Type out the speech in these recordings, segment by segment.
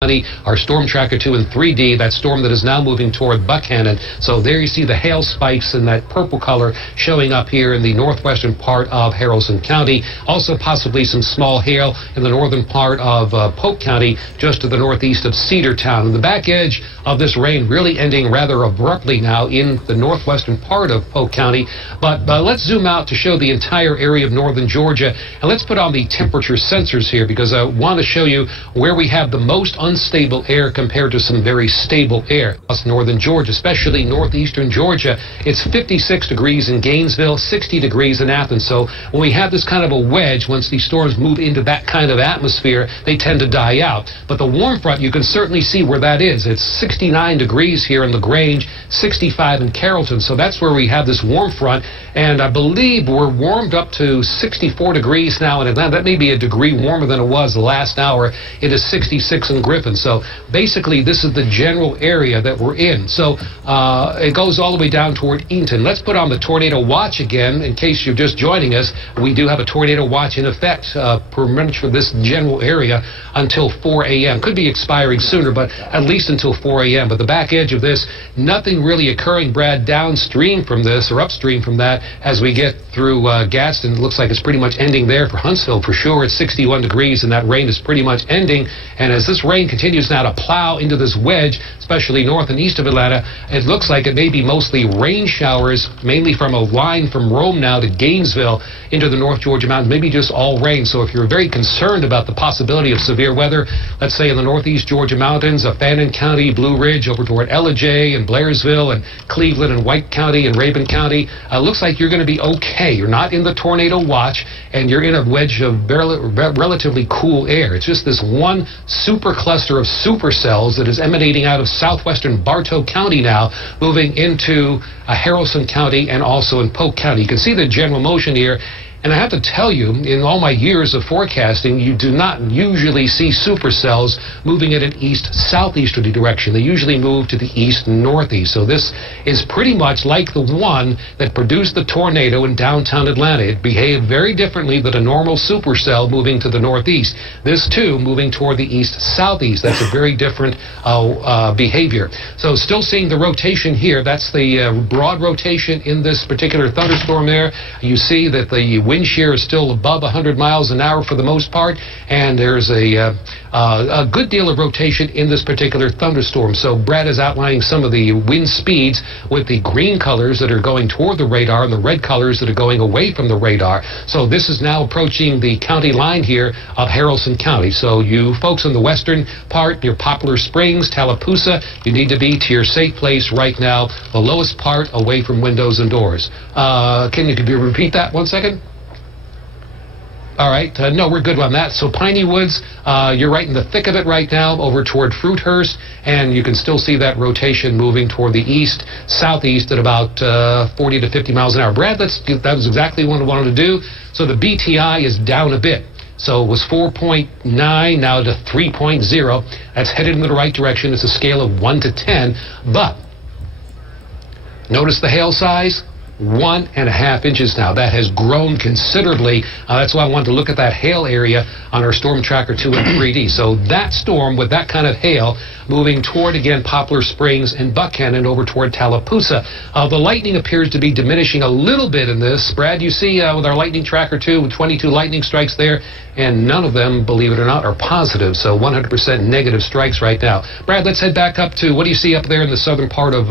Our storm tracker 2 in 3D, that storm that is now moving toward Buckhannon. So there you see the hail spikes in that purple color showing up here in the northwestern part of Haralson County. Also possibly some small hail in the northern part of Polk County, just to the northeast of Cedartown. And the back edge of this rain really ending rather abruptly now in the northwestern part of Polk County. But let's zoom out to show the entire area of northern Georgia. And let's put on the temperature sensors here, because I want to show you where we have the most unstable air compared to some very stable air. Plus northern Georgia, especially northeastern Georgia, it's 56 degrees in Gainesville, 60 degrees in Athens. So when we have this kind of a wedge, once these storms move into that kind of atmosphere, they tend to die out. But the warm front, you can certainly see where that is. It's 69 degrees here in LaGrange, 65 in Carrollton. So that's where we have this warm front. And I believe we're warmed up to 64 degrees now in Atlanta. That may be a degree warmer than it was the last hour. It is 66 in Griffin. So basically, this is the general area that we're in. So it goes all the way down toward Eaton. Let's put on the tornado watch again in case you're just joining us. We do have a tornado watch in effect permanent for this general area until 4 a.m. Could be expiring sooner, but at least until 4 a.m. But the back edge of this, nothing really occurring, Brad, downstream from this or upstream from that as we get through Gadsden. It looks like it's pretty much ending there for Huntsville for sure. It's 61 degrees and that rain is pretty much ending. And as this rain continues now to plow into this wedge, especially north and east of Atlanta, it looks like it may be mostly rain showers, mainly from a line from Rome now to Gainesville into the North Georgia mountains, maybe just all rain. So if you're very concerned about the possibility of severe weather, let's say in the northeast Georgia mountains, Fannin County, Blue Ridge, over toward Ellijay and Blairsville and Cleveland and White County and Rabun County, looks like you're going to be okay. You're not in the tornado watch, and you're in a wedge of relatively cool air. It's just this one super cluster of supercells that is emanating out of southwestern Bartow County now, moving into Haralson County and also in Polk County. You can see the general motion here. And I have to tell you, in all my years of forecasting, you do not usually see supercells moving in an east-southeasterly direction. They usually move to the east-northeast. So this is pretty much like the one that produced the tornado in downtown Atlanta. It behaved very differently than a normal supercell moving to the northeast. This, too, moving toward the east-southeast. That's a very different behavior. So still seeing the rotation here. That's the broad rotation in this particular thunderstorm there. You see that the wind shear is still above 100 miles an hour for the most part, and there's a good deal of rotation in this particular thunderstorm. So Brad is outlining some of the wind speeds with the green colors that are going toward the radar and the red colors that are going away from the radar. So this is now approaching the county line here of Haralson County. So you folks in the western part near Poplar Springs, Tallapoosa, you need to be to your safe place right now, the lowest part away from windows and doors. Can you repeat that 1 second? All right. No, we're good on that. So Piney Woods, you're right in the thick of it right now over toward Fruithurst, and you can still see that rotation moving toward the east, southeast at about 40 to 50 miles an hour. Brad, that was exactly what I wanted to do. So the BTI is down a bit. So it was 4.9, now to 3.0. That's headed in the right direction. It's a scale of 1 to 10. But notice the hail size. 1.5 inches now. That has grown considerably. That's why I wanted to look at that hail area on our Storm Tracker 2 in 3D. So that storm with that kind of hail moving toward, again, Poplar Springs and Buckhannon over toward Tallapoosa. The lightning appears to be diminishing a little bit in this. Brad, you see with our Lightning Tracker 2, with 22 lightning strikes there, and none of them, believe it or not, are positive. So 100% negative strikes right now. Brad, let's head back up to, what do you see up there in the southern part of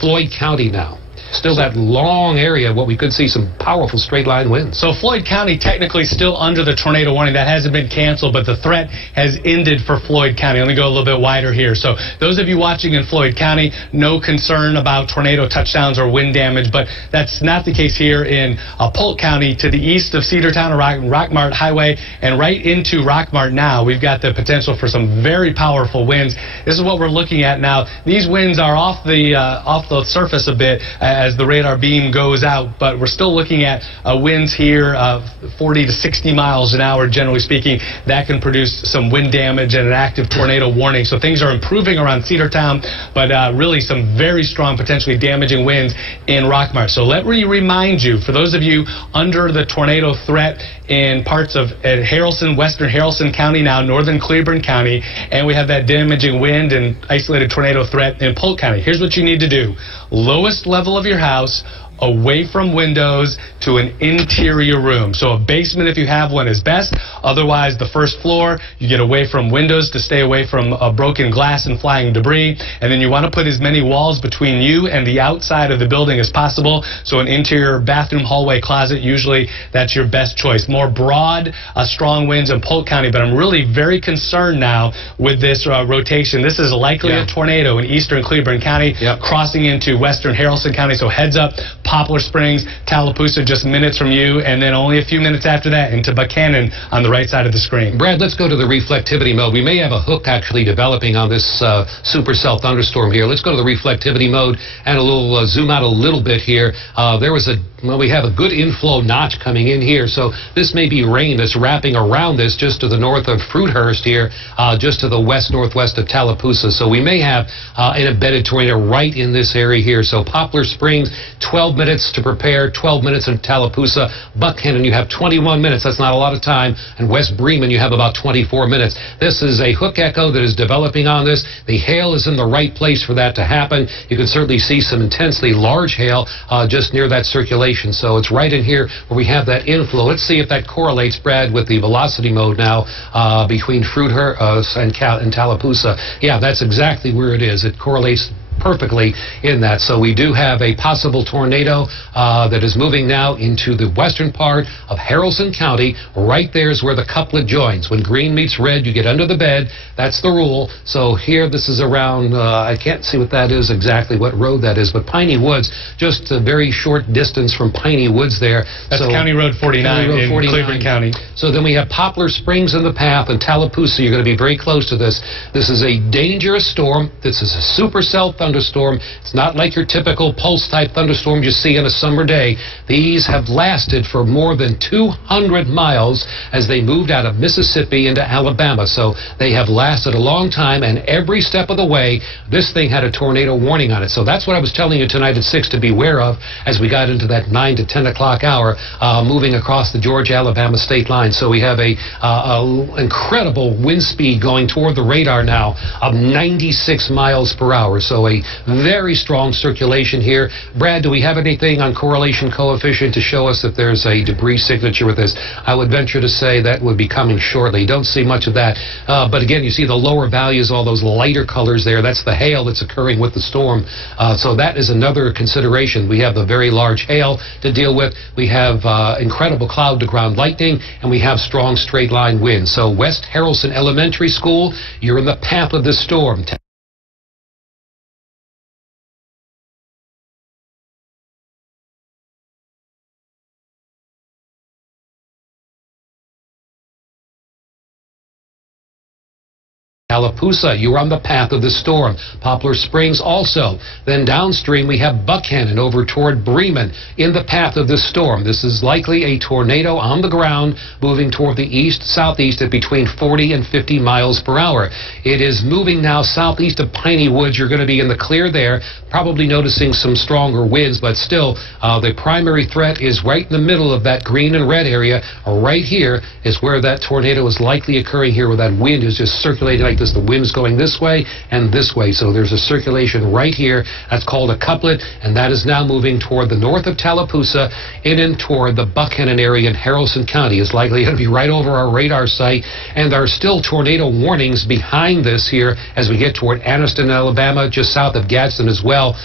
Floyd County now? Still that long area, what we could see some powerful straight line winds. So Floyd County technically still under the tornado warning. That hasn't been canceled, but the threat has ended for Floyd County. Let me go a little bit wider here. So those of you watching in Floyd County, no concern about tornado touchdowns or wind damage, but that's not the case here in Polk County to the east of Cedartown and Rockmart Highway and right into Rockmart now. We've got the potential for some very powerful winds. This is what we're looking at now. These winds are off the surface a bit as the radar beam goes out, but we're still looking at winds here of 40 to 60 miles an hour, generally speaking. That can produce some wind damage and an active tornado warning. So things are improving around Cedartown, but really some very strong, potentially damaging winds in Rockmart. So let me remind you, for those of you under the tornado threat in parts of Haralson, western Haralson County, now northern Cleburne County, and we have that damaging wind and isolated tornado threat in Polk County. Here's what you need to do. Lowest level of your house, away from windows to an interior room. So a basement, if you have one, is best. Otherwise, the first floor, you get away from windows to stay away from broken glass and flying debris. And then you want to put as many walls between you and the outside of the building as possible. So an interior bathroom, hallway, closet, usually that's your best choice. More broad, strong winds in Polk County, but I'm really very concerned now with this rotation. This is likely a tornado in eastern Cleburne County, crossing into western Haralson County. So heads up. Poplar Springs, Tallapoosa, just minutes from you, and then only a few minutes after that into Buchanan on the right side of the screen. Brad, let's go to the reflectivity mode. We may have a hook actually developing on this supercell thunderstorm here. Let's go to the reflectivity mode and a little zoom out a little bit here. We have a good inflow notch coming in here, so this may be rain that's wrapping around this just to the north of Fruithurst here, just to the west-northwest of Tallapoosa. So we may have an embedded tornado right in this area here. So Poplar Springs, 12 minutes to prepare, 12 minutes in Tallapoosa. Buchanan, you have 21 minutes. That's not a lot of time. And West Bremen, you have about 24 minutes. This is a hook echo that is developing on this. The hail is in the right place for that to happen. You can certainly see some intensely large hail just near that circulation. So it's right in here where we have that inflow. Let's see if that correlates, Brad, with the velocity mode now between Fruithurst and Tallapoosa. Yeah, that's exactly where it is. It correlates perfectly in that. So we do have a possible tornado that is moving now into the western part of Haralson County. Right there is where the couplet joins. When green meets red, you get under the bed. That's the rule. So here, this is around, I can't see what that is exactly, what road that is, but Piney Woods, just a very short distance from Piney Woods there. That's County Road 49 in Cleburne County. So then we have Poplar Springs in the path, and Tallapoosa, you're going to be very close to this. This is a dangerous storm. This is a supercell thunderstorm. It's not like your typical pulse-type thunderstorm you see on a summer day. These have lasted for more than 200 miles as they moved out of Mississippi into Alabama. So they have lasted a long time, and every step of the way, this thing had a tornado warning on it. So that's what I was telling you tonight at 6 to beware of as we got into that 9 to 10 o'clock hour, moving across the Georgia-Alabama state line. So we have a incredible wind speed going toward the radar now of 96 miles per hour. So a very strong circulation here. Brad, do we have anything on correlation coefficient to show us if there's a debris signature with this? I would venture to say that would be coming shortly. Don't see much of that. But again, you see the lower values, all those lighter colors there. That's the hail that's occurring with the storm. So that is another consideration. We have the very large hail to deal with. We have incredible cloud-to-ground lightning, and we have strong straight-line winds. So West Haralson Elementary School, you're in the path of this storm. Tallapoosa, you're on the path of the storm. Poplar Springs also. Then downstream, we have Buchanan over toward Bremen in the path of this storm. This is likely a tornado on the ground moving toward the east-southeast at between 40 and 50 miles per hour. It is moving now southeast of Piney Woods. You're going to be in the clear there, probably noticing some stronger winds, but still, the primary threat is right in the middle of that green and red area. Right here is where that tornado is likely occurring here, where that wind is just circulating like this. The wind's going this way and this way, so there's a circulation right here. That's called a couplet, and that is now moving toward the north of Tallapoosa in and toward the Buchanan area in Haralson County. It's likely to be right over our radar site, and there are still tornado warnings behind this here as we get toward Anniston, Alabama, just south of Gadsden as well.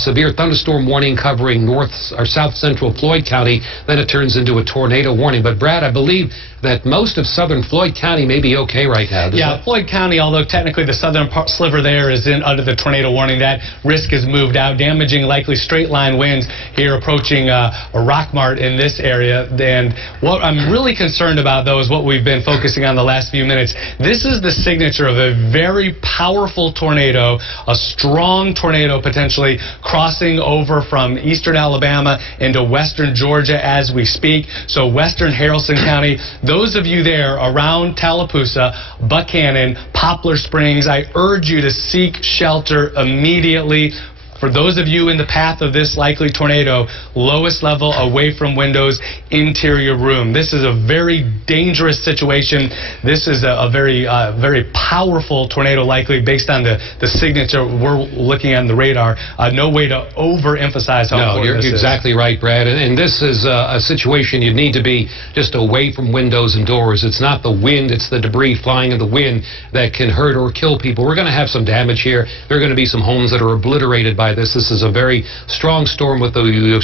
Severe thunderstorm warning covering north or south central Floyd County. Then it turns into a tornado warning. But Brad, I believe that most of southern Floyd County may be okay right now. Yeah, Floyd County, although look, technically the southern sliver there is in under the tornado warning. That risk has moved out, damaging likely straight line winds here approaching Rockmart in this area. And what I'm really concerned about, though, is what we've been focusing on the last few minutes. This is the signature of a very powerful tornado, a strong tornado potentially crossing over from eastern Alabama into western Georgia as we speak. So western Haralson County, those of you there around Tallapoosa, Buchanan, Poplar Springs, I urge you to seek shelter immediately. For those of you in the path of this likely tornado, lowest level, away from windows, interior room. This is a very dangerous situation. This is a very powerful tornado, likely based on the signature we're looking at in the radar. No way to overemphasize how important this is. You're exactly right, Brad. And this is a situation you need to be just away from windows and doors. It's not the wind, it's the debris flying in the wind that can hurt or kill people. We're going to have some damage here. There are going to be some homes that are obliterated by this. This is a very strong storm with the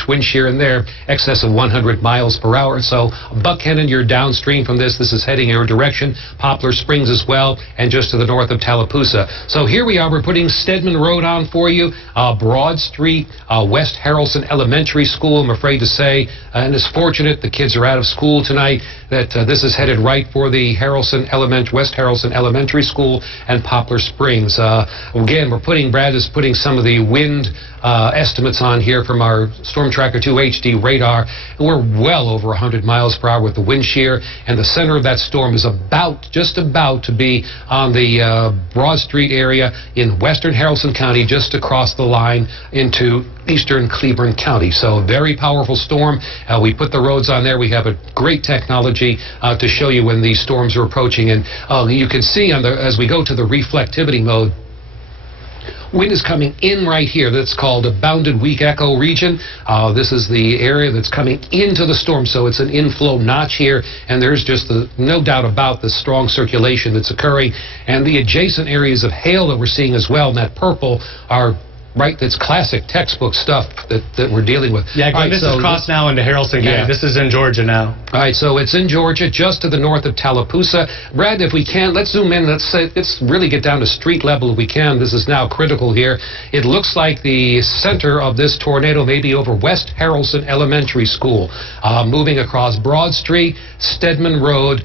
wind shear in there, excess of 100 miles per hour. So Buchanan, you're downstream from this. This is heading your direction. Poplar Springs as well, and just to the north of Tallapoosa. So here we are. We're putting Stedman Road on for you. Broad Street, West Haralson Elementary School, I'm afraid to say. And it's fortunate the kids are out of school tonight that this is headed right for the West Haralson Elementary School and Poplar Springs. Again, Brad is putting some of the wind estimates on here from our Storm Tracker 2 HD radar. And we're well over 100 miles per hour with the wind shear, and the center of that storm is just about to be on the Broad Street area in western Haralson County, just across the line into eastern Cleburne County. So a very powerful storm. We put the roads on there. We have a great technology to show you when these storms are approaching. And you can see as we go to the reflectivity mode, wind is coming in right here. That's called a bounded weak echo region. This is the area that's coming into the storm, so it's an inflow notch here, and there's just no doubt about the strong circulation that's occurring. And the adjacent areas of hail that we're seeing as well in that purple are that's classic textbook stuff that we're dealing with. Yeah, this is crossed now into Haralson County. Yeah. This is in Georgia now. All right, so it's in Georgia, just to the north of Tallapoosa. Brad, if we can, let's zoom in. Let's really get down to street level if we can. This is now critical here. It looks like the center of this tornado may be over West Haralson Elementary School, moving across Broad Street, Stedman Road,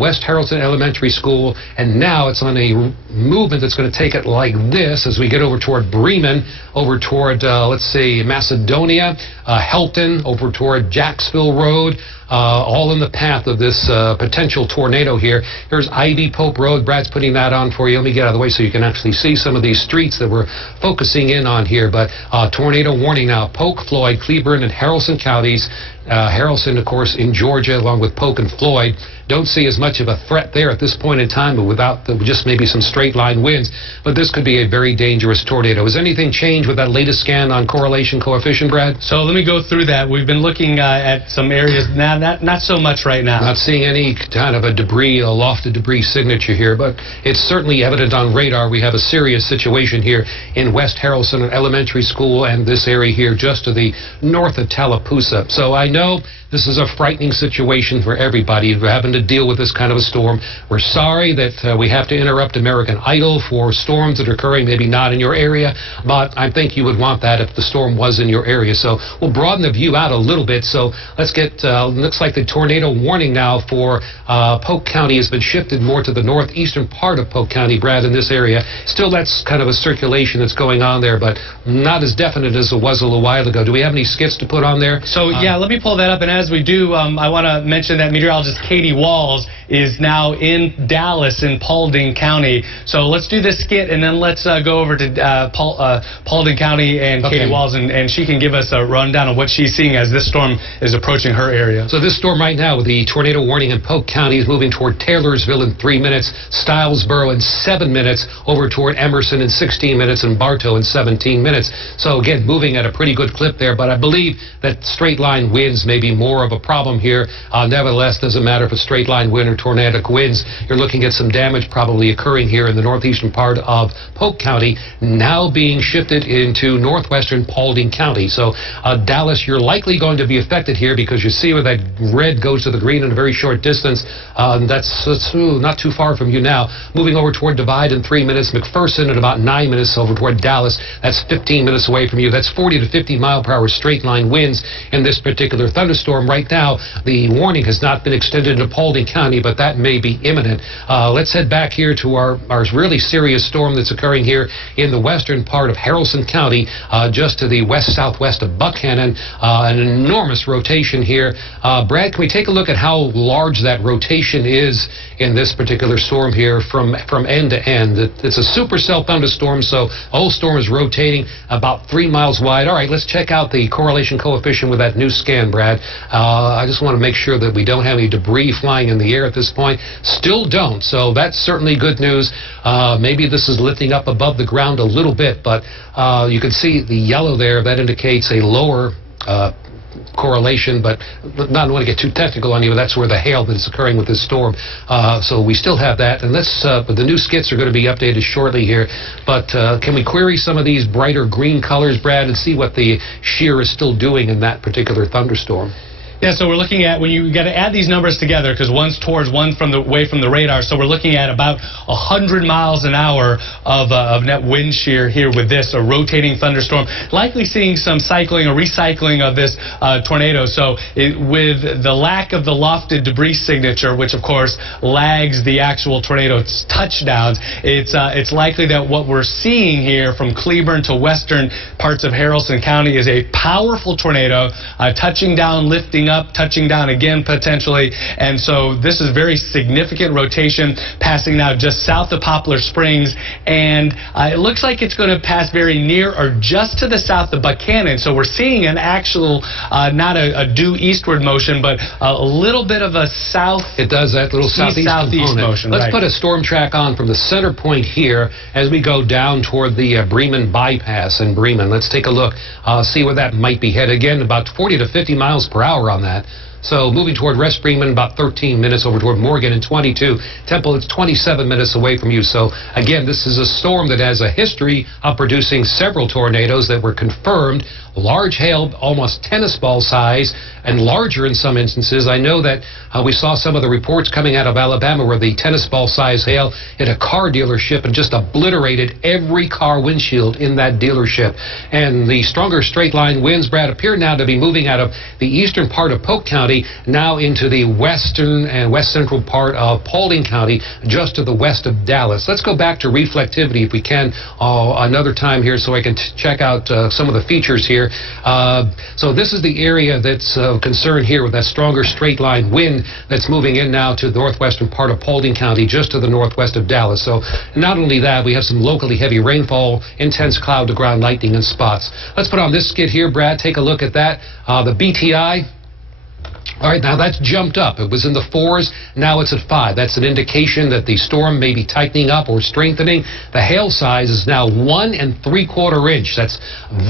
West Haralson Elementary School, and now it's on a movement that's going to take it like this as we get over toward Bremen, over toward, let's see, Macedonia, Helton, over toward Jacksville Road, all in the path of this potential tornado here. Here's Ivy Pope Road. Brad's putting that on for you. Let me get out of the way so you can actually see some of these streets that we're focusing in on here. But tornado warning now. Polk, Floyd, Cleburne, and Haralson counties. Haralson, of course, in Georgia, along with Polk and Floyd. Don't see as much of a threat there at this point in time, but without just maybe some straight line winds. But this could be a very dangerous tornado. Has anything changed with that latest scan on correlation coefficient, Brad? So let me go through that. We've been looking at some areas now, not so much right now. Not seeing any kind of a lofted debris signature here, but it's certainly evident on radar. We have a serious situation here in West Haralson Elementary School and this area here just to the north of Tallapoosa. So I know this is a frightening situation for everybody who having to deal with this kind of a storm. We're sorry that we have to interrupt American Idol for storms that are occurring, maybe not in your area, but I think you would want that if the storm was in your area. So we'll broaden the view out a little bit. So let's get, looks like the tornado warning now for Polk County has been shifted more to the northeastern part of Polk County, Brad, in this area. Still, that's kind of a circulation that's going on there, but not as definite as it was a little while ago. Do we have any skits to put on there? So, yeah, let me pull that up. And as we do, I want to mention that meteorologist Katie Walls is now in Dallas in Paulding County. So let's do this skit, and then let's go over to Paulding County and Katie Walls, and she can give us a rundown of what she's seeing as this storm is approaching her area. So this storm right now with the tornado warning in Polk County is moving toward Taylorsville in 3 minutes, Stylesboro in 7 minutes, over toward Emerson in 16 minutes, and Bartow in 17 minutes. So again, moving at a pretty good clip there, but I believe that straight line winds may be more of a problem here. Nevertheless, doesn't matter if it's straight line wind or minor tornadic winds. You're looking at some damage probably occurring here in the northeastern part of Polk County, now being shifted into northwestern Paulding County. So Dallas, you're likely going to be affected here because you see where that red goes to the green in a very short distance. That's not too far from you now. Moving over toward Divide in 3 minutes. McPherson at about 9 minutes over toward Dallas. That's 15 minutes away from you. That's 40 to 50 mile-per-hour straight-line winds in this particular thunderstorm. Right now, the warning has not been extended to Paulding County, but that may be imminent. Let's head back here to our really serious storm that's occurring here in the western part of Haralson County, just to the west-southwest of Buckhannon. An enormous rotation here. Brad, can we take a look at how large that rotation is in this particular storm here from end to end? It's a supercell thunderstorm, so the whole storm is rotating about 3 miles wide. All right, let's check out the correlation coefficient with that new scan, Brad. I just want to make sure that we don't have any debris flying in the air at this point. Still don't, so that's certainly good news. Maybe this is lifting up above the ground a little bit, but you can see the yellow there. That indicates a lower correlation, but not want to get too technical on you, but that's where the hail that is occurring with this storm. So we still have that, and but the new skits are going to be updated shortly here. But can we query some of these brighter green colors, Brad, and see what the shear is still doing in that particular thunderstorm? Yeah, so we're looking at, when you got to add these numbers together, because one's towards one away from the radar, so we're looking at about 100 miles an hour of net wind shear here with this, a rotating thunderstorm, likely seeing some cycling or recycling of this tornado. So with the lack of the lofted debris signature, which of course lags the actual tornado's touchdowns, it's likely that what we're seeing here from Cleburne to western parts of Haralson County is a powerful tornado touching down, lifting up, touching down again potentially, and so this is very significant rotation passing now just south of Poplar Springs, and it looks like it's going to pass very near or just to the south of Buckhannon. So we're seeing an actual not a due eastward motion, but a little bit of a south. It does that little southeast motion. Let's put a storm track on from the center point here as we go down toward the Bremen bypass in Bremen. Let's take a look, see where that might be headed. Again, about 40 to 50 miles per hour on that. So moving toward West Bremen, about 13 minutes over toward Morgan in 22. Temple, it's 27 minutes away from you. So again, this is a storm that has a history of producing several tornadoes that were confirmed. Large hail, almost tennis ball size, and larger in some instances. I know that we saw some of the reports coming out of Alabama where the tennis ball size hail hit a car dealership and just obliterated every car windshield in that dealership. And the stronger straight line winds, Brad, appear now to be moving out of the eastern part of Polk County now into the western and west central part of Paulding County, just to the west of Dallas. Let's go back to reflectivity if we can another time here so I can check out some of the features here. So this is the area that's concerned here with that stronger straight line wind that's moving in now to the northwestern part of Paulding County, just to the northwest of Dallas. So not only that, we have some locally heavy rainfall, intense cloud to ground lightning in spots. Let's put on this skid here, Brad. Take a look at that. The BTI. All right, now that's jumped up. It was in the 4s. Now it's at 5. That's an indication that the storm may be tightening up or strengthening. The hail size is now 1 3/4 inch. That's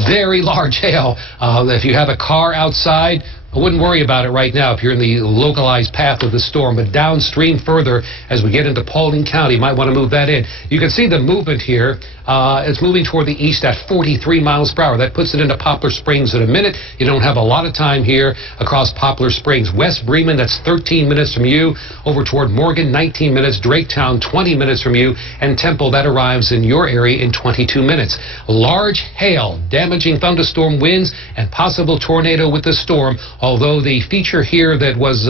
very large hail. If you have a car outside, I wouldn't worry about it right now if you're in the localized path of the storm, but downstream further as we get into Paulding County, you might want to move that in. You can see the movement here. It's moving toward the east at 43 miles per hour. That puts it into Poplar Springs in a minute. You don't have a lot of time here across Poplar Springs. West Bremen, that's 13 minutes from you. Over toward Morgan, 19 minutes. Draketown, 20 minutes from you. And Temple, that arrives in your area in 22 minutes. Large hail, damaging thunderstorm winds, and possible tornado with the storm. Although the feature here that was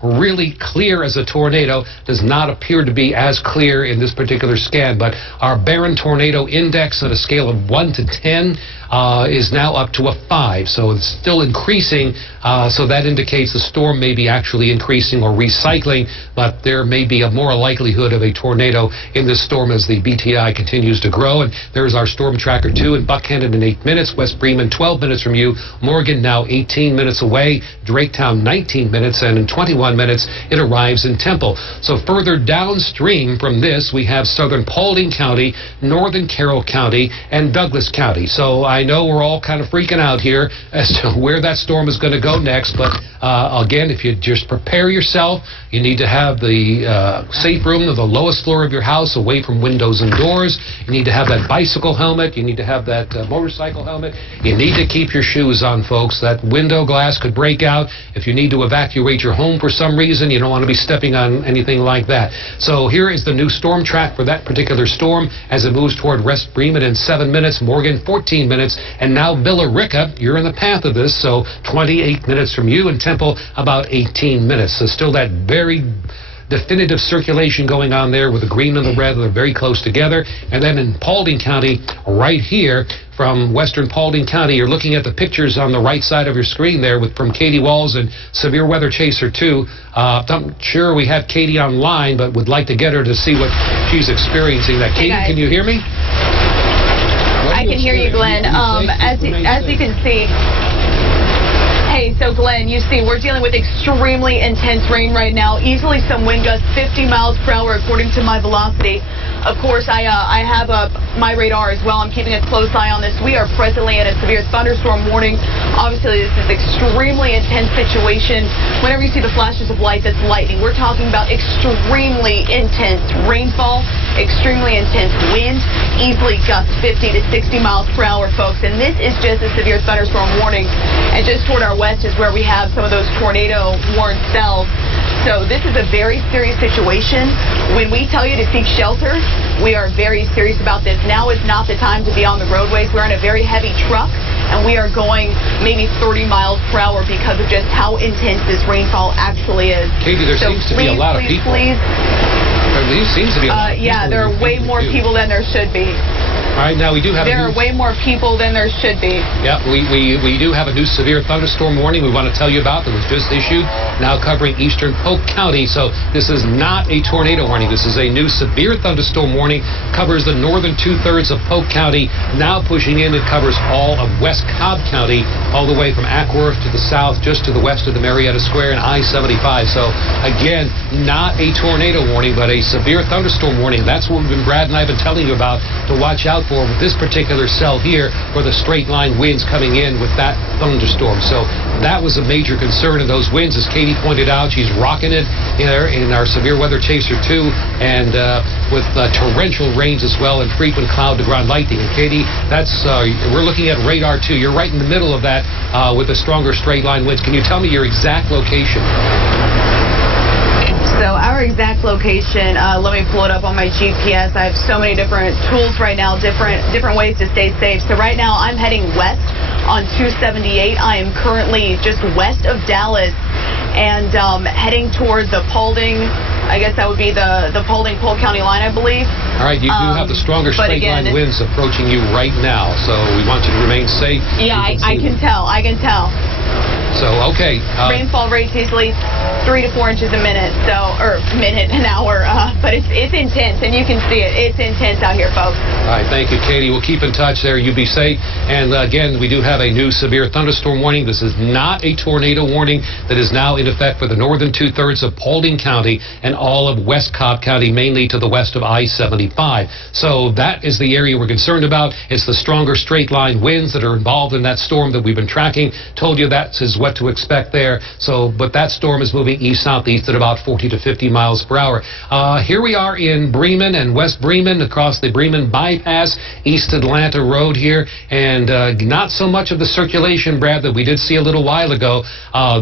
really clear as a tornado does not appear to be as clear in this particular scan. But our Barron tornado index on a scale of 1 to 10 is now up to a 5. So it's still increasing. So that indicates the storm may be actually increasing or recycling, but there may be a more likelihood of a tornado in this storm as the BTI continues to grow. And there's our storm tracker 2 in Buckhannon in 8 minutes. West Bremen, 12 minutes from you. Morgan now 18 minutes away. away, Draketown 19 minutes, and in 21 minutes it arrives in Temple. So further downstream from this, we have southern Paulding County, northern Carroll County, and Douglas County. So I know we're all kind of freaking out here as to where that storm is going to go next, but again, if you just prepare yourself, you need to have the safe room of the lowest floor of your house away from windows and doors. You need to have that bicycle helmet. You need to have that motorcycle helmet. You need to keep your shoes on, folks. That window glass could break out. If you need to evacuate your home for some reason, you don't want to be stepping on anything like that. So here is the new storm track for that particular storm as it moves toward West Bremen in 7 minutes, Morgan 14 minutes, and now Billerica, you're in the path of this, so 28 minutes from you, and Temple about 18 minutes. So still that very definitive circulation going on there with the green and the red. They're very close together. And then in Paulding County, right here from western Paulding County, you're looking at the pictures on the right side of your screen there from Katie Walls and Severe Weather Chaser 2. I'm sure we have Katie online, but would like to get her to see what she's experiencing. That Katie, can you hear me? I can hear you, Glenn. As you can see. Hey, so Glenn, you see we're dealing with extremely intense rain right now. Easily some wind gusts 50 miles per hour according to my velocity. Of course, I have my radar as well. I'm keeping a close eye on this. We are presently in a severe thunderstorm warning. Obviously, this is an extremely intense situation. Whenever you see the flashes of light, that's lightning. We're talking about extremely intense rainfall, extremely intense wind, easily gusts 50 to 60 miles per hour, folks. And this is just a severe thunderstorm warning. And just toward our west is where we have some of those tornado warned cells. So this is a very serious situation. When we tell you to seek shelter, we are very serious about this. Now is not the time to be on the roadways. We're in a very heavy truck, and we are going maybe 30 miles per hour because of just how intense this rainfall actually is. Katie, there seems to be a lot of people. There seems to be a lot of people. Yeah, there are way more people than there should be. All right, now we do have. There are way more people than there should be. Yeah, we do have a new severe thunderstorm warning we want to tell you about that was just issued, now covering eastern Polk County. So this is not a tornado warning. This is a new severe thunderstorm warning. Covers the northern 2/3 of Polk County. Now pushing in, it covers all of West Cobb County, all the way from Ackworth to the south, just to the west of the Marietta Square and I-75. So again, not a tornado warning, but a severe thunderstorm warning. That's what Brad and I have been telling you about to watch out for with this particular cell here, for the straight line winds coming in with that thunderstorm. So that was a major concern in those winds, as Katie pointed out. She's rocking it in our Severe Weather Chaser 2, and with torrential rains as well and frequent cloud to ground lightning. And Katie, that's we're looking at radar 2. You're right in the middle of that with the stronger straight line winds. Can you tell me your exact location? So our exact location, let me pull it up on my GPS. I have so many different tools right now, different ways to stay safe. So right now I'm heading west on 278. I am currently just west of Dallas and heading toward the Paulding. I guess that would be the Paulding-Polk County line, I believe. All right, you do have the stronger straight line winds approaching you right now, so we want you to remain safe. Yeah, I can tell. So, okay. Rainfall rates easily 3 to 4 inches a minute, an hour, but it's intense, and you can see it. It's intense out here, folks. All right, thank you, Katie. We'll keep in touch there. You be safe. And again, we do have a new severe thunderstorm warning. This is not a tornado warning that is now in effect for the northern 2/3 of Paulding County and all of West Cobb County, mainly to the west of I-75. So that is the area we're concerned about. It's the stronger straight line winds that are involved in that storm that we've been tracking. Told you that is what to expect there. So, but that storm is moving east-southeast at about 40 to 50 miles per hour. Here we are in Bremen and West Bremen, across the Bremen bypass, East Atlanta Road here, and not so much of the circulation, Brad, that we did see a little while ago.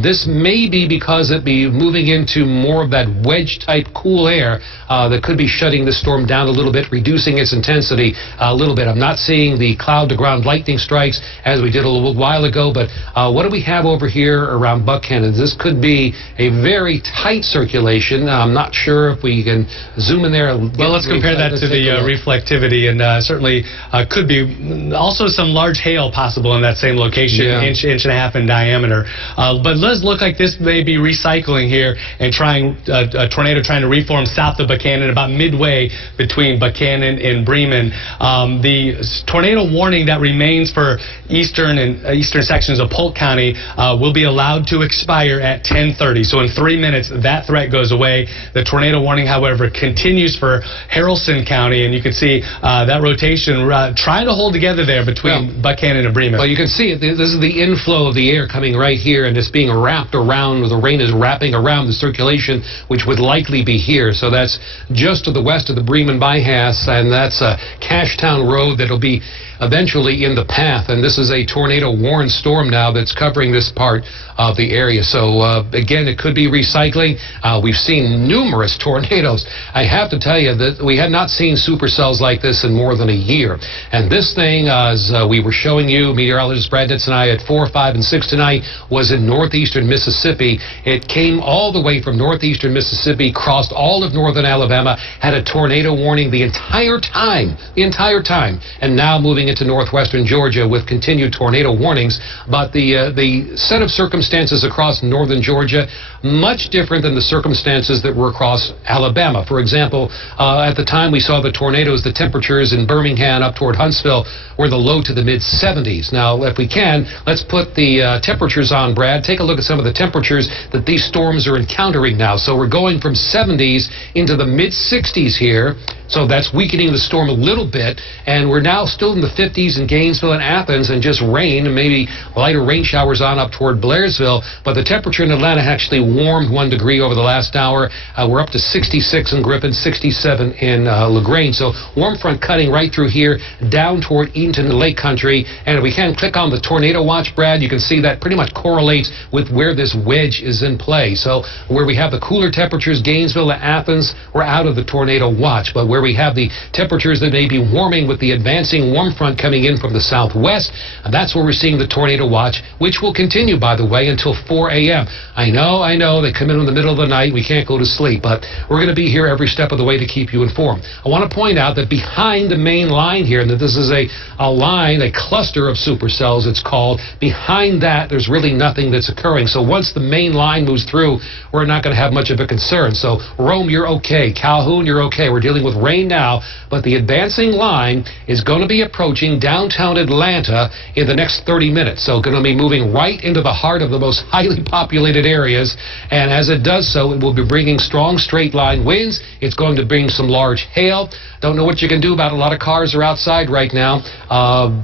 This may be because it be moving into more of that wedge-type cool air that could be shutting the storm down a little bit, reducing its intensity a little bit. I'm not seeing the cloud-to-ground lightning strikes as we did a little while ago, but what do we have over here around Buckhannon? This could be a very tight circulation. I'm not sure if we can zoom in there. Well, let's compare that to the reflectivity, and certainly could be also some large hail possible in that same location, inch and a half in diameter. But it does look like this may be recycling here and trying a tornado trying to reform south of Buchanan, about midway between Buchanan and Bremen. The tornado warning that remains for eastern sections of Polk County will be allowed to expire at 10:30. So in 3 minutes, that threat goes away. The tornado warning, however, continues for Haralson County, and you can see that rotation trying to hold together there between Buchanan and Bremen. Well, you can see it. This is the inflow of the air coming right here, and it's being wrapped around. The rain is wrapping around the circulation, which would likely be here. So that's just to the west of the Bremen bypass, and that's Cashtown Road that'll be eventually in the path. And this is a tornado-warned storm now that's covering this part of the area. So, again, it could be recycling. We've seen numerous tornadoes. I have to tell you that we had not seen supercells like this in more than a year. And this thing, as we were showing you, meteorologist Brad Ditz and I, at 4, 5, and 6 tonight, was in northeastern Mississippi. It came all the way from northeastern Mississippi, crossed all of northern Alabama, had a tornado warning the entire time, and now moving into northwestern Georgia with continued tornado warnings. But the set of circumstances across northern Georgia, much different than the circumstances that were across Alabama. For example, at the time we saw the tornadoes, the temperatures in Birmingham up toward Huntsville were the low to the mid-70s. Now, if we can, let's put the temperatures on, Brad. Take a look at some of the temperatures that these storms are encountering now. So we're going from 70s into the mid-60s here. So that's weakening the storm a little bit, and we're now still in the 50s in Gainesville and Athens, and just rain and maybe lighter rain showers on up toward Blairsville. But the temperature in Atlanta actually warmed 1 degree over the last hour. We're up to 66 in Griffin, 67 in LaGrange. So warm front cutting right through here down toward Eatonton and Lake Country. And if we can click on the tornado watch, Brad, you can see that pretty much correlates with where this wedge is in play. So where we have the cooler temperatures, Gainesville and Athens, we're out of the tornado watch. But where we have the temperatures that may be warming with the advancing warm front coming in from the southwest, and that's where we're seeing the tornado watch, which will continue, by the way, until 4 a.m. I know, they come in the middle of the night, we can't go to sleep, but we're going to be here every step of the way to keep you informed. I want to point out that behind the main line here, and that this is a line, a cluster of supercells, it's called, behind that, there's really nothing that's occurring. So once the main line moves through, we're not going to have much of a concern. So Rome, you're okay. Calhoun, you're okay. We're dealing with rain now, but the advancing line is going to be approaching downtown Atlanta in the next 30 minutes. So going to be moving right into the heart of the most highly populated areas, and as it does so, it will be bringing strong straight line winds. It's going to bring some large hail. Don't know what you can do about it. A lot of cars are outside right now,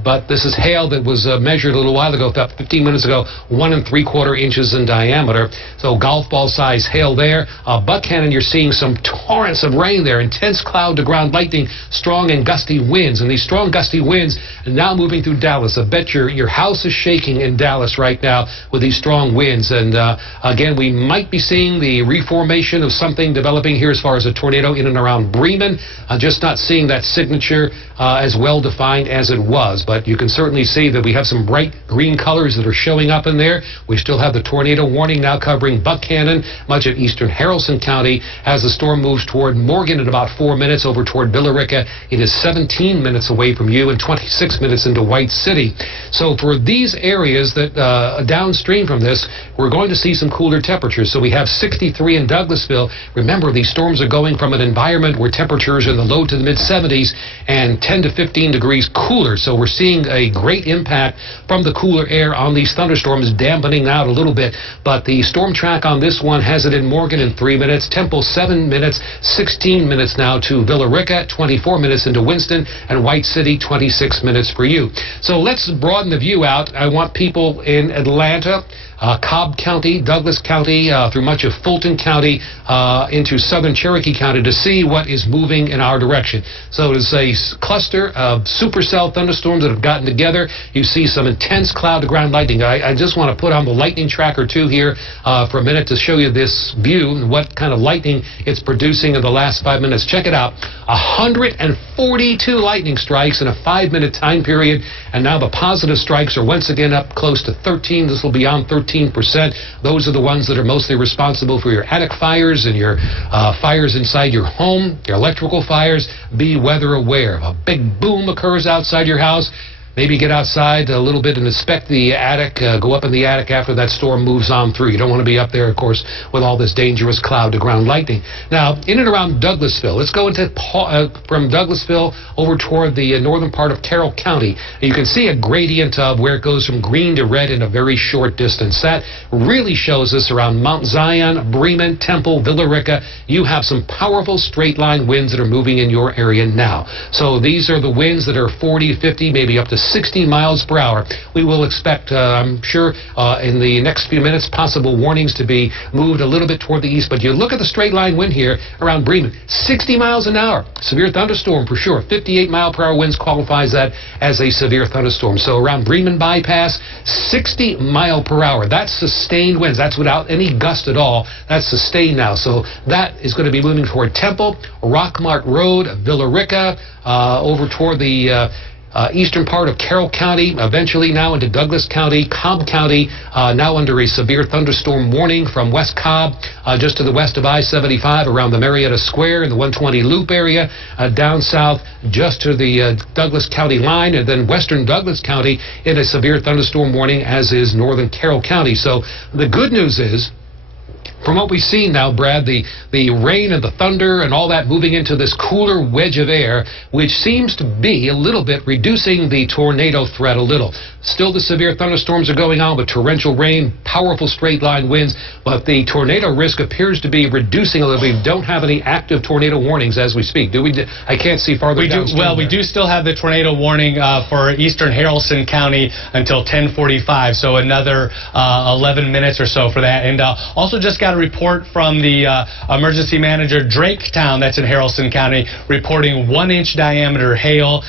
but this is hail that was measured a little while ago, about 15 minutes ago, 1 3/4 inches in diameter. So golf ball size hail there. Buchanan, you're seeing some torrents of rain there, intense cloud to ground lightning, strong and gusty winds, and these strong gusty winds are now moving through Dallas. I bet your house is shaking in Dallas right now with these strong winds. And again, we might be seeing the reformation of something developing here as far as a tornado in and around Bremen. Just not seeing that signature as well defined as it was, but you can certainly see that we have some bright green colors that are showing up in there. We still have the tornado warning now covering Buchanan, much of eastern Haralson County, as the storm moves toward Morgan in about 4 minutes over toward Billerica. It is 17 minutes away from you and 26 minutes into White City. So for these areas that downstream from this, we're going to see some cooler temperatures. So we have 63 in Douglasville. Remember, these storms are going from an environment where temperatures are in the low to the mid-70s and 10 to 15 degrees cooler. So we're seeing a great impact from the cooler air on these thunderstorms, dampening out a little bit. But the storm track on this one has it in Morgan in 3 minutes, Temple 7 minutes, 16 minutes now to Billerica, 24 minutes into Winston, and White City 26 minutes for you. So let's broaden the view out. I want people in Atlanta, Cobb County, Douglas County, through much of Fulton County, into southern Cherokee County to see what is moving in our direction. So it's a cluster of supercell thunderstorms that have gotten together. You see some intense cloud to ground lightning. I just want to put on the lightning tracker 2 here for a minute to show you this view and what kind of lightning it's producing in the last 5 minutes. Check it out. 142 lightning strikes in a 5-minute time period, and now the positive strikes are once again up close to 13. This will be on 13%. Those are the ones that are mostly responsible for your attic fires and your fires inside your home, your electrical fires. Be weather aware. If a big boom occurs outside your house, maybe get outside a little bit and inspect the attic, go up in the attic after that storm moves on through. You don't want to be up there, of course, with all this dangerous cloud-to-ground lightning. Now, in and around Douglasville, let's go into from Douglasville over toward the northern part of Carroll County. You can see a gradient of where it goes from green to red in a very short distance. That really shows us around Mount Zion, Bremen, Temple, Villa Rica. You have some powerful straight-line winds that are moving in your area now. So these are the winds that are 40, 50, maybe up to 60 miles per hour. We will expect, I'm sure, in the next few minutes, possible warnings to be moved a little bit toward the east. But you look at the straight line wind here around Bremen, 60 miles an hour. Severe thunderstorm for sure. 58-mile-per-hour winds qualifies that as a severe thunderstorm. So around Bremen bypass, 60 mile per hour. That's sustained winds. That's without any gust at all. That's sustained now. So that is going to be moving toward Temple, Rockmart Road, Villa Rica, over toward the eastern part of Carroll County, eventually now into Douglas County, Cobb County, now under a severe thunderstorm warning from West Cobb, just to the west of I-75 around the Marietta Square in the 120 Loop area, down south just to the Douglas County line, and then western Douglas County in a severe thunderstorm warning, as is northern Carroll County. So the good news is, from what we've seen now, Brad, the rain and the thunder and all that moving into this cooler wedge of air, which seems to be a little bit reducing the tornado threat a little. Still, the severe thunderstorms are going on with torrential rain, powerful straight-line winds, but the tornado risk appears to be reducing a little bit. We don't have any active tornado warnings as we speak, do we? I can't see farther downstream. Well, we do still have the tornado warning for eastern Haralson County until 10:45, so another 11 minutes or so for that. And also just got a report from the emergency manager, Draketown, that's in Haralson County, reporting 1-inch diameter hail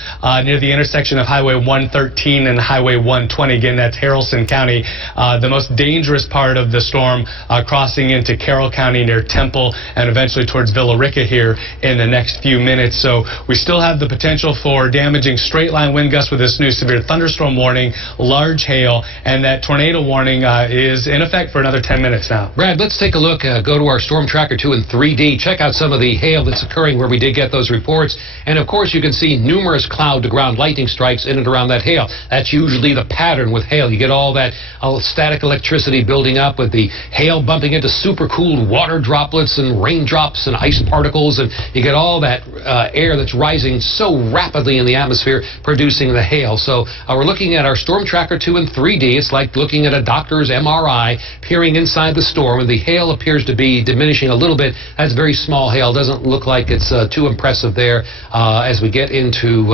near the intersection of Highway 113 and Highway 120. Again, that's Haralson County. The most dangerous part of the storm crossing into Carroll County near Temple and eventually towards Villa Rica here in the next few minutes. So we still have the potential for damaging straight-line wind gusts with this new severe thunderstorm warning, large hail, and that tornado warning is in effect for another 10 minutes now. Brad, let's take a look. Go to our Storm Tracker 2 in 3D. Check out some of the hail that's occurring where we did get those reports. And, of course, you can see numerous cloud-to-ground lightning strikes in and around that hail. That's usually the pattern with hail. You get all that static electricity building up with the hail bumping into supercooled water droplets and raindrops and ice particles, and you get all that air that's rising so rapidly in the atmosphere producing the hail. So we're looking at our Storm Tracker 2 in 3D. It's like looking at a doctor's MRI, peering inside the storm, and the hail appears to be diminishing a little bit. That's very small hail. Doesn't look like it's too impressive there as we get into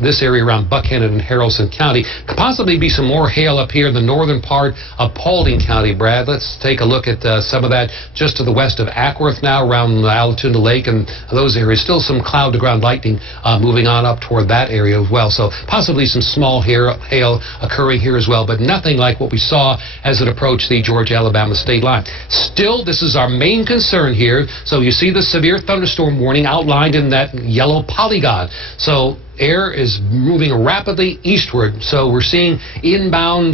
this area around Buchanan and Haralson County. Could possibly be some more hail up here in the northern part of Paulding County, Brad. Let's take a look at some of that just to the west of Ackworth now, around Allatoona Lake and those areas. Still some cloud-to-ground lightning moving on up toward that area as well. So possibly some small hail occurring here as well, but nothing like what we saw as it approached the Georgia-Alabama state line. Still, this is our main concern here. So you see the severe thunderstorm warning outlined in that yellow polygon. So air is moving rapidly eastward, so we're seeing inbound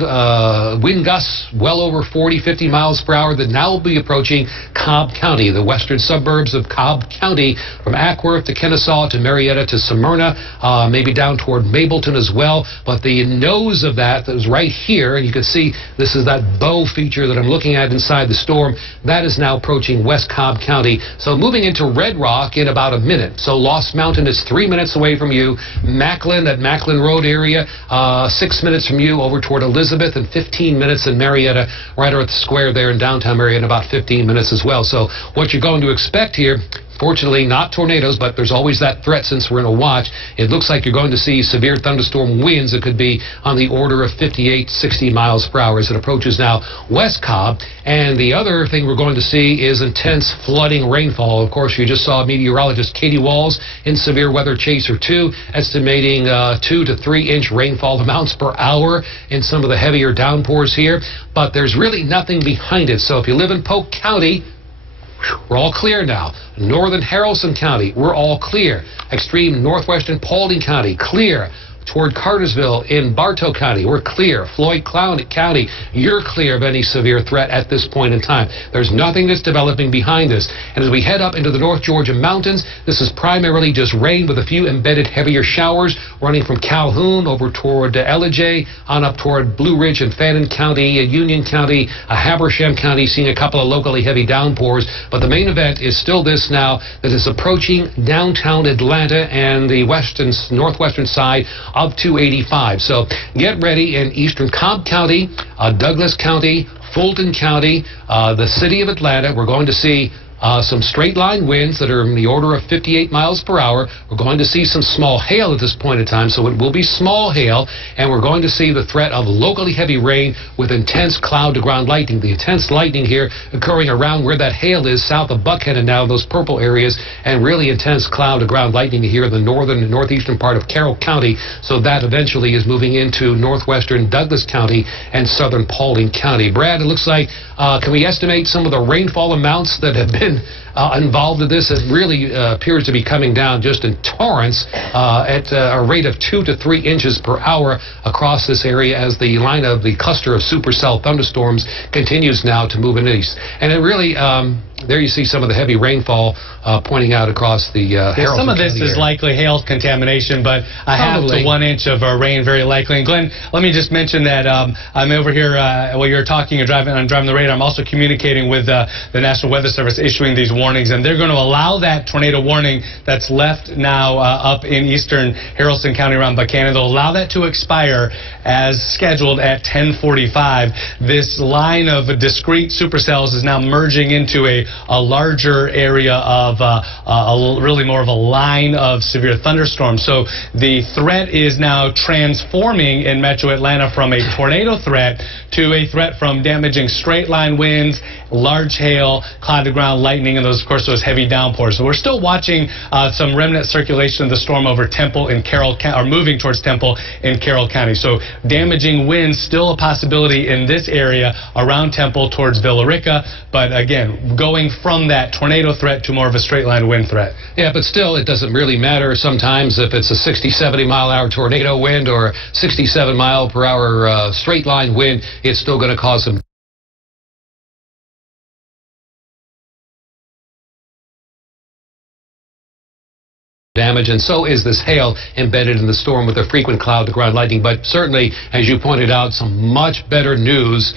wind gusts well over 40, 50 miles per hour that now will be approaching Cobb County, the western suburbs of Cobb County, from Ackworth to Kennesaw to Marietta to Smyrna, maybe down toward Mableton as well. But the nose of that is right here, and you can see this is that bow feature that I'm looking at inside the storm. That is now approaching West Cobb County. So moving into Red Rock in about a minute. So Lost Mountain is 3 minutes away from you. Macklin, that Macklin Road area, 6 minutes from you over toward Elizabeth, and 15 minutes in Marietta, right at the square there in downtown Marietta, about 15 minutes as well. So what you're going to expect here, fortunately not tornadoes, but there's always that threat since we're in a watch. It looks like you're going to see severe thunderstorm winds that could be on the order of 58, 60 miles per hour as it approaches now West Cobb. And the other thing we're going to see is intense flooding rainfall. Of course, you just saw meteorologist Katie Walls in Severe Weather Chaser 2 estimating 2 to 3 inch rainfall amounts per hour in some of the heavier downpours here. But there's really nothing behind it. So if you live in Polk County, we're all clear now. Northern Haralson County, we're all clear. Extreme northwestern Paulding County, clear. toward Cartersville in Bartow County. We're clear. Floyd County, you're clear of any severe threat at this point in time. There's nothing that's developing behind this. And as we head up into the North Georgia mountains, this is primarily just rain with a few embedded heavier showers running from Calhoun over toward Ellijay on up toward Blue Ridge and Fannin County, Union County, Habersham County, seeing a couple of locally heavy downpours. But the main event is still this now, that is approaching downtown Atlanta and the northwestern side of 285. So get ready in eastern Cobb County, Douglas County, Fulton County, the city of Atlanta. We're going to see some straight line winds that are in the order of 58 miles per hour. We're going to see some small hail at this point in time, so it will be small hail, and we're going to see the threat of locally heavy rain with intense cloud to ground lightning. The intense lightning here occurring around where that hail is, south of Buckhannon now, those purple areas, and really intense cloud to ground lightning here in the northern and northeastern part of Carroll County. So that eventually is moving into northwestern Douglas County and southern Paulding County. Brad, it looks like, can we estimate some of the rainfall amounts that have been involved in this? It really appears to be coming down just in torrents at a rate of 2 to 3 inches per hour across this area as the line of the cluster of supercell thunderstorms continues now to move in east. And it really, there you see some of the heavy rainfall pointing out across the Harrelson some of this County is area. Likely hail contamination, but a half to 1 inch of rain very likely. And Glenn, let me just mention that I'm over here while you're talking and I'm driving the radar. I'm also communicating with the National Weather Service issuing these warnings, and they're going to allow that tornado warning that's left now up in eastern Harrelson County around Buchanan. They'll allow that to expire as scheduled at 10:45. This line of discrete supercells is now merging into a larger area of really more of a line of severe thunderstorms. So the threat is now transforming in Metro Atlanta from a tornado threat to a threat from damaging straight line winds, large hail, cloud to ground lightning, and those, of course, those heavy downpours. So we're still watching some remnant circulation of the storm over Temple in Carroll County, or moving towards Temple in Carroll County. So damaging winds still a possibility in this area around Temple towards Villa Rica, but again, going from that tornado threat to more of a straight line wind threat. Yeah, but still, it doesn't really matter sometimes if it's a 60, 70 mile an hour tornado wind or 67 mile per hour straight line wind. It's still going to cause some damage, and so is this hail embedded in the storm with the frequent cloud to ground lightning. But certainly, as you pointed out, some much better news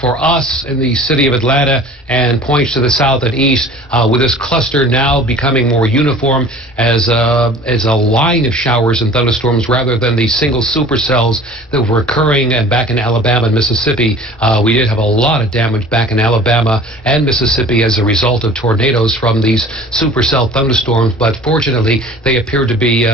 for us in the city of Atlanta and points to the south and east with this cluster now becoming more uniform as a line of showers and thunderstorms rather than the single supercells that were occurring back in Alabama and Mississippi. We did have a lot of damage back in Alabama and Mississippi as a result of tornadoes from these supercell thunderstorms, but fortunately they appear to be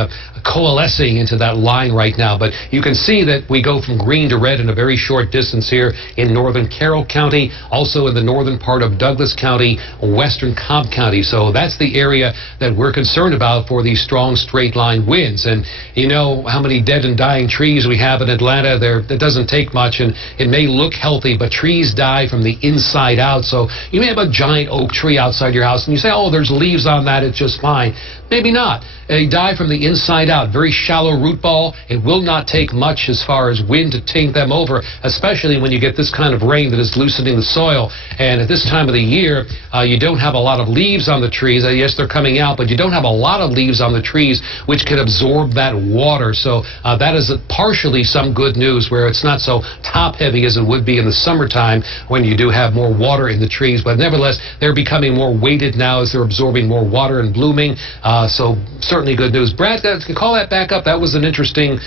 coalescing into that line right now. But you can see that we go from green to red in a very short distance here in northern Carroll County, also in the northern part of Douglas County, western Cobb County. So that's the area that we're concerned about for these strong straight line winds. And you know how many dead and dying trees we have in Atlanta. It doesn't take much, and it may look healthy, but trees die from the inside out. So you may have a giant oak tree outside your house and you say, oh, there's leaves on that, it's just fine. Maybe not. They die from the inside out. Very shallow root ball. It will not take much as far as wind to take them over, especially when you get this kind of rain that is loosening the soil. And at this time of the year, you don't have a lot of leaves on the trees. Yes, they're coming out, but you don't have a lot of leaves on the trees which can absorb that water. So that is partially some good news, where it's not so top heavy as it would be in the summertime when you do have more water in the trees. But nevertheless, they're becoming more weighted now as they're absorbing more water and blooming. So certainly good news. Brad, call that back up. That was an interesting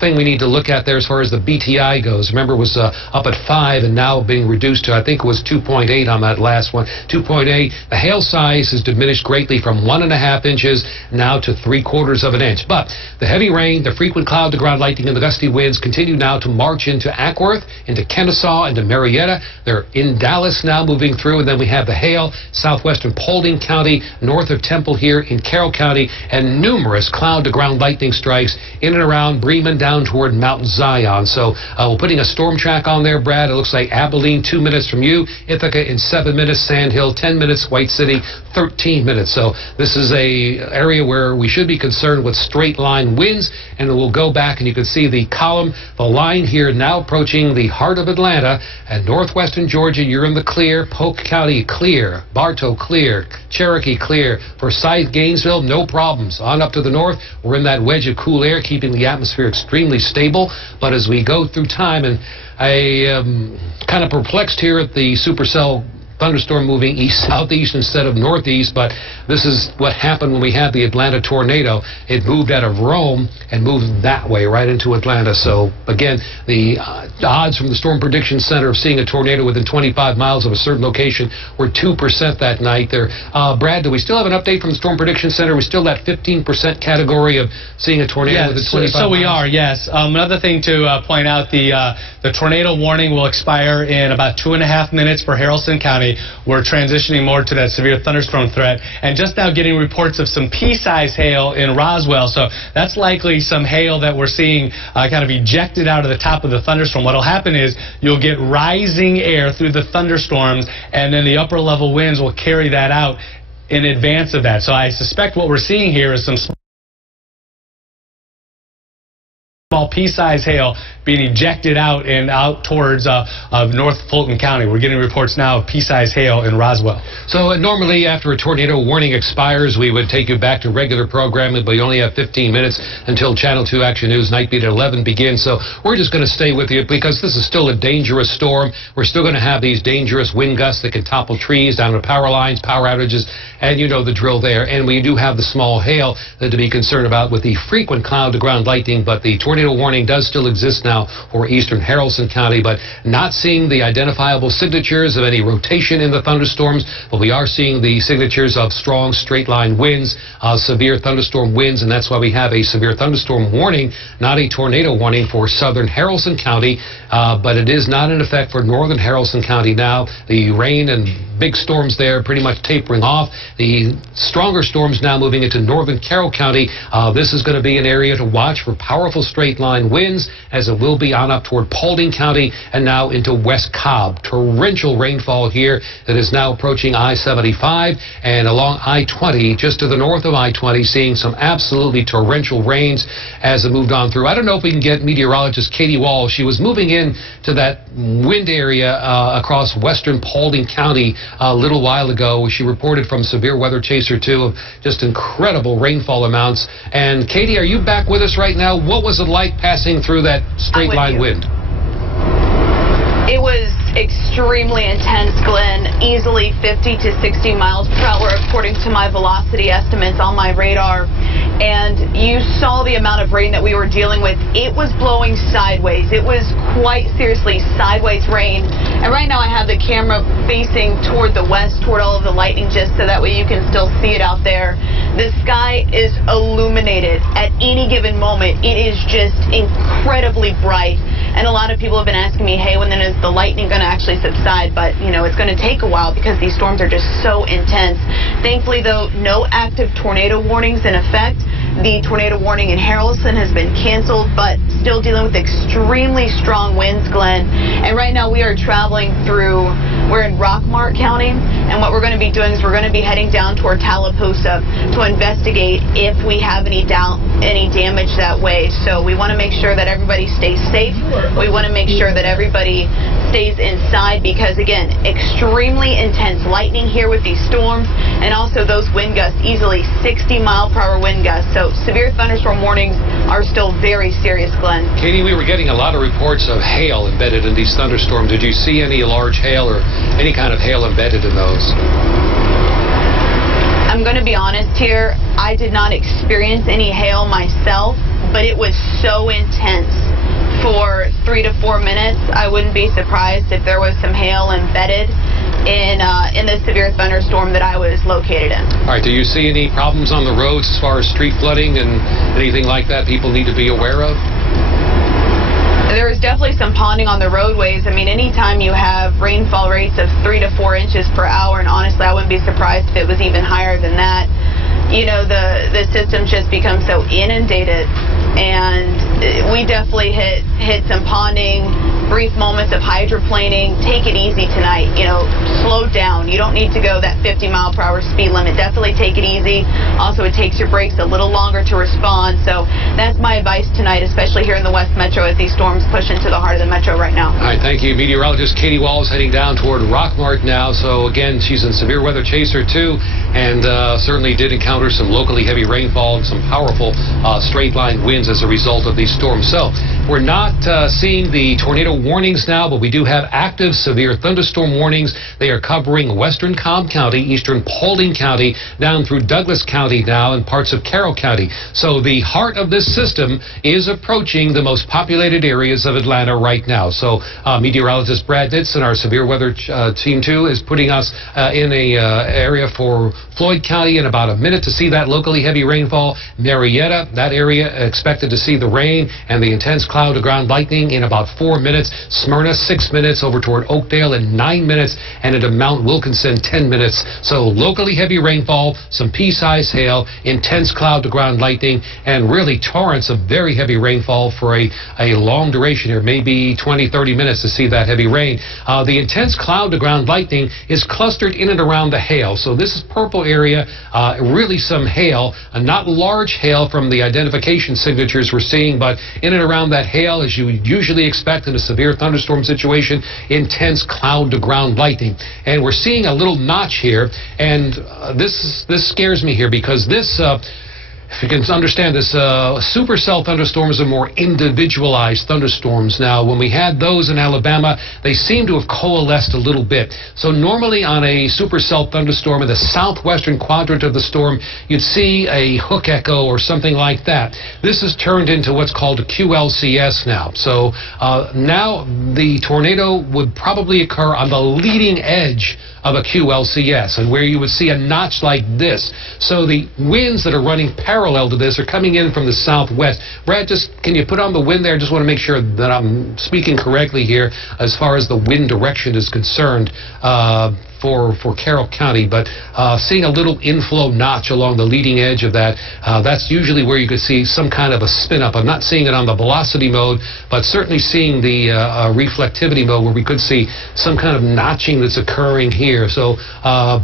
thing we need to look at there as far as the BTI goes. Remember, it was up at 5 and now being reduced to, I think it was 2.8 on that last one. 2.8. The hail size has diminished greatly from 1.5 inches now to 3/4 of an inch. But the heavy rain, the frequent cloud to ground lightning, and the gusty winds continue now to march into Ackworth, into Kennesaw, into Marietta. They're in Dallas now moving through, and then we have the hail, southwestern Paulding County, north of Temple here in Carroll Carroll County, and numerous cloud-to-ground lightning strikes in and around Bremen down toward Mount Zion. So we're putting a storm track on there, Brad. It looks like Abilene, 2 minutes from you. Ithaca in 7 minutes. Sand Hill, 10 minutes. White City, 13 minutes. So this is a area where we should be concerned with straight line winds, and we'll go back and you can see the column, the line here now approaching the heart of Atlanta and northwestern Georgia. You're in the clear. Polk County clear. Bartow clear. Cherokee clear. Forsyth, Gainesville, no problems. On up to the north, we're in that wedge of cool air, keeping the atmosphere extremely stable. But as we go through time, and I am kind of perplexed here at the supercell thunderstorm moving east-southeast instead of northeast, but this is what happened when we had the Atlanta tornado. It moved out of Rome and moved that way right into Atlanta. So again, the odds from the Storm Prediction Center of seeing a tornado within 25 miles of a certain location were 2% that night there. Brad, do we still have an update from the Storm Prediction Center? Are we still that 15% category of seeing a tornado within 25 miles? So we are, yes. Another thing to point out, the tornado warning will expire in about 2.5 minutes for Haralson County. We're transitioning more to that severe thunderstorm threat, and just now getting reports of some pea-sized hail in Roswell. So that's likely some hail that we're seeing kind of ejected out of the top of the thunderstorm. What'll happen is you'll get rising air through the thunderstorms, and then the upper level winds will carry that out in advance of that. So I suspect what we're seeing here is some small pea-sized hail being ejected out and out towards North Fulton County. We're getting reports now of pea-sized hail in Roswell. So normally after a tornado warning expires, we would take you back to regular programming, but you only have 15 minutes until Channel 2 Action News Night Beat at 11 begins. So we're just going to stay with you because this is still a dangerous storm. We're still going to have these dangerous wind gusts that can topple trees down to power lines, power outages, and you know the drill there. And we do have the small hail that to be concerned about with the frequent cloud-to-ground lightning, but the tornado warning does still exist now for eastern Haralson County, but not seeing the identifiable signatures of any rotation in the thunderstorms, but we are seeing the signatures of strong straight line winds, severe thunderstorm winds, and that's why we have a severe thunderstorm warning, not a tornado warning for southern Haralson County, but it is not in effect for northern Haralson County now. The rain and big storms there pretty much tapering off. The stronger storms now moving into northern Carroll County. This is going to be an area to watch for powerful straight line winds, as it will be on up toward Paulding County and now into West Cobb. Torrential rainfall here that is now approaching I-75 and along I-20, just to the north of I-20, seeing some absolutely torrential rains as it moved on through. I don't know if we can get meteorologist Katie Wall. She was moving in to that wind area across western Paulding County a little while ago. She reported from Severe Weather Chaser 2 of just incredible rainfall amounts. And Katie, are you back with us right now? What was it like passing through that straight line wind? It was extremely intense, Glenn. Easily 50 to 60 miles per hour according to my velocity estimates on my radar. And you saw the amount of rain that we were dealing with. It was blowing sideways. It was quite seriously sideways rain. And right now I have the camera facing toward the west, toward all of the lightning, just so that way you can still see it out there. The sky is illuminated at any given moment. It is just incredibly bright. And a lot of people have been asking me, hey, when then is the lightning going to actually subside? But, you know, it's going to take a while because these storms are just so intense. Thankfully, though, no active tornado warnings in effect. The tornado warning in Haralson has been canceled, but still dealing with extremely strong winds, Glenn. And right now we are traveling through, we're in Rockmart County, and what we're going to be doing is we're going to be heading down toward Tallapoosa to investigate if we have any damage that way. So we want to make sure that everybody stays safe. We want to make sure that everybody stays inside because, again, extremely intense lightning here with these storms, and also those wind gusts, easily 60-mile-per-hour wind gusts. So severe thunderstorm warnings are still very serious, Glenn. Katie, we were getting a lot of reports of hail embedded in these thunderstorms. Did you see any large hail or any kind of hail embedded in those? I'm going to be honest here. I did not experience any hail myself, but it was so intense for 3 to 4 minutes. I wouldn't be surprised if there was some hail embedded in the severe thunderstorm that I was located in. All right, do you see any problems on the roads as far as street flooding and anything like that people need to be aware of? There is definitely some ponding on the roadways. I mean, anytime you have rainfall rates of 3 to 4 inches per hour, and honestly, I wouldn't be surprised if it was even higher than that. you know, the system just becomes so inundated, and we definitely hit some ponding, brief moments of hydroplaning. Take it easy tonight. You know, slow down. You don't need to go that 50-mile-per-hour speed limit. Definitely take it easy. Also, it takes your brakes a little longer to respond. So that's my advice tonight, especially here in the West Metro as these storms push into the heart of the metro right now. All right, thank you. Meteorologist Katie Walls heading down toward Rockmart now. So again, she's in severe weather chaser too, and certainly did encounter some locally heavy rainfall and some powerful straight line winds as a result of these storms. So we're not seeing the tornado warnings now, but we do have active severe thunderstorm warnings. They are covering western Cobb County, eastern Paulding County, down through Douglas County now, and parts of Carroll County. So the heart of this system is approaching the most populated areas of Atlanta right now. So meteorologist Brad Ditson, our severe weather team too, is putting us in a area for Floyd County in about a minute to see that locally heavy rainfall. Marietta, that area expected to see the rain and the intense cloud to ground lightning in about 4 minutes. Smyrna, 6 minutes. Over toward Oakdale in 9 minutes, and into Mount Wilkinson, 10 minutes. So locally heavy rainfall, some pea-sized hail, intense cloud to ground lightning, and really torrents of very heavy rainfall for a long duration here, maybe 20-30 minutes to see that heavy rain. The intense cloud to ground lightning is clustered in and around the hail. So this is purple area, really some hail, not large hail from the identification signatures we're seeing, but in and around that hail, as you would usually expect in a severe thunderstorm situation, intense cloud to ground lightning. And we're seeing a little notch here, and this scares me here, because this if you can understand this, supercell thunderstorms are more individualized thunderstorms. Now, when we had those in Alabama, they seem to have coalesced a little bit. So normally on a supercell thunderstorm in the southwestern quadrant of the storm, you'd see a hook echo or something like that. This has turned into what's called a QLCS now. So now the tornado would probably occur on the leading edge of a QLCS, and where you would see a notch like this. So the winds that are running parallel to this are coming in from the southwest. Brad, just can you put on the wind there? Just want to make sure that I'm speaking correctly here as far as the wind direction is concerned for Carroll County, but seeing a little inflow notch along the leading edge of that, that's usually where you could see some kind of a spin up. I'm not seeing it on the velocity mode, but certainly seeing the reflectivity mode, where we could see some kind of notching that's occurring here. So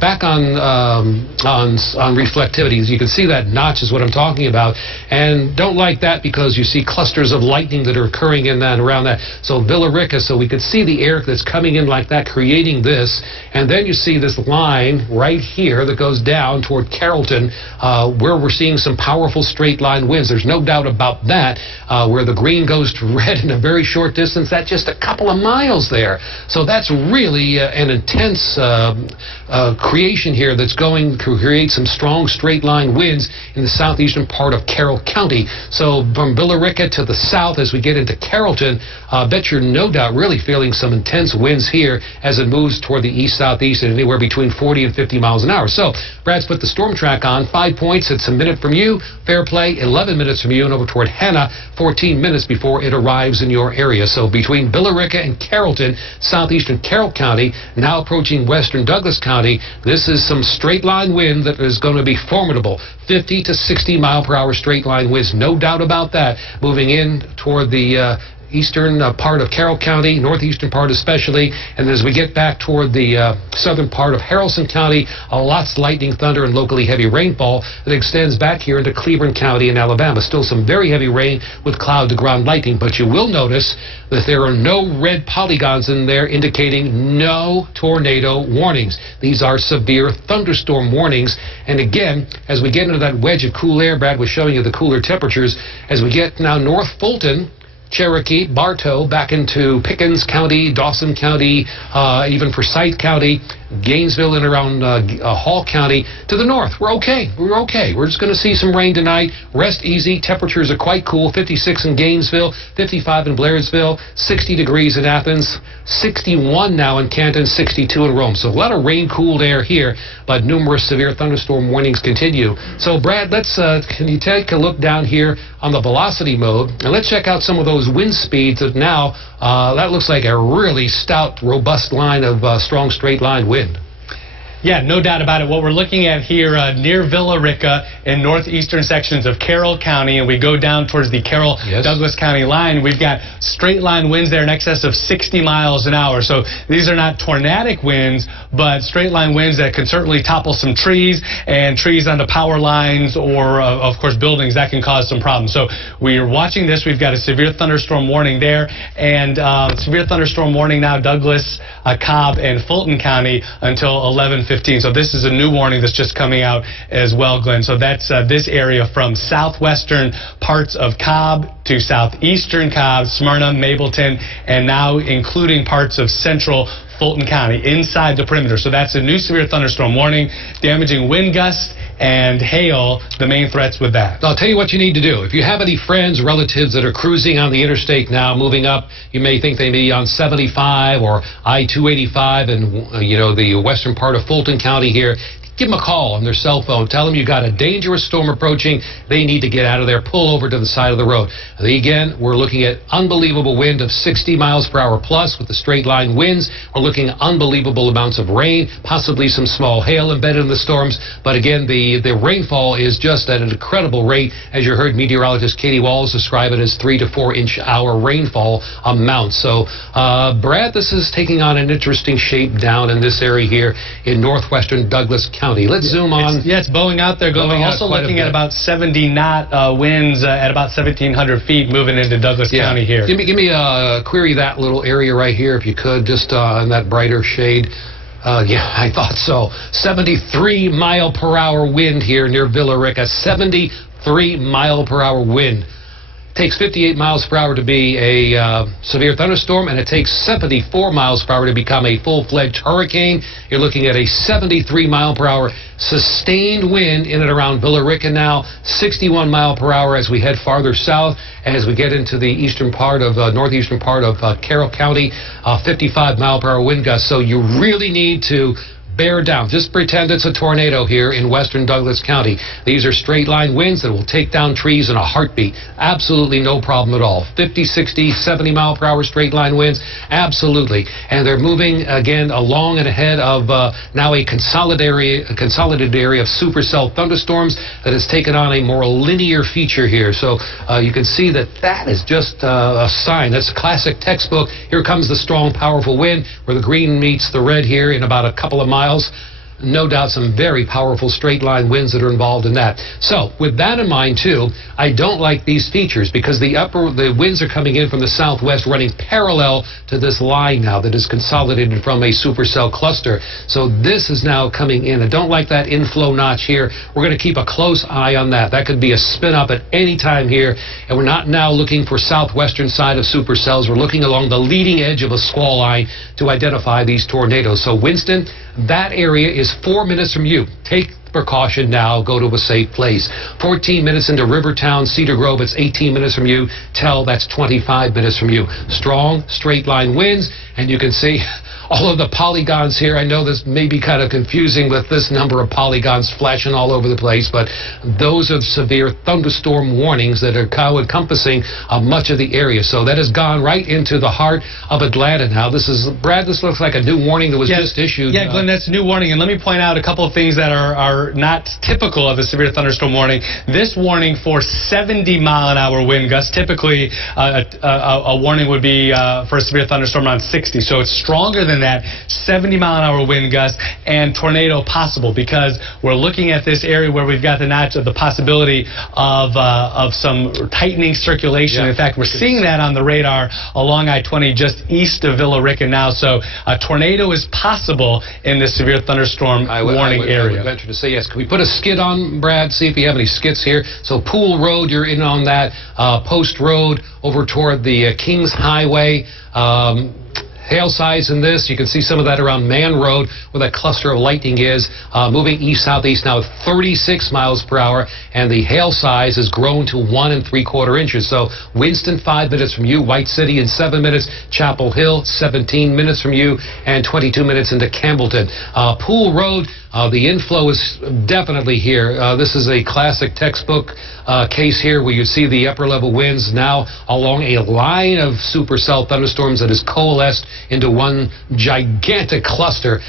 back on reflectivity, as you can see, that notch is what I'm talking about, and don't like that because you see clusters of lightning that are occurring in that, around that. So Villa Rica, so we could see the air that's coming in like that, creating this, and then you see this line right here that goes down toward Carrollton, where we're seeing some powerful straight line winds. There's no doubt about that. Where the green goes to red in a very short distance, that's just a couple of miles there. So that's really an intense creation here that's going to create some strong straight line winds in the southeastern part of Carroll County. So from Villa Rica to the south, as we get into Carrollton, bet you're no doubt really feeling some intense winds here as it moves toward the east-southeast and anywhere between 40 and 50 miles an hour. So Brad's put the storm track on. 5 points. It's a minute from you. Fair play, 11 minutes from you, and over toward Henna, 14 minutes before it arrives in your area. So between Villa Rica and Carrollton, southeastern Carroll County, now approaching western Douglas County, this is some straight line wind that is going to be formidable. 50 to 60 mile per hour straight line winds, no doubt about that, moving in toward the eastern part of Carroll County, northeastern part especially, and as we get back toward the southern part of Haralson County, lots of lightning, thunder, and locally heavy rainfall that extends back here into Cleveland County in Alabama. Still some very heavy rain with cloud to ground lightning, but you will notice that there are no red polygons in there indicating no tornado warnings. These are severe thunderstorm warnings, and again, as we get into that wedge of cool air, Brad was showing you the cooler temperatures, as we get now north Fulton, Cherokee, Bartow, back into Pickens County, Dawson County, even Forsyth County, Gainesville and around Hall County. To the north, we're okay. We're just going to see some rain tonight. Rest easy. Temperatures are quite cool. 56 in Gainesville, 55 in Blairsville, 60 degrees in Athens, 61 now in Canton, 62 in Rome. So a lot of rain-cooled air here, but numerous severe thunderstorm warnings continue. So Brad, let's can you take a look down here on the velocity mode, and let's check out some of those wind speeds that now that looks like a really stout, robust line of strong straight line wind. Yeah, no doubt about it. What we're looking at here near Villa Rica in northeastern sections of Carroll County, and we go down towards the Carroll-Douglas County line, we've got straight line winds there in excess of 60 miles an hour. So these are not tornadic winds, but straight line winds that can certainly topple some trees and trees onto power lines or, of course, buildings that can cause some problems. So we are watching this. We've got a severe thunderstorm warning there, and severe thunderstorm warning now Douglas, Cobb, and Fulton County until 11:15. So this is a new warning that's just coming out as well, Glenn. So that's this area from southwestern parts of Cobb to southeastern Cobb, Smyrna, Mableton, and now including parts of central Fulton County inside the perimeter. So that's a new severe thunderstorm warning, damaging wind gusts and hail, the main threats with that. I'll tell you what you need to do. If you have any friends, relatives that are cruising on the interstate now, moving up, you may think they may be on 75 or I-285 and, you know, the western part of Fulton County here. Give them a call on their cell phone. Tell them you got a dangerous storm approaching. They need to get out of there. Pull over to the side of the road. Again, we're looking at unbelievable wind of 60 miles per hour plus with the straight line winds. We're looking at unbelievable amounts of rain, possibly some small hail embedded in the storms. But again, the rainfall is just at an incredible rate. As you heard meteorologist Katie Walls describe it as 3 to 4 inch hour rainfall amount. So, Brad, this is taking on an interesting shape down in this area here in northwestern Douglas County. Let's zoom on. It's bowing out there. We're also looking at about 70 knot winds at about 1,700 feet moving into Douglas County here. Give me a query that little area right here, if you could, just in that brighter shade. Yeah, I thought so. 73 mile per hour wind here near Villa Rica. 73 mile per hour wind. Takes 58 miles per hour to be a severe thunderstorm, and it takes 74 miles per hour to become a full-fledged hurricane. You're looking at a 73 mile per hour sustained wind in and around Villa Rica now, 61 mile per hour as we head farther south, and as we get into the eastern part of northeastern part of Carroll County, 55 mile per hour wind gusts. So you really need to bear down. Just pretend it's a tornado here in western Douglas County. These are straight line winds that will take down trees in a heartbeat. Absolutely no problem at all. 50, 60, 70 mile per hour straight line winds. Absolutely. And they're moving again along and ahead of now a consolidated area of supercell thunderstorms that has taken on a more linear feature here. So you can see that is just a sign. That's a classic textbook. Here comes the strong, powerful wind where the green meets the red here in about a couple of miles. No doubt some very powerful straight line winds that are involved in that. So with that in mind too, I don't like these features because the winds are coming in from the southwest running parallel to this line now that is consolidated from a supercell cluster. So this is now coming in. I don't like that inflow notch here. We're going to keep a close eye on that. That could be a spin up at any time here. And we're not now looking for southwestern side of supercells. We're looking along the leading edge of a squall line to identify these tornadoes. So Winston, that area is 4 minutes from you. Take precaution now. Go to a safe place. 14 minutes into Rivertown, Cedar Grove, it's 18 minutes from you. Tell, that's 25 minutes from you. Strong, straight line winds, and you can see all of the polygons here. I know this may be kind of confusing with this number of polygons flashing all over the place, but those are severe thunderstorm warnings that are encompassing much of the area. So that has gone right into the heart of Atlanta now. This is, Brad, this looks like a new warning that was just issued. Yeah, Glenn, that's a new warning. And let me point out a couple of things that are not typical of a severe thunderstorm warning. This warning for 70 mile an hour wind gusts. Typically, a warning would be for a severe thunderstorm around 60. So it's stronger than that, 70 mile an hour wind gusts and tornado possible, because we're looking at this area where we've got the notch of the possibility of some tightening circulation. In fact, we're seeing that on the radar along I-20 just east of Villa Rica now. So a tornado is possible in this severe thunderstorm warning area. I would venture to say yes. Can we put a skid on, Brad? See if you have any skits here. So Pool Road, you're in on that. Post Road over toward the Kings Highway. Hail size in this, you can see some of that around Man Road where that cluster of lightning is, moving east-southeast now at 36 miles per hour, and the hail size has grown to 1 3/4 inches. So Winston, 5 minutes from you, White City in 7 minutes, Chapel Hill, 17 minutes from you, and 22 minutes into Campbellton. Pool Road, the inflow is definitely here. This is a classic textbook case here where you see the upper level winds now along a line of supercell thunderstorms that has coalesced into one gigantic cluster.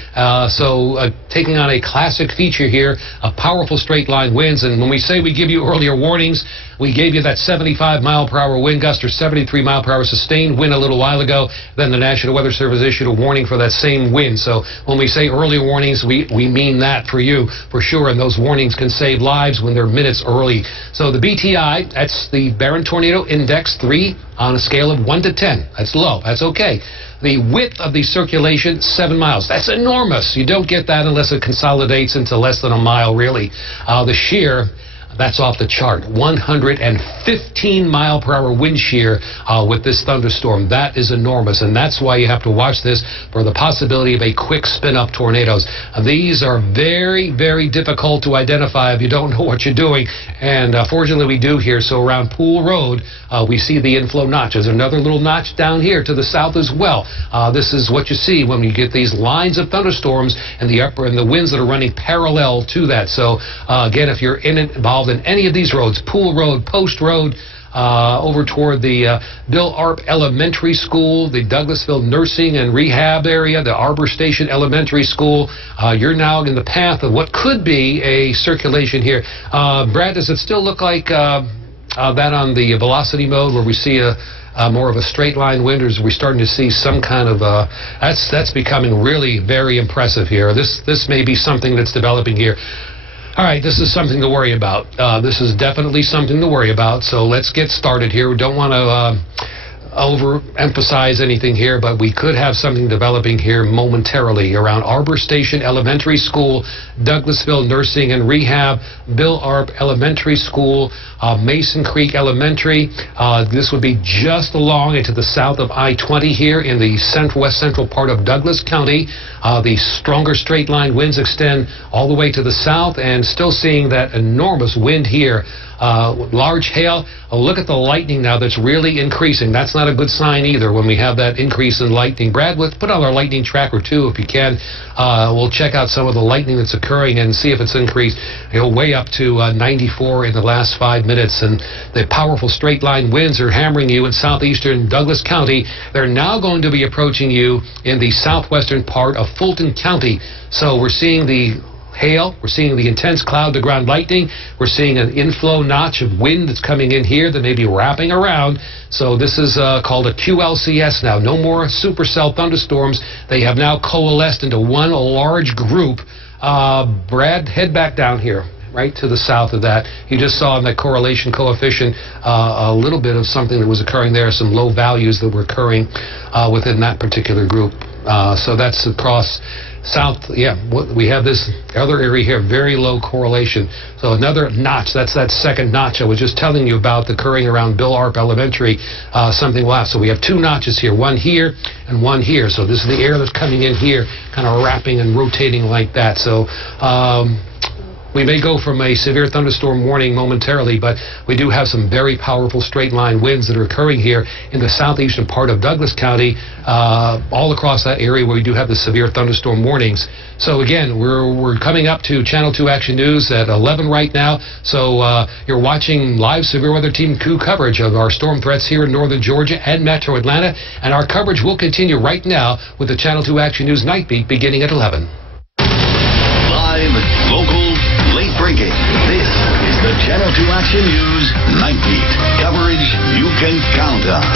Taking on a classic feature here, a powerful straight line winds. And when we say we give you earlier warnings, we gave you that 75-mile-per-hour wind gust or 73-mile-per-hour sustained wind a little while ago. Then the National Weather Service issued a warning for that same wind. So when we say earlier warnings, we mean that for you, for sure. And those warnings can save lives when they're minutes early. So the BTI, that's the Barron Tornado Index 3 on a scale of 1 to 10. That's low. That's okay. The width of the circulation, 7 miles. That's enormous. You don't get that unless it consolidates into less than a mile, really. The shear, that's off the chart. 115-mile-per-hour wind shear with this thunderstorm. That is enormous, and that's why you have to watch this for the possibility of a quick spin-up tornadoes. These are very, very difficult to identify if you don't know what you're doing, and fortunately we do here. So around Pool Road, we see the inflow notch. There's another little notch down here to the south as well. This is what you see when you get these lines of thunderstorms and the winds that are running parallel to that. So again, if you're involved in any of these roads, Pool Road, Post Road, over toward the Bill Arp Elementary School, the Douglasville Nursing and Rehab area, the Arbor Station Elementary School, you're now in the path of what could be a circulation here. Brad, does it still look like that on the velocity mode where we see more of a straight line wind, or are we starting to see some kind of that's becoming really very impressive here. This may be something that's developing here. All right, this is something to worry about. This is definitely something to worry about. So let's get started here. We don't want to overemphasize anything here, but we could have something developing here momentarily around Arbor Station Elementary School, Douglasville Nursing and Rehab, Bill Arp Elementary School, Mason Creek Elementary. This would be just along and to the south of I-20 here in the west central part of Douglas County. The stronger straight line winds extend all the way to the south, and still seeing that enormous wind here. Large hail. Look at the lightning now that's really increasing. That's not a good sign either when we have that increase in lightning. Brad, let's put on our lightning tracker too if you can. We'll check out some of the lightning that's occurring and see if it's increased. Way up to 94 in the last 5 minutes. And the powerful straight line winds are hammering you in southeastern Douglas County. They're now going to be approaching you in the southwestern part of Fulton County. So we're seeing the hail, we're seeing the intense cloud-to-ground lightning, we're seeing an inflow notch of wind that's coming in here that may be wrapping around. So this is called a QLCS now. No more supercell thunderstorms. They have now coalesced into one large group. Brad, head back down here, right to the south of that. You just saw in that correlation coefficient a little bit of something that was occurring there, some low values that were occurring within that particular group. So that's across south. Yeah, we have this other area here, very low correlation. So another notch, that's that second notch I was just telling you about occurring around Bill Arp Elementary. Something will happen. So we have two notches here, one here and one here. So this is the air that's coming in here, kind of wrapping and rotating like that. So we may go from a severe thunderstorm warning momentarily, but we do have some very powerful straight line winds that are occurring here in the southeastern part of Douglas County, all across that area where we do have the severe thunderstorm warnings. So again, we're coming up to Channel 2 Action News at 11 right now. So you're watching live Severe Weather Team 2 coverage of our storm threats here in northern Georgia and metro Atlanta. And our coverage will continue right now with the Channel 2 Action News Night Beat beginning at 11. Live, local, breaking. This is the Channel 2 Action News Night Beat. Coverage you can count on.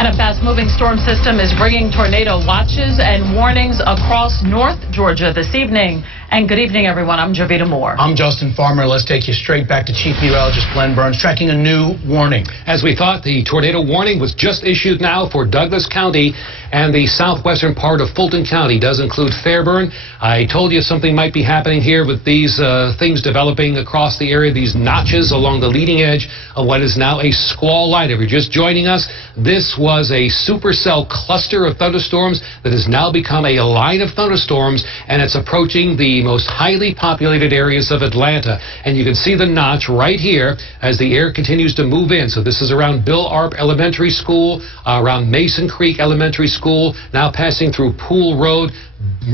And a fast-moving storm system is bringing tornado watches and warnings across North Georgia this evening. And good evening, everyone. I'm Jovita Moore. I'm Justin Farmer. Let's take you straight back to Chief Meteorologist Glenn Burns, tracking a new warning. As we thought, the tornado warning was just issued now for Douglas County, and the southwestern part of Fulton County does include Fairburn. I told you something might be happening here with these things developing across the area, these notches along the leading edge of what is now a squall line. If you're just joining us, this was a supercell cluster of thunderstorms that has now become a line of thunderstorms, and it's approaching the the most highly populated areas of Atlanta. And you can see the notch right here as the air continues to move in. So this is around Bill Arp Elementary School, around Mason Creek Elementary School, now passing through Pool Road.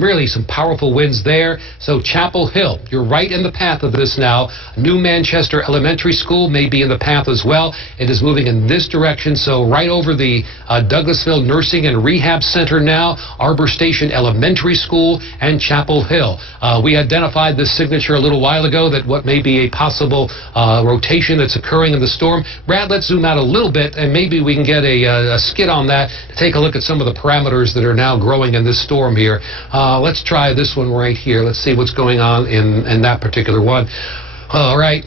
Really some powerful winds there. So Chapel Hill, you're right in the path of this now. New Manchester Elementary School may be in the path as well. It is moving in this direction, so right over the Douglasville Nursing and Rehab Center now, Arbor Station Elementary School, and Chapel Hill. We identified this signature a little while ago, that what may be a possible rotation that's occurring in the storm. Brad, let's zoom out a little bit, and maybe we can get a skid on that to take a look at some of the parameters that are now growing in this storm here. Let's try this one right here. Let's see what's going on in that particular one. All right,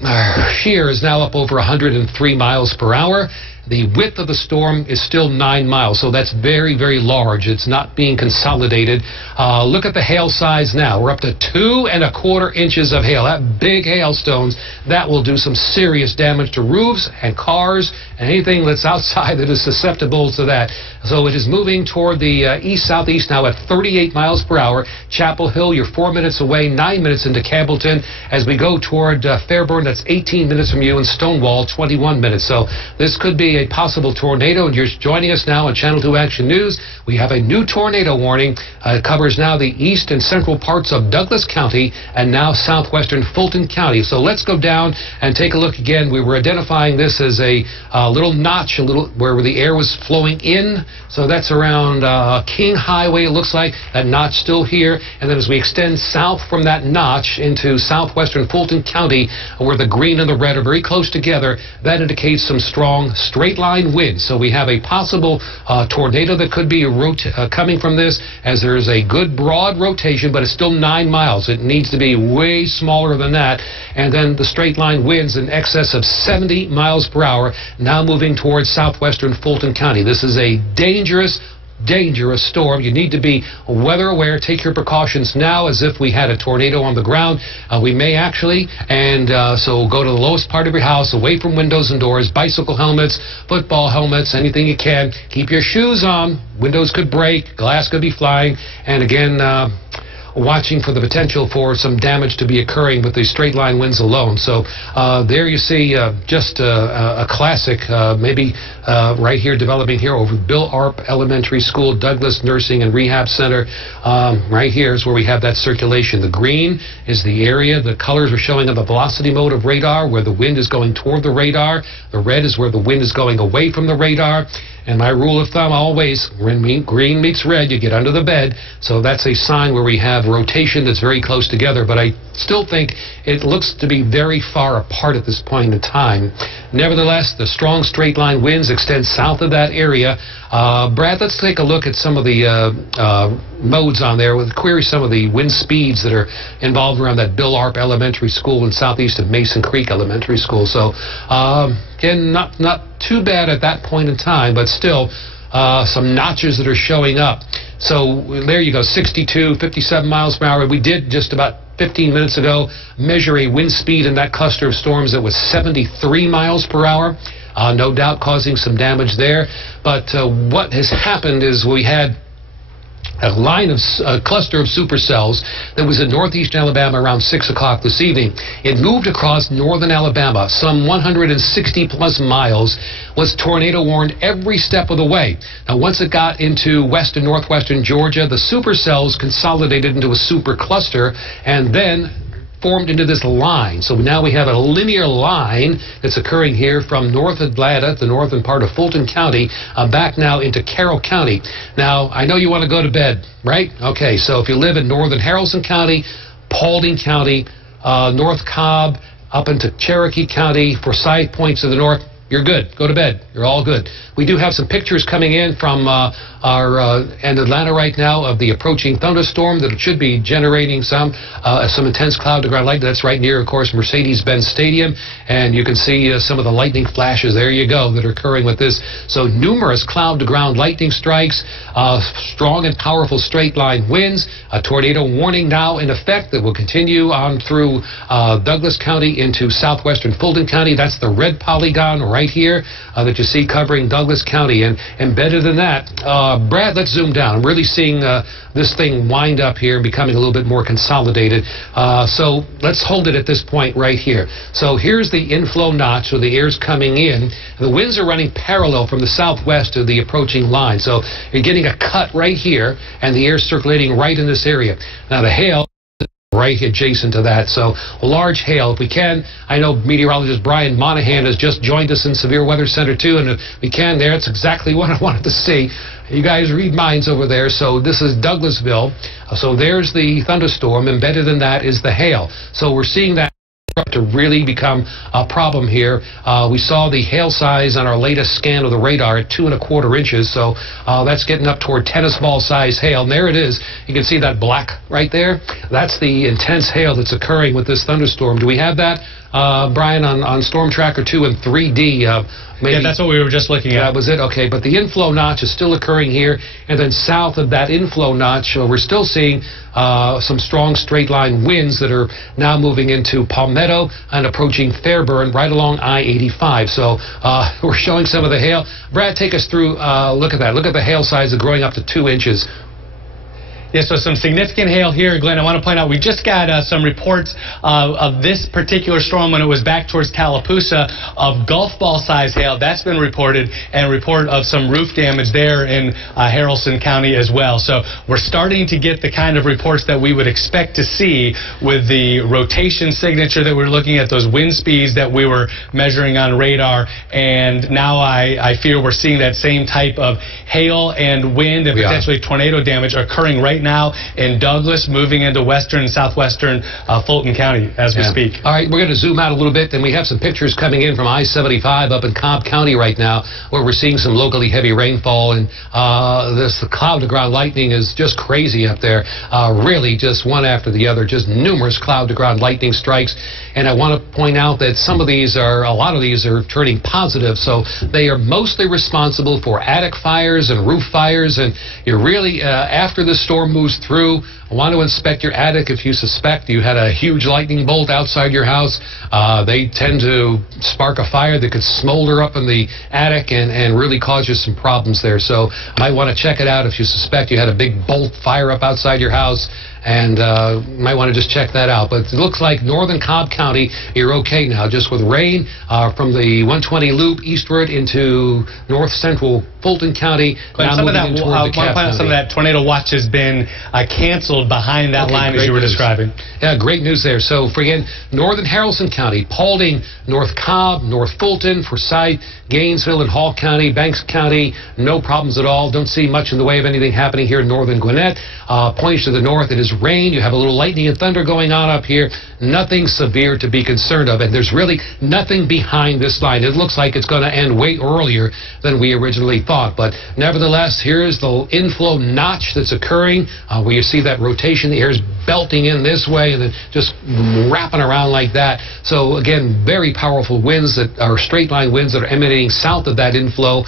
shear is now up over 103 miles per hour. The width of the storm is still 9 miles, so that's very, very large. It's not being consolidated. Look at the hail size now. We're up to 2¼ inches of hail. That big hailstones, that will do some serious damage to roofs and cars and anything that's outside that is susceptible to that. So it is moving toward the east-southeast now at 38 miles per hour. Chapel Hill, you're 4 minutes away, 9 minutes into Campbellton. As we go toward Fairburn, that's 18 minutes from you, and Stonewall, 21 minutes. So this could be a possible tornado, and you're joining us now on Channel 2 Action News. We have a new tornado warning. It covers now the east and central parts of Douglas County and now southwestern Fulton County. So let's go down and take a look again. We were identifying this as a little notch, where the air was flowing in. So that's around King Highway, it looks like. That notch still here. And then as we extend south from that notch into southwestern Fulton County, where the green and the red are very close together, that indicates some strong straight line winds. So we have a possible tornado that could be coming from this, as there is a good broad rotation, but it's still 9 miles. It needs to be way smaller than that. And then the straight line winds in excess of 70 miles per hour, now moving towards southwestern Fulton County. This is a dangerous storm. You need to be weather aware. Take your precautions now as if we had a tornado on the ground. We may actually, so go to the lowest part of your house, away from windows and doors, bicycle helmets, football helmets, anything you can. Keep your shoes on. Windows could break, glass could be flying, and again, watching for the potential for some damage to be occurring with the straight line winds alone. So there you see just a classic, maybe right here developing here over Bill Arp Elementary School, Douglas Nursing and Rehab Center. Right here is where we have that circulation. The green is the area. The colors are showing on the velocity mode of radar, where the wind is going toward the radar. The red is where the wind is going away from the radar. And my rule of thumb always, when green meets red, you get under the bed. So that's a sign where we have rotation that's very close together. But I still think it looks to be very far apart at this point in time. Nevertheless, the strong straight line winds extend south of that area. Brad, let's take a look at some of the modes on there. We'll query some of the wind speeds that are involved around that Bill Arp Elementary School and southeast of Mason Creek Elementary School. So, again, not too bad at that point in time, but still some notches that are showing up. So there you go, 62, 57 miles per hour. We did just about 15 minutes ago measure a wind speed in that cluster of storms that was 73 miles per hour. No doubt causing some damage there. But what has happened is we had a cluster of supercells that was in northeast Alabama around 6 o'clock this evening. It moved across northern Alabama, some 160 plus miles, was tornado warned every step of the way. Now, once it got into west and northwestern Georgia, the supercells consolidated into a supercluster and then formed into this line. So now we have a linear line that's occurring here from North Atlanta, the northern part of Fulton County, back now into Carroll County. Now, I know you want to go to bed, right? Okay, so if you live in northern Haralson County, Paulding County, North Cobb, up into Cherokee County, Forsyth Point to the north, you're good. Go to bed. You're all good. We do have some pictures coming in from in Atlanta right now of the approaching thunderstorm that should be generating some intense cloud to ground lightning. That's right near, of course, Mercedes-Benz Stadium, and you can see some of the lightning flashes. There you go, that are occurring with this. So numerous cloud to ground lightning strikes, strong and powerful straight line winds, a tornado warning now in effect that will continue on through Douglas County into southwestern Fulton County. That's the red polygon right right here that you see covering Douglas County. And embedded in that, Brad, let's zoom down. I'm really seeing this thing wind up here and becoming a little bit more consolidated. So let's hold it at this point right here. So here's the inflow notch, so the air's coming in. The winds are running parallel from the southwest to the approaching line. So you're getting a cut right here, and the air's circulating right in this area. Now the hail right adjacent to that, so large hail. If we can, I know meteorologist Brian Monahan has just joined us in Severe Weather Center too, and if we can there, it's exactly what I wanted to see. You guys read minds over there. So this is Douglasville. So there's the thunderstorm. Embedded in that is the hail. So we're seeing that to really become a problem here. We saw the hail size on our latest scan of the radar at 2¼ inches, so that's getting up toward tennis ball size hail. And there it is. You can see that black right there. That's the intense hail that's occurring with this thunderstorm. Do we have that, Brian, on Storm Tracker 2 and 3D? Maybe. Yeah, that's what we were just looking at. That was it? Okay, but the inflow notch is still occurring here, and then south of that inflow notch, we're still seeing some strong straight-line winds that are now moving into Palmetto and approaching Fairburn right along I-85. So we're showing some of the hail. Brad, take us through, look at that. Look at the hail size growing up to 2 inches. Yeah, so some significant hail here, Glenn. I want to point out we just got some reports of this particular storm when it was back towards Tallapoosa of golf ball size hail. That's been reported, and a report of some roof damage there in Haralson County as well. So we're starting to get the kind of reports that we would expect to see with the rotation signature that we're looking at, those wind speeds that we were measuring on radar. And now I fear we're seeing that same type of hail and wind and potentially tornado damage occurring right now in Douglas, moving into western and southwestern Fulton County as we speak. All right, we're going to zoom out a little bit, and we have some pictures coming in from I-75 up in Cobb County right now, where we're seeing some locally heavy rainfall, and the cloud-to-ground lightning is just crazy up there. Really, just one after the other, just numerous cloud-to-ground lightning strikes. And I want to point out that a lot of these are turning positive, so they are mostly responsible for attic fires and roof fires. And you're really, after the storm moves through, I want to inspect your attic if you suspect you had a huge lightning bolt outside your house. They tend to spark a fire that could smolder up in the attic and really cause you some problems there. So you might want to check it out if you suspect you had a big bolt fire up outside your house. And might want to just check that out. But it looks like northern Cobb County, you're okay now, just with rain from the 120 loop eastward into north central Fulton County. But some of that, some of that tornado watch has been canceled behind that line as you were describing. Yeah, great news there. So for again, northern Haralson County, Paulding, North Cobb, North Fulton, Forsyth, Gainesville, and Hall County, Banks County, no problems at all. Don't see much in the way of anything happening here in northern Gwinnett. Points to the north, it is rain. You have a little lightning and thunder going on up here. Nothing severe to be concerned of, and there's really nothing behind this line. It looks like it's going to end way earlier than we originally thought, but nevertheless, here's the inflow notch that's occurring where you see that rotation. The air's belting in this way and then just wrapping around like that. So again, very powerful winds that are straight line winds that are emanating south of that inflow.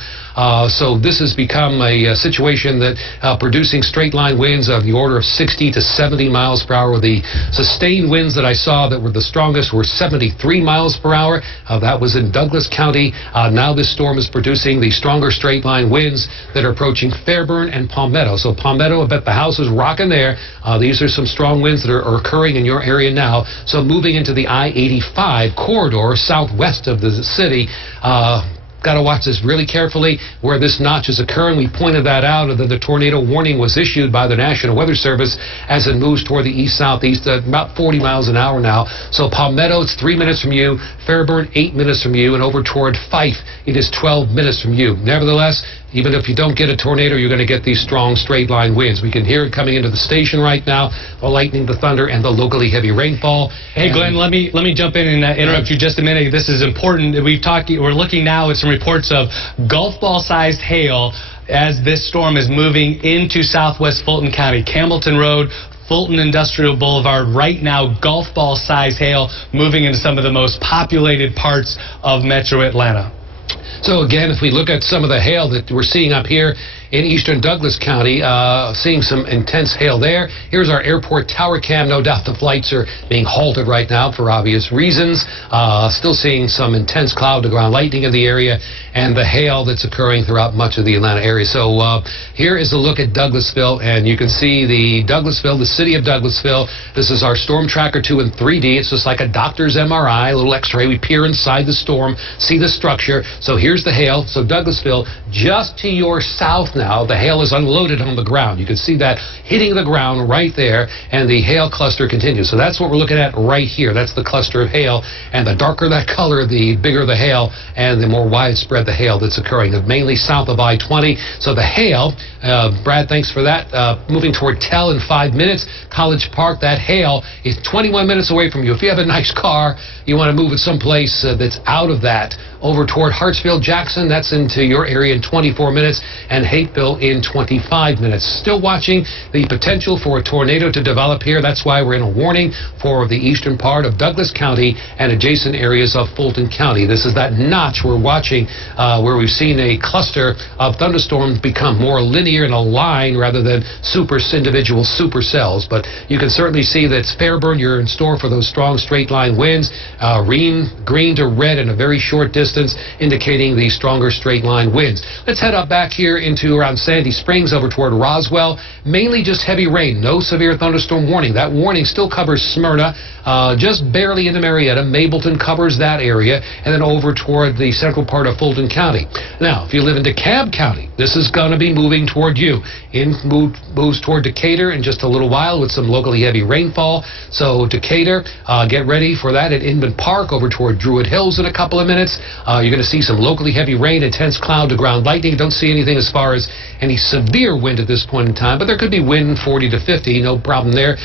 So this has become a situation that producing straight line winds of the order of 60 to 70 miles per hour. The sustained winds that I saw that were the strongest were 73 miles per hour. That was in Douglas County. Now this storm is producing the stronger straight line winds that are approaching Fairburn and Palmetto. So Palmetto, I bet the house is rocking there. These are some strong winds that are occurring in your area now. So moving into the I-85 corridor southwest of the city. Got to watch this really carefully where this notch is occurring. We pointed that out, and then the tornado warning was issued by the National Weather Service as it moves toward the east-southeast at about 40 miles an hour now. So Palmetto, it's 3 minutes from you. Fairburn, 8 minutes from you. And over toward Fife, it is 12 minutes from you. Nevertheless, even if you don't get a tornado, you're going to get these strong straight-line winds. We can hear it coming into the station right now, the lightning, the thunder, and the locally heavy rainfall. Hey, Glenn, let me jump in and interrupt you just a minute. This is important. We're looking now at some reports of golf ball-sized hail as this storm is moving into southwest Fulton County. Campbellton Road, Fulton Industrial Boulevard, right now, golf ball-sized hail moving into some of the most populated parts of metro Atlanta. So again, if we look at some of the hail that we're seeing up here in eastern Douglas County, seeing some intense hail there. Here's our airport tower cam. No doubt the flights are being halted right now for obvious reasons. Still seeing some intense cloud-to-ground lightning in the area and the hail that's occurring throughout much of the Atlanta area. So here is a look at Douglasville, and you can see the city of Douglasville. This is our storm tracker 2 in 3D. It's just like a doctor's MRI, a little x-ray. We peer inside the storm, see the structure. So here's the hail. So Douglasville, just to your south now, the hail is unloaded on the ground. You can see that hitting the ground right there, and the hail cluster continues. So that's what we're looking at right here. That's the cluster of hail, and the darker that color, the bigger the hail, and the more widespread the hail that's occurring, mainly south of I-20. So the hail, Brad, thanks for that. Moving toward Tell in 5 minutes. College Park, that hail is 21 minutes away from you. If you have a nice car, you want to move it someplace that's out of that. Over toward Hartsfield, Jackson, that's into your area in 24 minutes, and Hapeville in 25 minutes. Still watching the potential for a tornado to develop here. That's why we're in a warning for the eastern part of Douglas County and adjacent areas of Fulton County. This is that notch we're watching where we've seen a cluster of thunderstorms become more linear in a line rather than individual supercells. But you can certainly see that Fairburn, you're in store for those strong straight line winds, green to red in a very short distance, indicating the stronger straight line winds. Let's head up back here into around Sandy Springs over toward Roswell. Mainly just heavy rain, no severe thunderstorm warning. That warning still covers Smyrna, just barely into Marietta. Mableton covers that area, and then over toward the central part of Fulton County. Now, if you live in DeKalb County, this is going to be moving toward you. Moves toward Decatur in just a little while with some locally heavy rainfall. So Decatur, get ready for that at Inman Park over toward Druid Hills in a couple of minutes. You're going to see some locally heavy rain, intense cloud-to-ground lightning. Don't see anything as far as any severe wind at this point in time, but there could be wind 40 to 50, no problem there.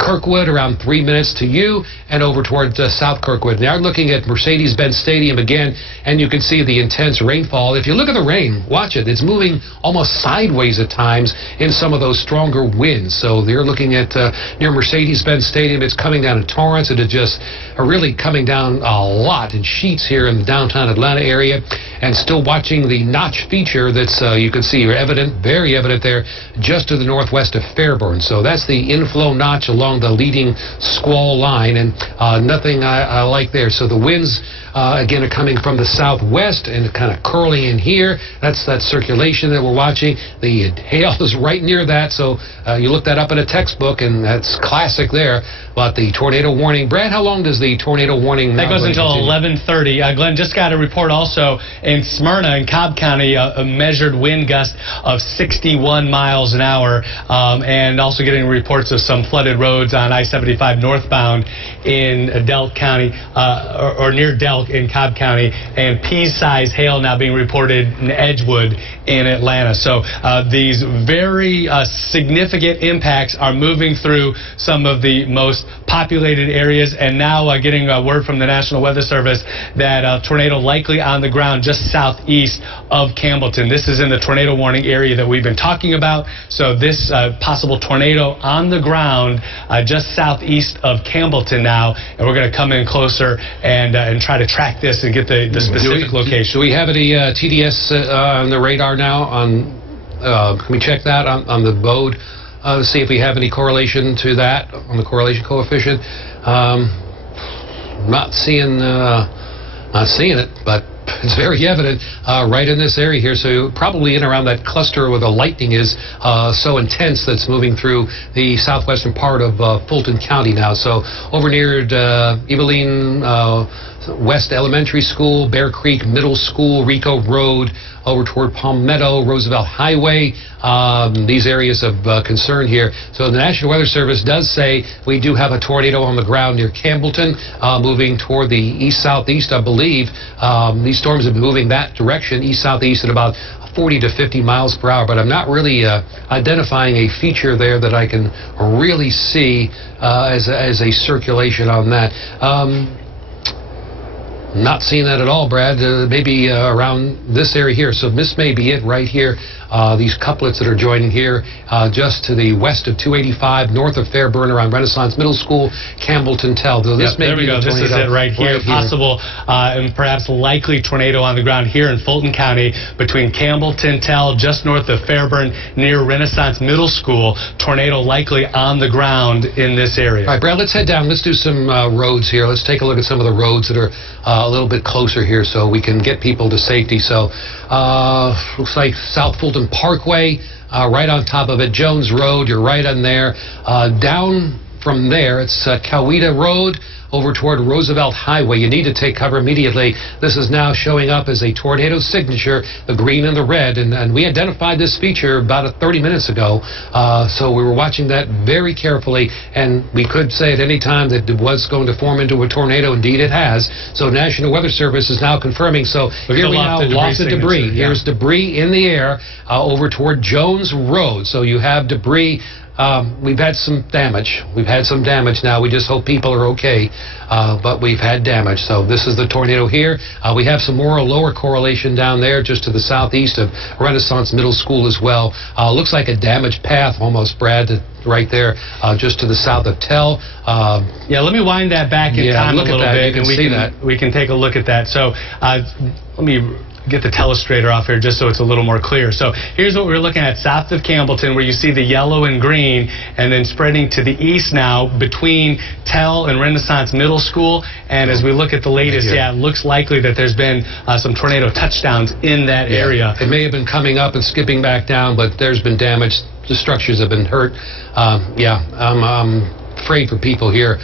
Kirkwood around 3 minutes to you, and over toward South Kirkwood. Now looking at Mercedes-Benz Stadium again, and you can see the intense rainfall. If you look at the rain, watch it. It's moving almost sideways at times in some of those stronger winds. So they're looking at near Mercedes-Benz Stadium. It's coming down in torrents, and it just really coming down a lot in sheets here in the downtown Atlanta area. And still watching the notch feature that's you can see very evident there just to the northwest of Fairburn. So that's the inflow notch along the leading squall line, and nothing I like there. So the winds again are coming from the southwest and kind of curling in here. That's that circulation that we're watching. The hail is right near that, so you look that up in a textbook, and that's classic there. But the tornado warning, Brad, how long does the tornado warning? That goes until 11:30. Glenn just got a report also in Smyrna in Cobb County, a measured wind gust of 61 miles an hour, and also getting reports of some flooded roads on I-75 northbound in Delk County, or near Delk in Cobb County, and pea-sized hail now being reported in Edgewood in Atlanta. So these very significant impacts are moving through some of the most populated areas, and now getting word from the National Weather Service that a tornado likely on the ground just southeast of Campbellton. This is in the tornado warning area that we've been talking about. So this possible tornado on the ground just southeast of Campbellton now, and we're going to come in closer and try to track this and get the specific location. Do we have any TDS on the radar now? Can we check that on the BODE? See if we have any correlation to that on the correlation coefficient. Not seeing it, but it's very evident right in this area here. So probably in around that cluster where the lightning is so intense that's moving through the southwestern part of Fulton County now. So over near Eveline West Elementary School, Bear Creek Middle School, Rico Road, over toward Palmetto, Roosevelt Highway, these areas of concern here. So the National Weather Service does say we do have a tornado on the ground near Campbellton, moving toward the east-southeast, I believe. These storms have been moving that direction, east-southeast, at about 40 to 50 miles per hour, but I'm not really identifying a feature there that I can really see as a circulation on that. Not seeing that at all, Brad. Maybe around this area here. So this may be it right here. These couplets that are joining here just to the west of 285, north of Fairburn, around Renaissance Middle School, Campbellton Tell. So this may there we be go. the This is it right here. Possible and perhaps likely tornado on the ground here in Fulton County between Campbellton Tell, just north of Fairburn, near Renaissance Middle School. Tornado likely on the ground in this area. All right, Brad, let's head down. Let's do some roads here. Let's take a look at some of the roads that are a little bit closer here so we can get people to safety. So looks like South Fulton Parkway, right on top of it. Jones Road, you're right on there. Down from there, it's Coweta Road over toward Roosevelt Highway. You need to take cover immediately. This is now showing up as a tornado signature, the green and the red, and we identified this feature about 30 minutes ago, so we were watching that very carefully, and we could say at any time that it was going to form into a tornado. Indeed it has. So National Weather Service is now confirming. So here we now lost the debris. Yeah. Here's debris in the air over toward Jones Road. So you have debris. We've had some damage. We've had some damage now. We just hope people are okay, but we've had damage. So this is the tornado here. We have some more lower correlation down there just to the southeast of Renaissance Middle School as well. Looks like a damaged path almost, Brad, right there just to the south of Tell. Yeah, let me wind that back in time a little bit, and we can take a look at that. So let me get the telestrator off here just so it's a little more clear. So here's what we're looking at south of Campbellton, where you see the yellow and green, and then spreading to the east now between Tell and Renaissance Middle School. And as we look at the latest, it looks likely that there's been some tornado touchdowns in that area. It may have been coming up and skipping back down, but there's been damage. The structures have been hurt. I'm afraid for people here.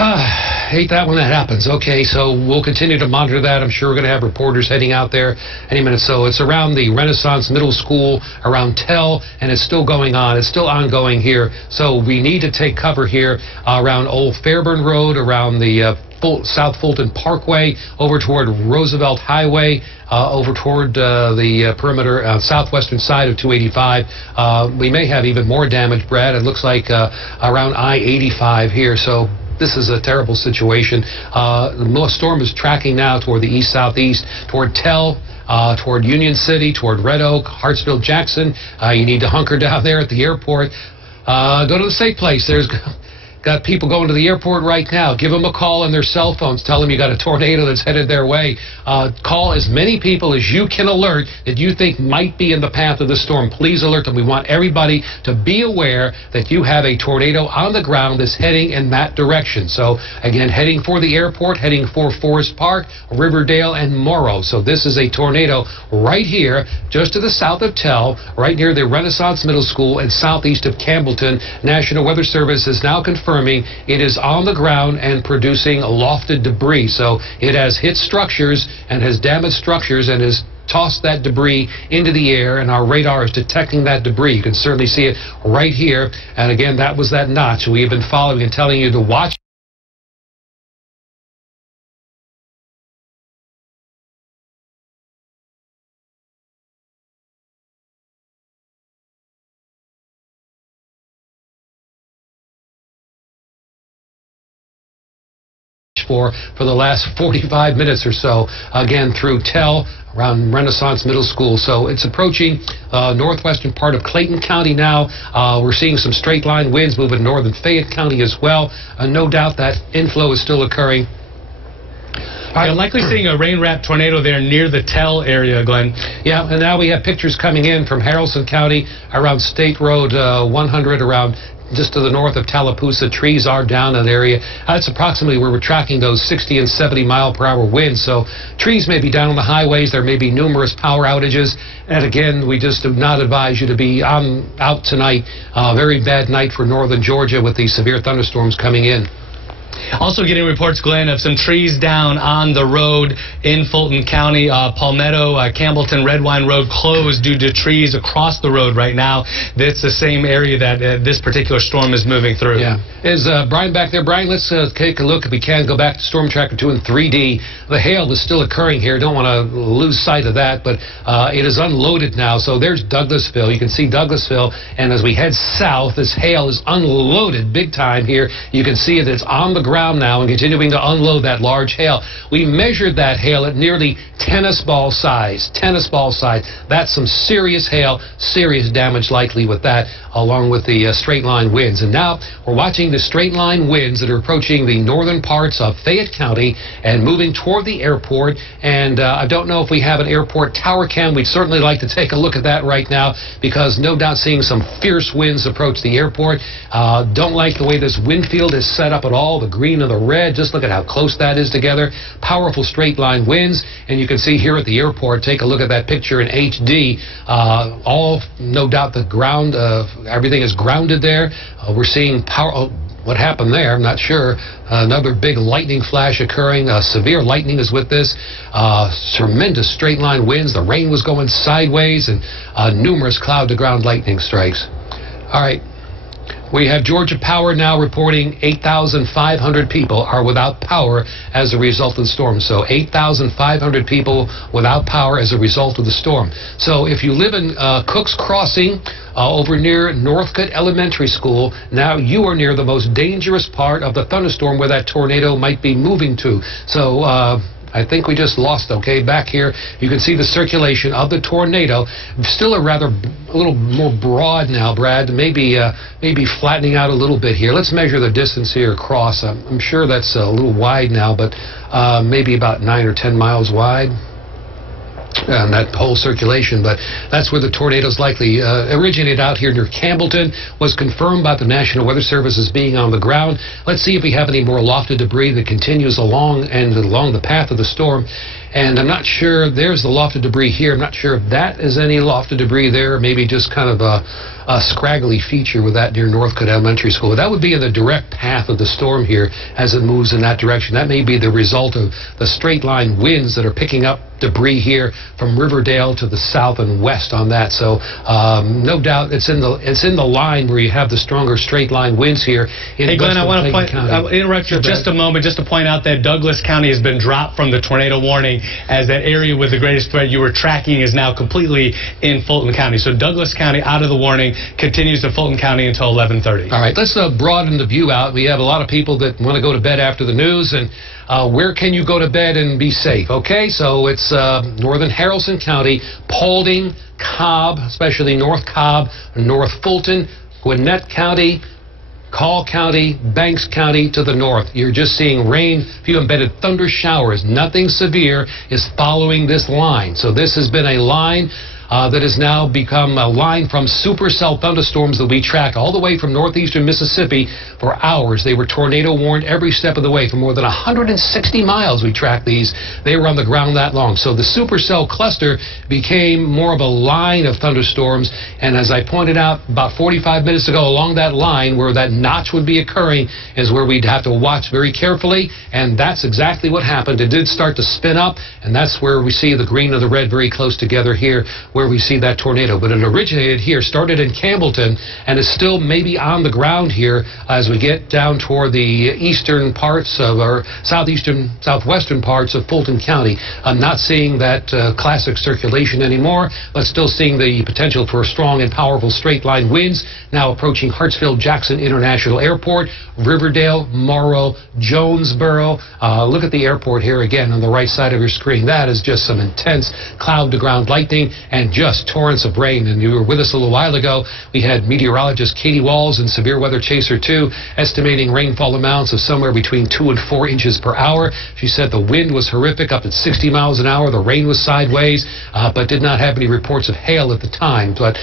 Hate that when that happens. Okay, so we'll continue to monitor that. I'm sure we're going to have reporters heading out there any minute. So it's around the Renaissance Middle School, around Tell, and it's still going on. It's still ongoing here. So we need to take cover here around Old Fairburn Road, around the South Fulton Parkway, over toward Roosevelt Highway, over toward the perimeter, southwestern side of 285. We may have even more damage, Brad. It looks like around I-85 here. So this is a terrible situation. The storm is tracking now toward the east-southeast, toward Tell, toward Union City, toward Red Oak, Hartsville, Jackson. You need to hunker down there at the airport. Go to the safe place. There's got people going to the airport right now. Give them a call on their cell phones. Tell them you got a tornado that's headed their way. Call as many people as you can alert that you think might be in the path of the storm. Please alert them. We want everybody to be aware that you have a tornado on the ground that's heading in that direction. So, again, heading for the airport, heading for Forest Park, Riverdale, and Morrow. So this is a tornado right here, just to the south of Tell, right near the Renaissance Middle School and southeast of Campbellton. National Weather Service is now confirming it is on the ground and producing lofted debris. So it has hit structures and has damaged structures and has tossed that debris into the air, and our radar is detecting that debris. You can certainly see it right here. And again, that was that notch. We have been following and telling you to watch. For the last 45 minutes or so, again through Tell, around Renaissance Middle School. So it's approaching northwestern part of Clayton County now. We're seeing some straight line winds moving northern Fayette County as well. No doubt that inflow is still occurring. You're likely seeing a rain-wrapped tornado there near the Tell area, Glenn. Yeah, and now we have pictures coming in from Haralson County around State Road 100, around just to the north of Tallapoosa. Trees are down in that area. That's approximately where we're tracking those 60 and 70 mile per hour winds. So trees may be down on the highways. There may be numerous power outages. And again, we just do not advise you to be out tonight. Very bad night for northern Georgia with these severe thunderstorms coming in. Also getting reports, Glenn, of some trees down on the road in Fulton County. Palmetto, Campbellton, Redwine Road closed due to trees across the road right now. That's the same area that this particular storm is moving through. Yeah. Is Brian back there? Brian, let's take a look, if we can, go back to Storm Tracker 2 in 3D. The hail is still occurring here. Don't want to lose sight of that, but it is unloaded now. So there's Douglasville. You can see Douglasville, and as we head south, this hail is unloaded big time here. You can see it. It's on the ground. ground now and continuing to unload that large hail. We measured that hail at nearly tennis ball size. Tennis ball size. That's some serious hail, serious damage likely with that, along with the straight line winds. And now we're watching the straight line winds that are approaching the northern parts of Fayette County and moving toward the airport. And I don't know if we have an airport tower cam. We'd certainly like to take a look at that right now, because no doubt seeing some fierce winds approach the airport. Don't like the way this wind field is set up at all, the green and the red. Just look at how close that is together. Powerful straight line winds. And you can see here at the airport, take a look at that picture in HD. All, no doubt, the ground, everything is grounded there. We're seeing power. Oh, what happened there? I'm not sure. Another big lightning flash occurring. Severe lightning is with this. Tremendous straight line winds. The rain was going sideways, and numerous cloud-to-ground lightning strikes. All right. We have Georgia Power now reporting 8,500 people are without power as a result of the storm. So 8,500 people without power as a result of the storm. So if you live in Cook's Crossing, over near Northcote Elementary School, now you are near the most dangerous part of the thunderstorm where that tornado might be moving to. So I think we just lost, okay, back here. You can see the circulation of the tornado. Still a little more broad now, Brad. Maybe flattening out a little bit here. Let's measure the distance here across. I'm sure that's a little wide now, but maybe about 9 or 10 miles wide. And that whole circulation, but that's where the tornadoes likely originated out here near Campbellton. Was confirmed by the National Weather Service as being on the ground. Let's see if we have any more lofted debris that continues along the path of the storm. And I'm not sure, there's the lofted debris here. I'm not sure if that is any lofted debris there, maybe just kind of a scraggly feature with that near Northcote Elementary School. That would be in the direct path of the storm here as it moves in that direction. That may be the result of the straight line winds that are picking up debris here from Riverdale to the south and west on that. So no doubt it's in the line where you have the stronger straight line winds here. Hey Glenn, I'll interrupt you just a moment just to point out that Douglas County has been dropped from the tornado warning, as that area with the greatest threat you were tracking is now completely in Fulton County. So Douglas County out of the warning, continues to Fulton County until 11:30. All right, let's broaden the view out. We have a lot of people that want to go to bed after the news, and where can you go to bed and be safe? Okay, so it's northern Haralson County, Paulding, Cobb, especially North Cobb, North Fulton, Gwinnett County, Call County, Banks County to the north. You're just seeing rain, a few embedded thunder showers. Nothing severe is following this line. So this has been a line that has now become a line from supercell thunderstorms that we track all the way from northeastern Mississippi for hours. They were tornado warned every step of the way. For more than 160 miles we tracked these. They were on the ground that long. So the supercell cluster became more of a line of thunderstorms. And as I pointed out about 45 minutes ago, along that line where that notch would be occurring is where we'd have to watch very carefully. And that's exactly what happened. It did start to spin up, and that's where we see the green and the red very close together here, where we see that tornado. But it originated here, started in Campbellton, and is still maybe on the ground here as we get down toward the eastern parts of, or southwestern parts of Fulton County. I'm not seeing that classic circulation anymore, but still seeing the potential for strong and powerful straight line winds now approaching Hartsfield-Jackson International Airport, Riverdale, Morrow, Jonesboro. Look at the airport here again on the right side of your screen. That is just some intense cloud-to-ground lightning and just torrents of rain. And you were with us a little while ago. We had meteorologist Katie Walls and Severe Weather Chaser 2 estimating rainfall amounts of somewhere between 2 and 4 inches per hour. She said the wind was horrific, up at 60 miles an hour. The rain was sideways, but did not have any reports of hail at the time. But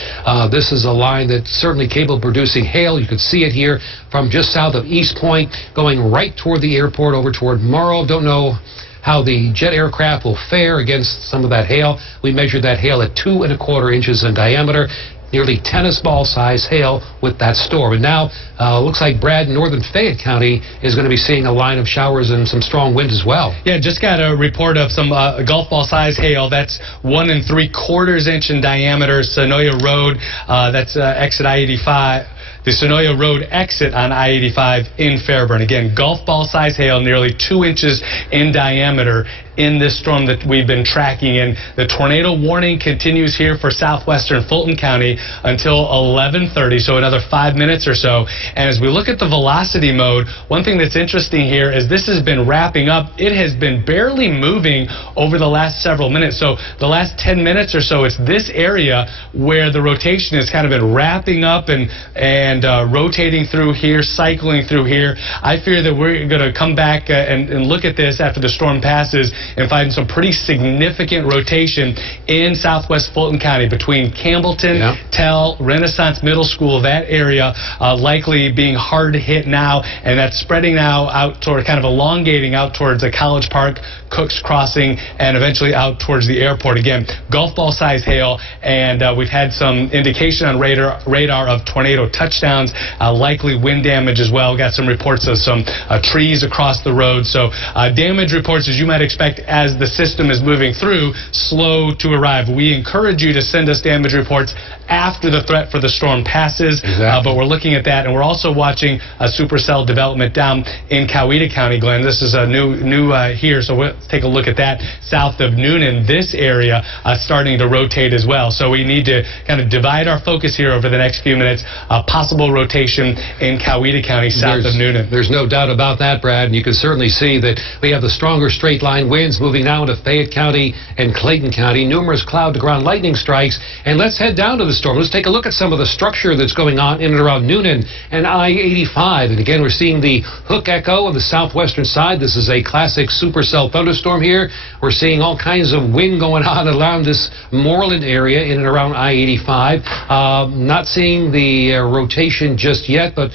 this is a line that's certainly capable of producing hail. You can see it here from just south of East Point, going right toward the airport over toward Morrow. Don't know how the jet aircraft will fare against some of that hail. We measured that hail at 2 1/4 inches in diameter. Nearly tennis ball size hail with that storm. And now looks like Brad, northern Fayette County is going to be seeing a line of showers and some strong wind as well. Yeah, just got a report of some golf ball size hail. That's 1 3/4 inch in diameter. Sonoya Road, that's exit I-85. the Sonoya Road exit on I-85 in Fairburn. Again, golf ball size hail, nearly 2 inches in diameter in this storm that we've been tracking. And the tornado warning continues here for southwestern Fulton County until 11:30, so another 5 minutes or so. And as we look at the velocity mode, one thing that's interesting here is this has been wrapping up. It has been barely moving over the last several minutes. So the last 10 minutes or so, it's this area where the rotation has kind of been wrapping up and rotating through here, cycling through here. I fear that we're going to come back and look at this after the storm passes and find some pretty significant rotation in southwest Fulton County between Campbellton, Tell, Renaissance Middle School, that area likely being hard hit now, and that's spreading now out toward, kind of elongating out towards the College Park, Cooks Crossing, and eventually out towards the airport. Again, golf ball size hail, and we've had some indication on radar of tornado touchdowns, likely wind damage as well. Got some reports of some trees across the road. So damage reports, as you might expect, as the system is moving through, slow to arrive. We encourage you to send us damage reports after the threat for the storm passes, but we're looking at that, and we're also watching a supercell development down in Coweta County, Glenn. This is a new here, so we'll take a look at that south of Noonan. This area starting to rotate as well, so we need to kind of divide our focus here over the next few minutes. Possible rotation in Coweta County south of Noonan. There's no doubt about that, Brad, and you can certainly see that we have the stronger straight line winds moving now into Fayette County and Clayton County, numerous cloud-to-ground lightning strikes, and let's head down to the storm. Let's take a look at some of the structure that's going on in and around Noonan and I-85. And again, we're seeing the hook echo on the southwestern side. This is a classic supercell thunderstorm here. We're seeing all kinds of wind going on around this Moreland area in and around I-85. Not seeing the rotation just yet, but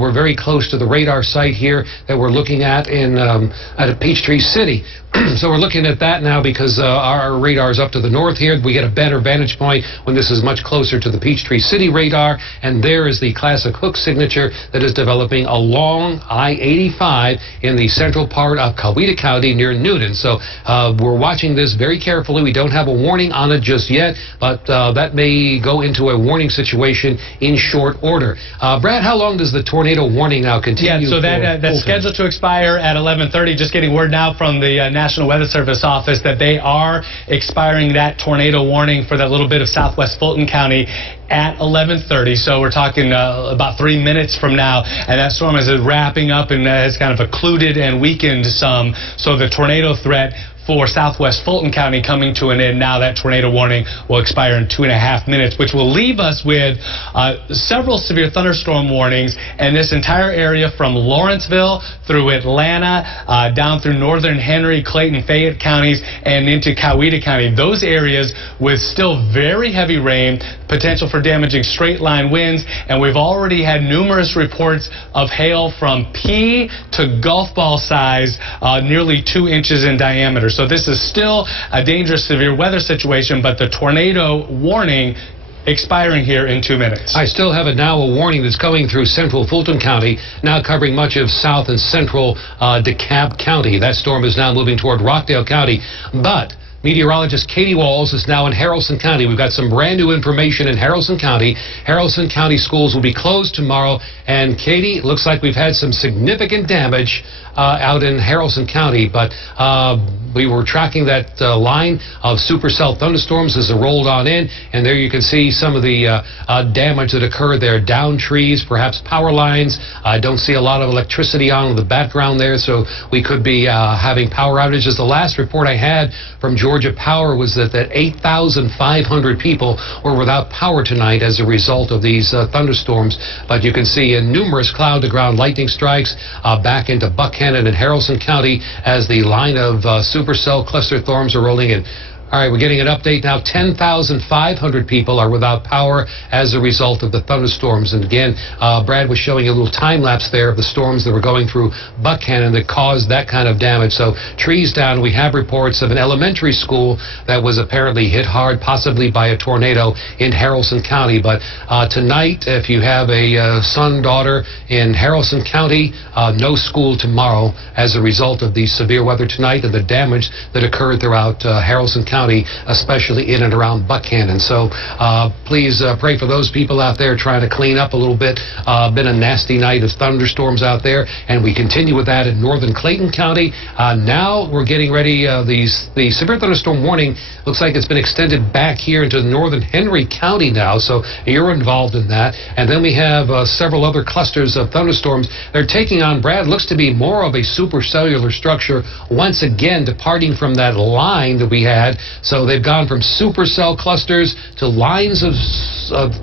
we're very close to the radar site here that we're looking at in at Peachtree City. So we're looking at that now because our radar is up to the north here. We get a better vantage point when this is much closer to the Peachtree City radar, and there is the classic hook signature that is developing along I-85 in the central part of Coweta County near Noonan. So we're watching this very carefully. We don't have a warning on it just yet, but that may go into a warning situation in short order. Brad, how long does the tornado warning now continue? Yeah, so that's scheduled to expire at 11:30. Just getting word now from the National Weather Service office that they are expiring that tornado warning for that little bit of southwest Fulton County at 11:30. So we're talking about 3 minutes from now, and that storm is wrapping up and has kind of occluded and weakened some. So the tornado threat for southwest Fulton County coming to an end now. That tornado warning will expire in 2.5 minutes, which will leave us with several severe thunderstorm warnings, and this entire area from Lawrenceville through Atlanta, down through northern Henry, Clayton, Fayette counties, and into Coweta County. Those areas with still very heavy rain, potential for damaging straight line winds, and we've already had numerous reports of hail from pea to golf ball size, nearly 2 inches in diameter. So this is still a dangerous severe weather situation, but the tornado warning expiring here in 2 minutes. I still have a warning that's going through central Fulton County, now covering much of south and central DeKalb County. That storm is now moving toward Rockdale County, but meteorologist Katie Walls is now in Haralson County. We've got some brand new information in Haralson County. Haralson County schools will be closed tomorrow. And Katie, it looks like we've had some significant damage out in Haralson County, but we were tracking that line of supercell thunderstorms as it rolled on in, and there you can see some of the damage that occurred there. Down trees, perhaps power lines. I don't see a lot of electricity on in the background there, so we could be having power outages. The last report I had from Georgia Power was that 8,500 people were without power tonight as a result of these thunderstorms. But you can see numerous cloud-to-ground lightning strikes back into Buckhannon and Haralson County as the line of supercell cluster storms are rolling in. All right, we're getting an update now. 10,500 people are without power as a result of the thunderstorms. And again, Brad was showing a little time lapse there of the storms that were going through Buckhannon that caused that kind of damage. So trees down. We have reports of an elementary school that was apparently hit hard, possibly by a tornado in Haralson County. But tonight, if you have a son, daughter in Haralson County, no school tomorrow as a result of the severe weather tonight and the damage that occurred throughout Haralson County. County, especially in and around Buchanan. So please pray for those people out there trying to clean up a little bit. Been a nasty night of thunderstorms out there, and we continue with that in northern Clayton County. Now we're getting ready. The severe thunderstorm warning looks like it's been extended back here into northern Henry County now, so you're involved in that. And then we have several other clusters of thunderstorms. They're taking on, Brad, looks to be more of a supercellular structure once again, departing from that line that we had. So they've gone from supercell clusters to lines of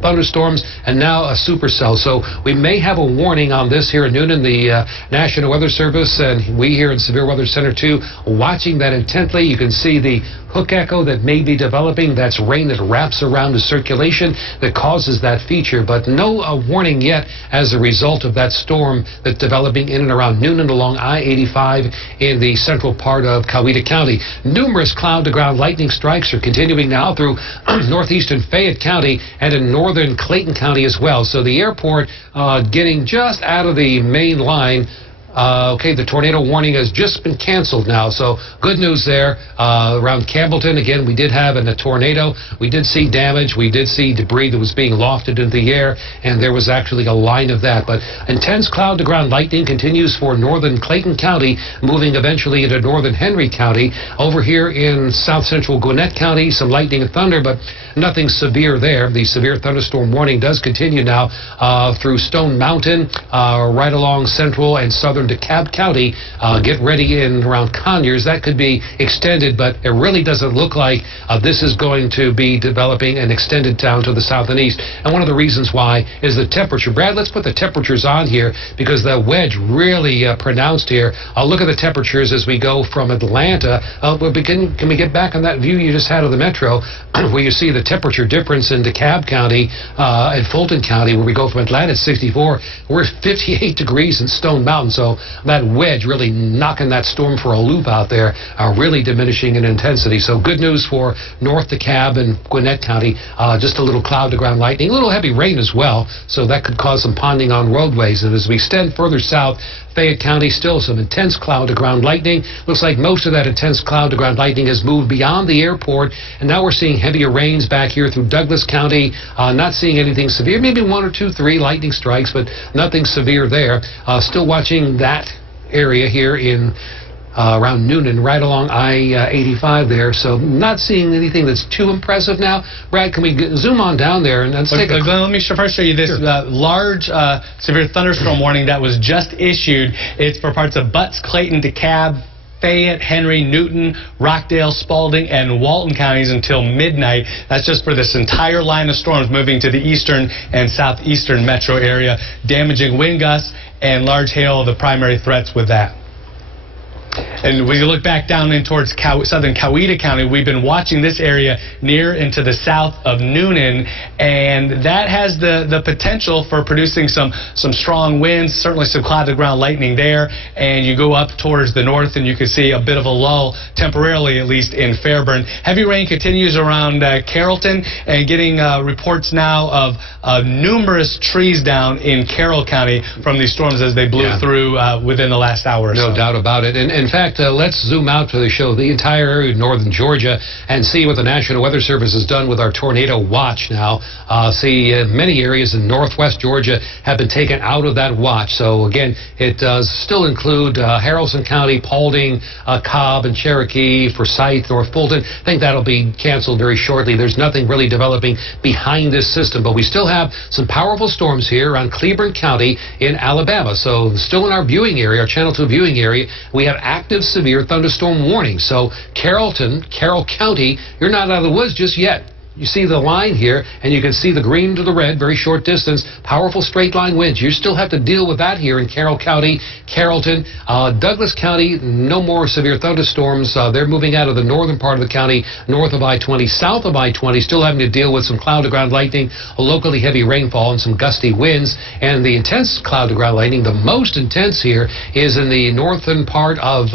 thunderstorms, and now a supercell. So we may have a warning on this here at noon in the National Weather Service, and we here in Severe Weather Center 2 watching that intently. You can see the hook echo that may be developing. That's rain that wraps around the circulation that causes that feature, but no warning yet as a result of that storm that's developing in and around Noonan along I-85 in the central part of Coweta County. Numerous cloud-to-ground lightning strikes are continuing now through northeastern Fayette County and in northern Clayton County as well. So the airport getting just out of the main line. Okay, the tornado warning has just been canceled now, so good news there. Around Campbellton, again, we did have a tornado. We did see damage. We did see debris that was being lofted into the air, and there was actually a line of that. But intense cloud-to-ground lightning continues for northern Clayton County, moving eventually into northern Henry County. Over here in south-central Gwinnett County, some lightning and thunder, but nothing severe there. The severe thunderstorm warning does continue now through Stone Mountain, right along central and southern DeKalb County. Get ready in around Conyers. That could be extended, but it really doesn't look like this is going to be developing and extended down to the south and east. And one of the reasons why is the temperature. Brad, let's put the temperatures on here because the wedge really pronounced here. Look at the temperatures as we go from Atlanta. Can we get back on that view you just had of the metro where you see the temperature difference in DeKalb County and Fulton County, where we go from Atlanta at 64. We're at 58 degrees in Stone Mountain. So that wedge really knocking that storm for a loop out there, really diminishing in intensity. So good news for North DeKalb and Gwinnett County. Just a little cloud-to-ground lightning, a little heavy rain as well. So that could cause some ponding on roadways. And as we extend further south, Fayette County, still some intense cloud-to-ground lightning. Looks like most of that intense cloud-to-ground lightning has moved beyond the airport, and now we're seeing heavier rains back here through Douglas County. Not seeing anything severe, maybe 1 or 2, 3 lightning strikes, but nothing severe there. Still watching that area here in around Noonan, right along I-85 there. So not seeing anything that's too impressive now. Brad, can we zoom on down there and let's take a... Glenn, let me first show you this large severe thunderstorm warning that was just issued. It's for parts of Butts, Clayton, DeKalb, Fayette, Henry, Newton, Rockdale, Spalding, and Walton counties until midnight. That's just for this entire line of storms moving to the eastern and southeastern metro area, damaging wind gusts and large hail, the primary threats with that. And when you look back down in towards southern Coweta County, we've been watching this area near into the south of Noonan, and that has the potential for producing some strong winds, certainly some cloud-to-ground lightning there. And you go up towards the north, and you can see a bit of a lull, temporarily at least, in Fairburn. Heavy rain continues around Carrollton, and getting reports now of numerous trees down in Carroll County from these storms as they blew through within the last hour or so. No doubt about it. And in fact, let's zoom out to the show the entire area of northern Georgia and see what the National Weather Service has done with our tornado watch now. See many areas in northwest Georgia have been taken out of that watch. So again, it does still include Haralson County, Paulding, Cobb, and Cherokee, Forsyth, North Fulton. I think that'll be canceled very shortly. There's nothing really developing behind this system, but we still have some powerful storms here around Cleburne County in Alabama. So still in our viewing area, our Channel 2 viewing area, we have active severe thunderstorm warnings. So Carroll County, you're not out of the woods just yet. You see the line here, and you can see the green to the red, very short distance, powerful straight line winds. You still have to deal with that here in Carroll County, Carrollton. Douglas County, no more severe thunderstorms. They're moving out of the northern part of the county, north of I-20, south of I-20, still having to deal with some cloud-to-ground lightning, locally heavy rainfall, and some gusty winds. And the intense cloud-to-ground lightning, the most intense here, is in the northern part of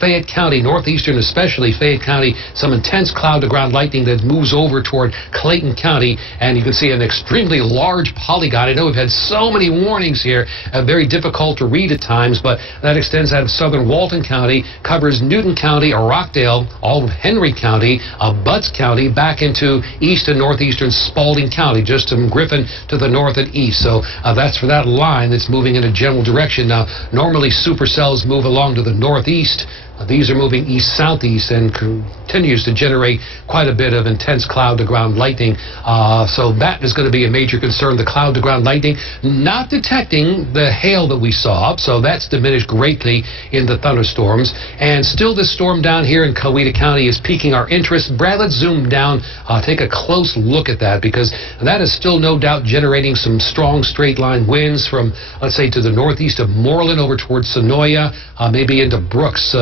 Fayette County, northeastern especially Fayette County, some intense cloud-to-ground lightning that moves over toward Clayton County, and you can see an extremely large polygon. I know we've had so many warnings here, very difficult to read at times, but that extends out of southern Walton County, covers Newton County, Rockdale, all of Henry County, Butts County, back into east and northeastern Spalding County, just from Griffin to the north and east. So that's for that line that's moving in a general direction. Now, normally supercells move along to the northeast. These are moving east-southeast and continues to generate quite a bit of intense cloud-to-ground lightning. So that is going to be a major concern, the cloud-to-ground lightning. Not detecting the hail that we saw, so that's diminished greatly in the thunderstorms. And still this storm down here in Coweta County is piquing our interest. Brad, let's zoom down, take a close look at that, because that is still no doubt generating some strong straight-line winds from, let's say, to the northeast of Moreland over towards Sonoya, maybe into Brooks.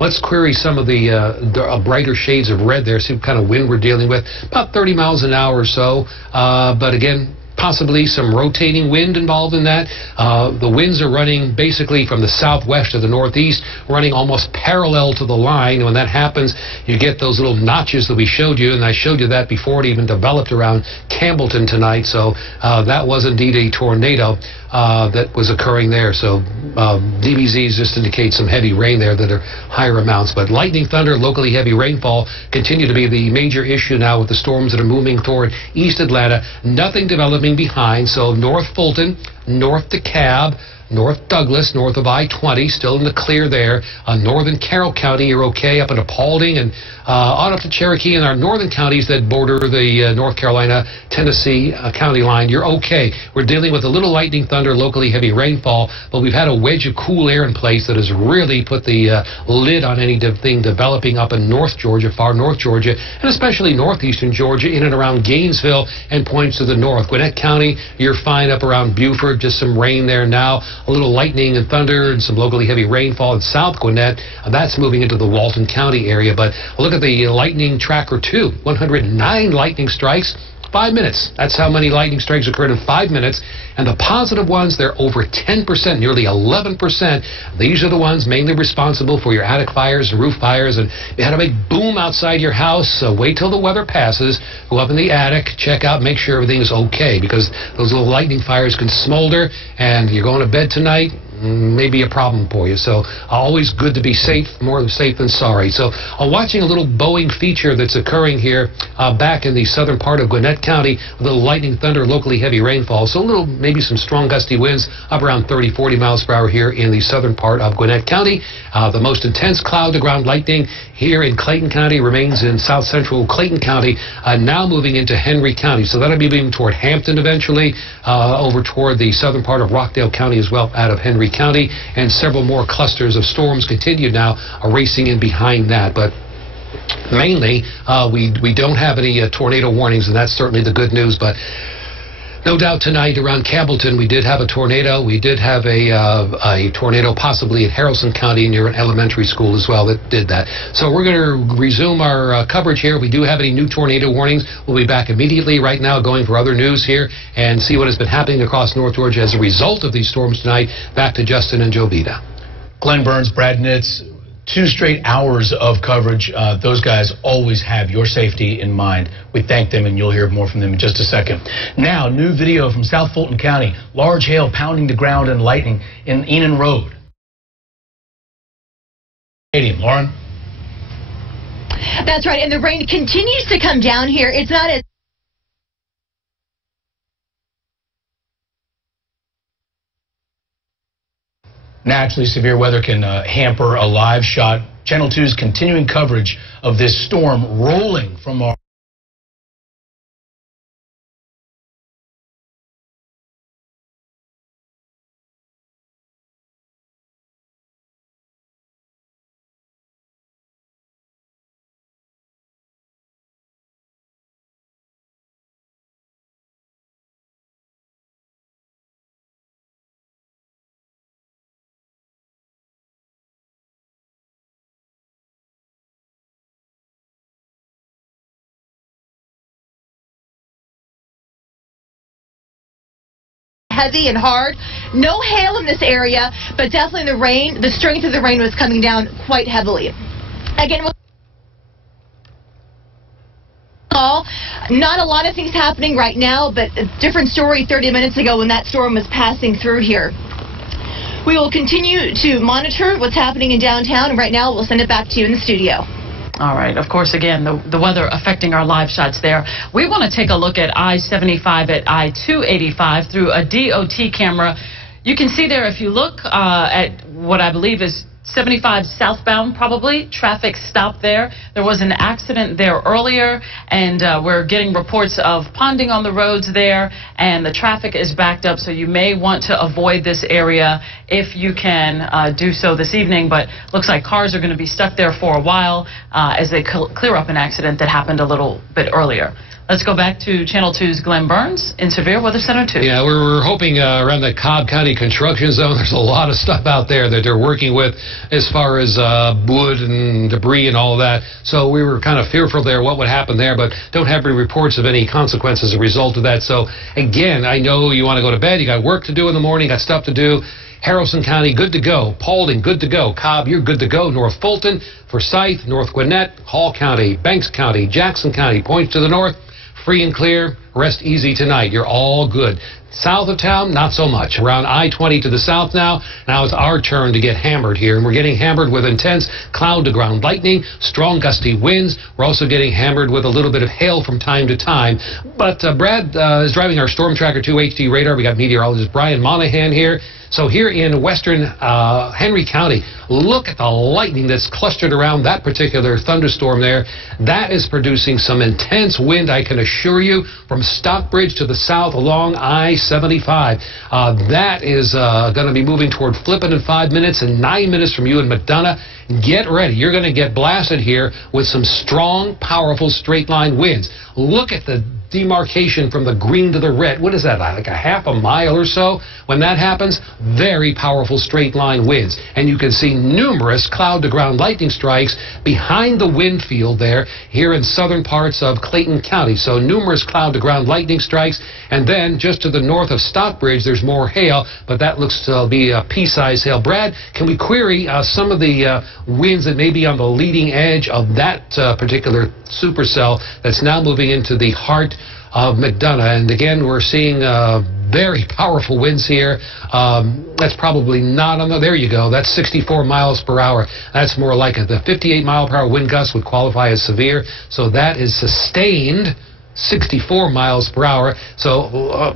Let's query some of the brighter shades of red there, see what kind of wind we're dealing with. About 30 miles an hour or so. But again, possibly some rotating wind involved in that. The winds are running basically from the southwest to the northeast, running almost parallel to the line. When that happens, you get those little notches that we showed you, and I showed you that before it even developed around Campbellton tonight. So that was indeed a tornado that was occurring there. So DBZs just indicate some heavy rain there that are higher amounts. But lightning, thunder, locally heavy rainfall continue to be the major issue now with the storms that are moving toward East Atlanta. Nothing developing behind. So North Fulton, North DeKalb, North Douglas, north of I-20, still in the clear there. Northern Carroll County, you're okay up into Paulding, and on up to Cherokee and our northern counties that border the North Carolina, Tennessee county line, you're okay. We're dealing with a little lightning, thunder, locally heavy rainfall, but we've had a wedge of cool air in place that has really put the lid on anything developing up in North Georgia, far North Georgia, and especially northeastern Georgia, in and around Gainesville and points to the north. Gwinnett County, you're fine up around Beaufort, just some rain there now. A little lightning and thunder and some locally heavy rainfall in South Gwinnett. That's moving into the Walton County area. But look at the lightning tracker, too. 109 lightning strikes, 5 minutes. That's how many lightning strikes occurred in 5 minutes. And the positive ones, they're over 10%, nearly 11%. These are the ones mainly responsible for your attic fires and roof fires. And you had a big boom outside your house. So wait till the weather passes. Go up in the attic, check out, make sure everything is okay, because those little lightning fires can smolder. And you're going to bed tonight, may be a problem for you. So always good to be safe, more safe than sorry. So watching a little Boeing feature that's occurring here back in the southern part of Gwinnett County, a little lightning, thunder, locally heavy rainfall. So a little, maybe some strong gusty winds up around 30, 40 miles per hour here in the southern part of Gwinnett County. The most intense cloud-to-ground lightning here in Clayton County remains in south central Clayton County, now moving into Henry County. So that'll be moving toward Hampton eventually, over toward the southern part of Rockdale County as well, out of Henry County, and several more clusters of storms continue now racing in behind that. But mainly, we don't have any tornado warnings, and that's certainly the good news. But no doubt tonight around Campbellton, we did have a tornado. We did have a tornado possibly in Harrison County near an elementary school as well that did that. So we're going to resume our coverage here. If we do have any new tornado warnings, we'll be back immediately. Right now, going for other news here and see what has been happening across North Georgia as a result of these storms tonight. Back to Justin and Jovita. Glenn Burns, Brad Nitz, 2 straight hours of coverage. Those guys always have your safety in mind. We thank them, and you'll hear more from them in just a second. Now, new video from South Fulton County. Large hail pounding the ground and lightning in Enon Road. Lauren? That's right, and the rain continues to come down here. It's not as Naturally, severe weather can hamper a live shot. Channel 2's continuing coverage of this storm rolling from our heavy and hard. No hail in this area, but definitely the strength of the rain was coming down quite heavily. Again, not a lot of things happening right now, but a different story 30 minutes ago when that storm was passing through here. We will continue to monitor what's happening in downtown, and right now we'll send it back to you in the studio. All right. Of course, again, the weather affecting our live shots there. We want to take a look at I-75 at I-285 through a DOT camera. You can see there, if you look at what I believe is 75 southbound, probably. Traffic stopped there. There was an accident there earlier, and we're getting reports of ponding on the roads there, and the traffic is backed up, so you may want to avoid this area if you can do so this evening. But looks like cars are going to be stuck there for a while as they clear up an accident that happened a little bit earlier. Let's go back to Channel 2's Glenn Burns in Severe Weather Center 2. Yeah, we're hoping around the Cobb County construction zone, there's a lot of stuff out there that they're working with as far as wood and debris and all of that. So we were kind of fearful there what would happen there, but don't have any reports of any consequences as a result of that. So again, I know you want to go to bed, you got work to do in the morning, got stuff to do. Harrison County, good to go. Paulding, good to go. Cobb, you're good to go. North Fulton, Forsyth, North Gwinnett, Hall County, Banks County, Jackson County, points to the north. Free and clear, rest easy tonight. You're all good. South of town, not so much. Around I-20 to the south now. Now it's our turn to get hammered here, and we're getting hammered with intense cloud-to-ground lightning, strong gusty winds. We're also getting hammered with a little bit of hail from time to time. But Brad is driving our Storm Tracker 2 HD radar. We got meteorologist Brian Monahan here. So here in western Henry County, look at the lightning that's clustered around that particular thunderstorm there. That is producing some intense wind, I can assure you, from Stockbridge to the south along I-75. That is going to be moving toward Flippin in 5 minutes, and 9 minutes from you in McDonough. Get ready. You're going to get blasted here with some strong, powerful straight-line winds. Look at the demarcation from the green to the red. What is that, like a half a mile or so? When that happens, very powerful straight line winds. And you can see numerous cloud-to-ground lightning strikes behind the wind field there here in southern parts of Clayton County. So numerous cloud-to-ground lightning strikes. And then just to the north of Stockbridge, there's more hail, but that looks to be a pea-sized hail. Brad, can we query some of the winds that may be on the leading edge of that particular supercell that's now moving into the heart of McDonough? And again, we're seeing very powerful winds here. That's probably not on the, there you go, that's 64 miles per hour. That's more like it. The 58 mile per hour wind gust would qualify as severe, so that is sustained 64 miles per hour. So, oh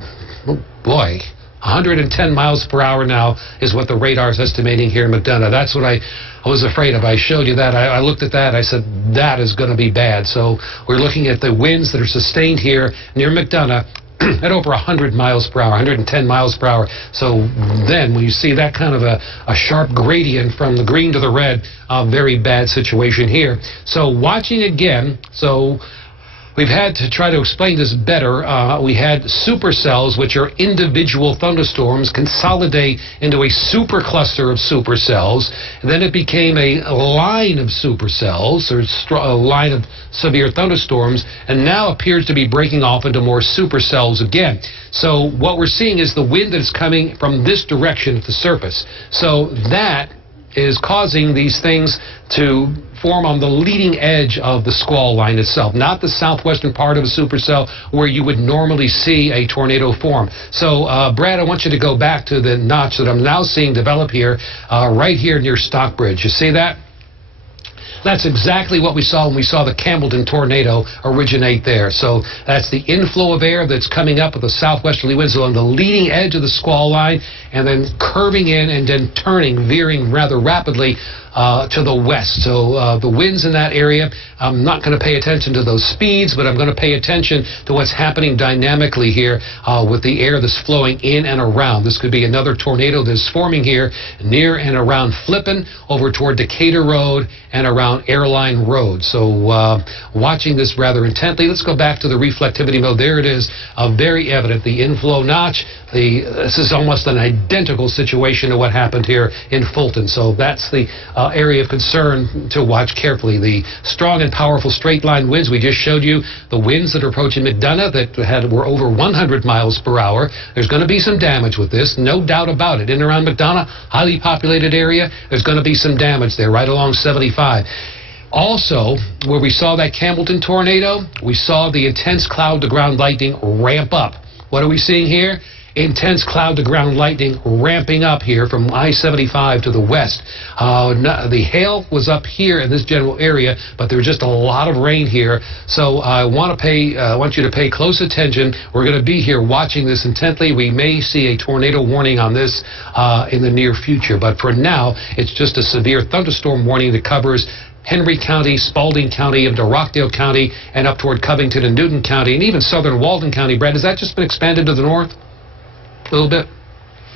boy, 110 miles per hour now is what the radar is estimating here in McDonough. That's what I was afraid of. I showed you that. I looked at that. I said, that is going to be bad. So we're looking at the winds that are sustained here near McDonough at over 100 miles per hour, 110 miles per hour. So then when you see that kind of a sharp gradient from the green to the red, a very bad situation here. So watching again, so we've had to try to explain this better. We had supercells, which are individual thunderstorms, consolidate into a supercluster of supercells. And then it became a line of supercells, or a line of severe thunderstorms, and now appears to be breaking off into more supercells again. So what we're seeing is the wind that is coming from this direction at the surface. So that is causing these things to form on the leading edge of the squall line itself, not the southwestern part of a supercell where you would normally see a tornado form. So, Brad, I want you to go back to the notch that I'm now seeing develop here, right here near Stockbridge. You see that? That's exactly what we saw when we saw the Campbellton tornado originate there. So that's the inflow of air that's coming up with the southwesterly winds on the leading edge of the squall line, and then curving in and then turning, veering rather rapidly to the west. So the winds in that area, I'm not going to pay attention to those speeds, but I'm going to pay attention to what's happening dynamically here with the air that's flowing in and around. This could be another tornado that's forming here near and around Flippin, over toward Decatur Road, and around around Airline Road. So watching this rather intently. Let's go back to the reflectivity mode. There it is, very evident. The inflow notch. This is almost an identical situation to what happened here in Fulton. So that's the area of concern to watch carefully. The strong and powerful straight line winds. We just showed you the winds that are approaching McDonough that were over 100 miles per hour. There's going to be some damage with this, no doubt about it. In and around McDonough, highly populated area, there's going to be some damage there right along 75. Also, where we saw that Campbellton tornado, we saw the intense cloud-to-ground lightning ramp up. What are we seeing here? Intense cloud-to-ground lightning ramping up here from I-75 to the west. The hail was up here in this general area, but there was just a lot of rain here. So I want you to pay close attention. We're going to be here watching this intently. We may see a tornado warning on this in the near future, but for now, it's just a severe thunderstorm warning that covers Henry County, Spalding County, into Rockdale County, and up toward Covington and Newton County, and even southern Walden County. Brad, has that just been expanded to the north? A little bit.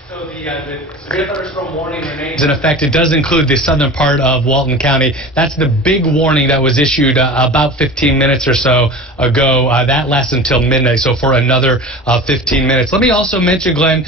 So the severe thunderstorm warning remains in effect. It does include the southern part of Walton County. That's the big warning that was issued about 15 minutes or so ago. That lasts until midnight, so for another 15 minutes. Let me also mention, Glenn,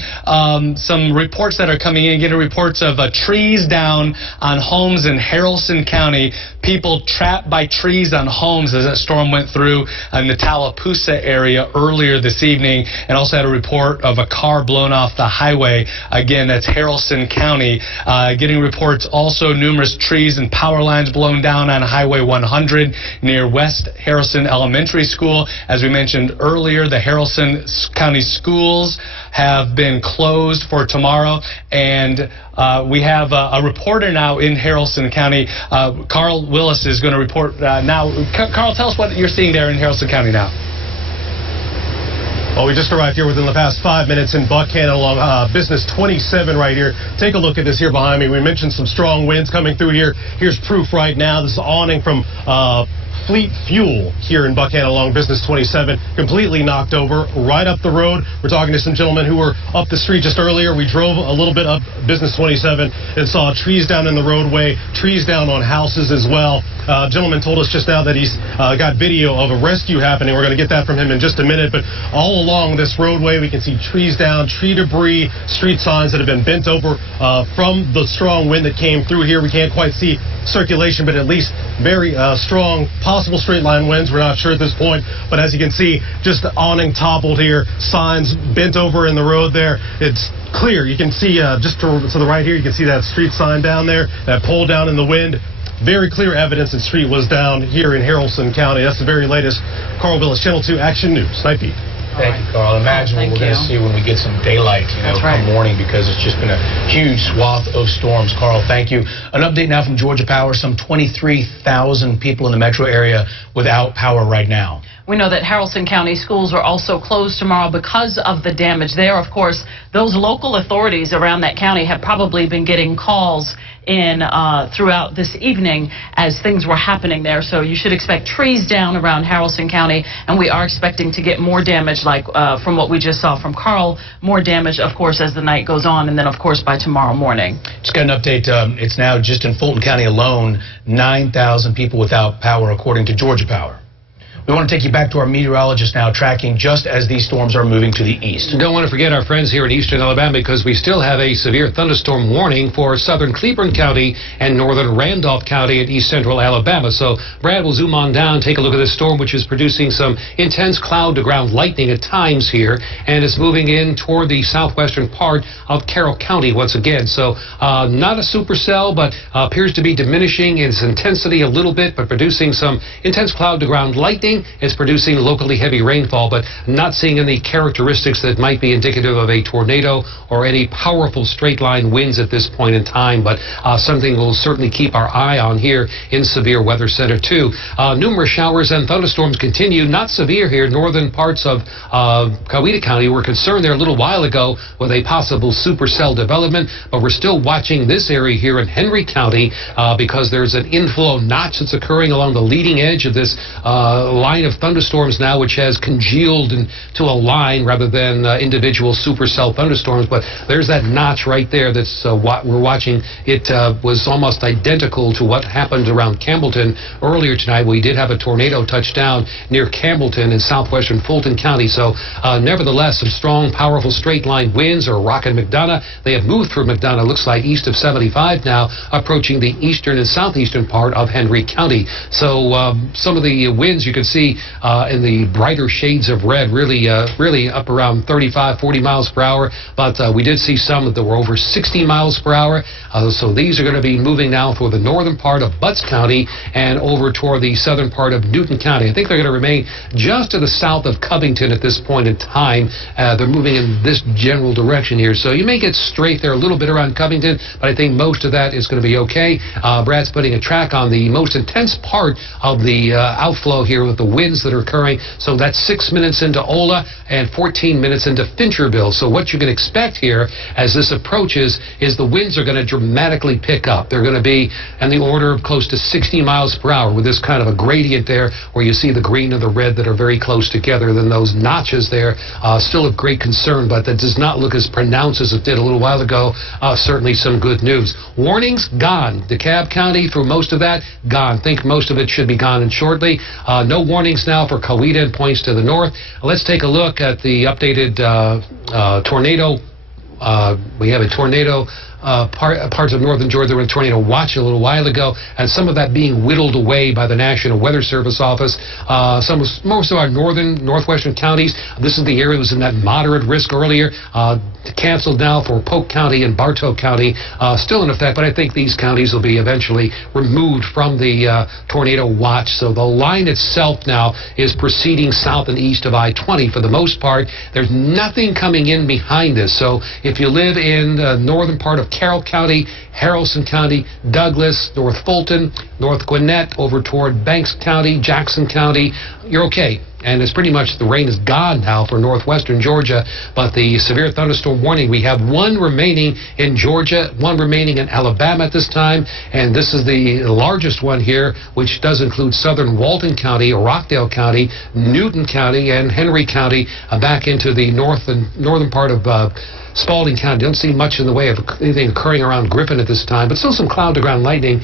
some reports that are coming in. Getting reports of trees down on homes in Haralson County. People trapped by trees on homes as that storm went through in the Tallapoosa area earlier this evening, and also had a report of a car blown off the highway. Again, that's Haralson County. Getting reports also numerous trees and power lines blown down on Highway 100 near West Haralson Elementary School. As we mentioned earlier, the Haralson County schools have been closed for tomorrow, and we have a reporter now in Haralson County. Carl Willis is going to report now. Carl, tell us what you're seeing there in Haralson County now. Well, we just arrived here within the past 5 minutes in Buckhannon along Business 27 right here. Take a look at this here behind me. We mentioned some strong winds coming through here. Here's proof right now. This is awning from Fleet Fuel here in Buckhannon along Business 27, completely knocked over right up the road. We're talking to some gentlemen who were up the street just earlier. We drove a little bit up Business 27 and saw trees down in the roadway, trees down on houses as well. Gentleman told us just now that he's got video of a rescue happening. We're going to get that from him in just a minute. But all along this roadway, we can see trees down, tree debris, street signs that have been bent over from the strong wind that came through here. We can't quite see circulation, but at least very strong, possible straight line winds. We're not sure at this point. But as you can see, just the awning toppled here, signs bent over in the road there. It's clear. You can see just to the right here, you can see that street sign down there, that pole down in the wind. Very clear evidence that street was down here in Haralson County. That's the very latest. Carl Willis, Channel 2 Action News. Night Beat. Thank you, Carl. Imagine what we're going to see when we get some daylight, come morning, because it's just been a huge swath of storms. Carl, thank you. An update now from Georgia Power. Some 23,000 people in the metro area without power right now. We know that Haralson County schools are also closed tomorrow because of the damage there. Of course, those local authorities around that county have probably been getting calls in throughout this evening as things were happening there. So you should expect trees down around Haralson County, and we are expecting to get more damage, like from what we just saw from Carl, more damage, of course, as the night goes on, and then, of course, by tomorrow morning. Just got an update. It's now just in Fulton County alone, 9,000 people without power, according to Georgia Power. We want to take you back to our meteorologist now, tracking just as these storms are moving to the east. Don't want to forget our friends here in eastern Alabama, because we still have a severe thunderstorm warning for southern Cleburne County and northern Randolph County and east central Alabama. So Brad will zoom on down, take a look at this storm, which is producing some intense cloud-to-ground lightning at times here, and it's moving in toward the southwestern part of Carroll County once again. So not a supercell, but appears to be diminishing its intensity a little bit, but producing some intense cloud-to-ground lightning. It's producing locally heavy rainfall, but not seeing any characteristics that might be indicative of a tornado or any powerful straight line winds at this point in time, but something we'll certainly keep our eye on here in Severe Weather Center 2. Numerous showers and thunderstorms continue, not severe here. Northern parts of Coweta County were concerned there a little while ago with a possible supercell development, but we're still watching this area here in Henry County because there's an inflow notch that's occurring along the leading edge of this line of thunderstorms now, which has congealed into a line rather than individual supercell thunderstorms. But there's that notch right there that's what we're watching. It was almost identical to what happened around Campbellton earlier tonight. We did have a tornado touchdown near Campbellton in southwestern Fulton County. So nevertheless, some strong, powerful straight line winds are rocking McDonough. They have moved through McDonough, looks like east of 75 now, approaching the eastern and southeastern part of Henry County. So some of the winds you can see in the brighter shades of red, really up around 35, 40 miles per hour. But we did see some that were over 60 miles per hour. So these are going to be moving now through the northern part of Butts County and over toward the southern part of Newton County. I think they're going to remain just to the south of Covington at this point in time. They're moving in this general direction here. So you may get straight there a little bit around Covington, but I think most of that is going to be okay. Brad's putting a track on the most intense part of the outflow here with the winds that are occurring. So that's 6 minutes into Ola and 14 minutes into Fincherville. So what you can expect here as this approaches is the winds are going to dramatically pick up. They're going to be in the order of close to 60 miles per hour with this kind of a gradient there where you see the green and the red that are very close together. Then those notches there still of great concern, but that does not look as pronounced as it did a little while ago. Certainly some good news. Warnings gone. DeKalb County through most of that gone. Think most of it should be gone and shortly. No warnings now for Coweta and points to the north. Let's take a look at the updated tornado. We have a tornado. Parts of northern Georgia were in tornado watch a little while ago, and some of that being whittled away by the National Weather Service office. Most of our northwestern counties, this is the area that was in that moderate risk earlier, canceled now for Polk County and Bartow County, still in effect, but I think these counties will be eventually removed from the tornado watch. So the line itself now is proceeding south and east of I-20 for the most part. There's nothing coming in behind this. So if you live in the northern part of Carroll County, Haralson County, Douglas, North Fulton, North Gwinnett, over toward Banks County, Jackson County, you're okay. And it's pretty much the rain is gone now for northwestern Georgia. But the severe thunderstorm warning, we have one remaining in Georgia, one remaining in Alabama at this time. And this is the largest one here, which does include southern Walton County, Rockdale County, Newton County, and Henry County, back into the northern part of Spalding County. Don't see much in the way of anything occurring around Griffin at this time, but still some cloud-to-ground lightning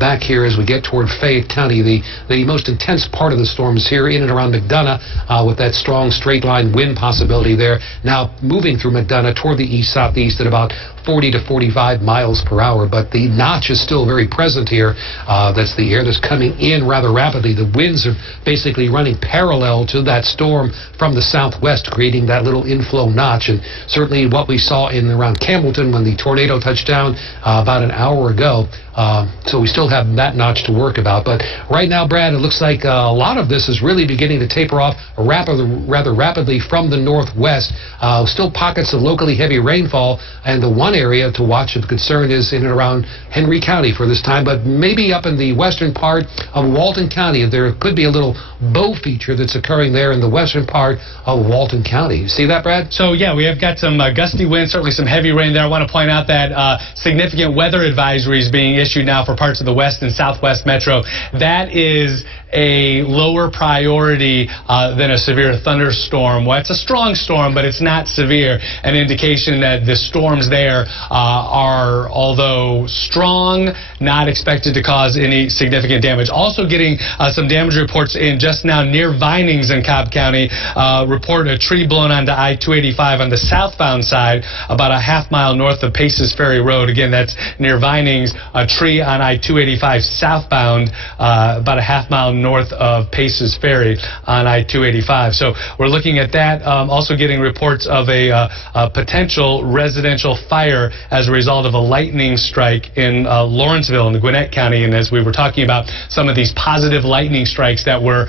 back here as we get toward Fayette County. The most intense part of the storm is here in and around McDonough with that strong straight-line wind possibility there. Now moving through McDonough toward the east-southeast at about 40 to 45 miles per hour, but the notch is still very present here. That's the air that's coming in rather rapidly. The winds are basically running parallel to that storm from the southwest, creating that little inflow notch. And certainly what we saw in around Campbellton when the tornado touched down about an hour ago. So we still have that notch to work about. But right now, Brad, it looks like a lot of this is really beginning to taper off rather rapidly from the northwest. Still pockets of locally heavy rainfall, and the one area to watch of concern is in and around Henry County for this time, but maybe up in the western part of Walton County. There could be a little bow feature that's occurring there in the western part of Walton County. You see that, Brad? So, yeah, we have got some gusty winds, certainly some heavy rain there. I want to point out that significant weather advisories being issued now for parts of the west and southwest metro. That is a lower priority than a severe thunderstorm. Well, it's a strong storm, but it's not severe. An indication that the storms there are, although strong, not expected to cause any significant damage. Also getting some damage reports in just now near Vinings in Cobb County. Report a tree blown onto I-285 on the southbound side, about a half-mile north of Paces Ferry Road. Again, that's near Vinings. A tree on I-285 southbound, about a half-mile north of Paces Ferry on I-285. So we're looking at that. Also getting reports of a potential residential fire as a result of a lightning strike in Lawrenceville in Gwinnett County. And as we were talking about, some of these positive lightning strikes that we're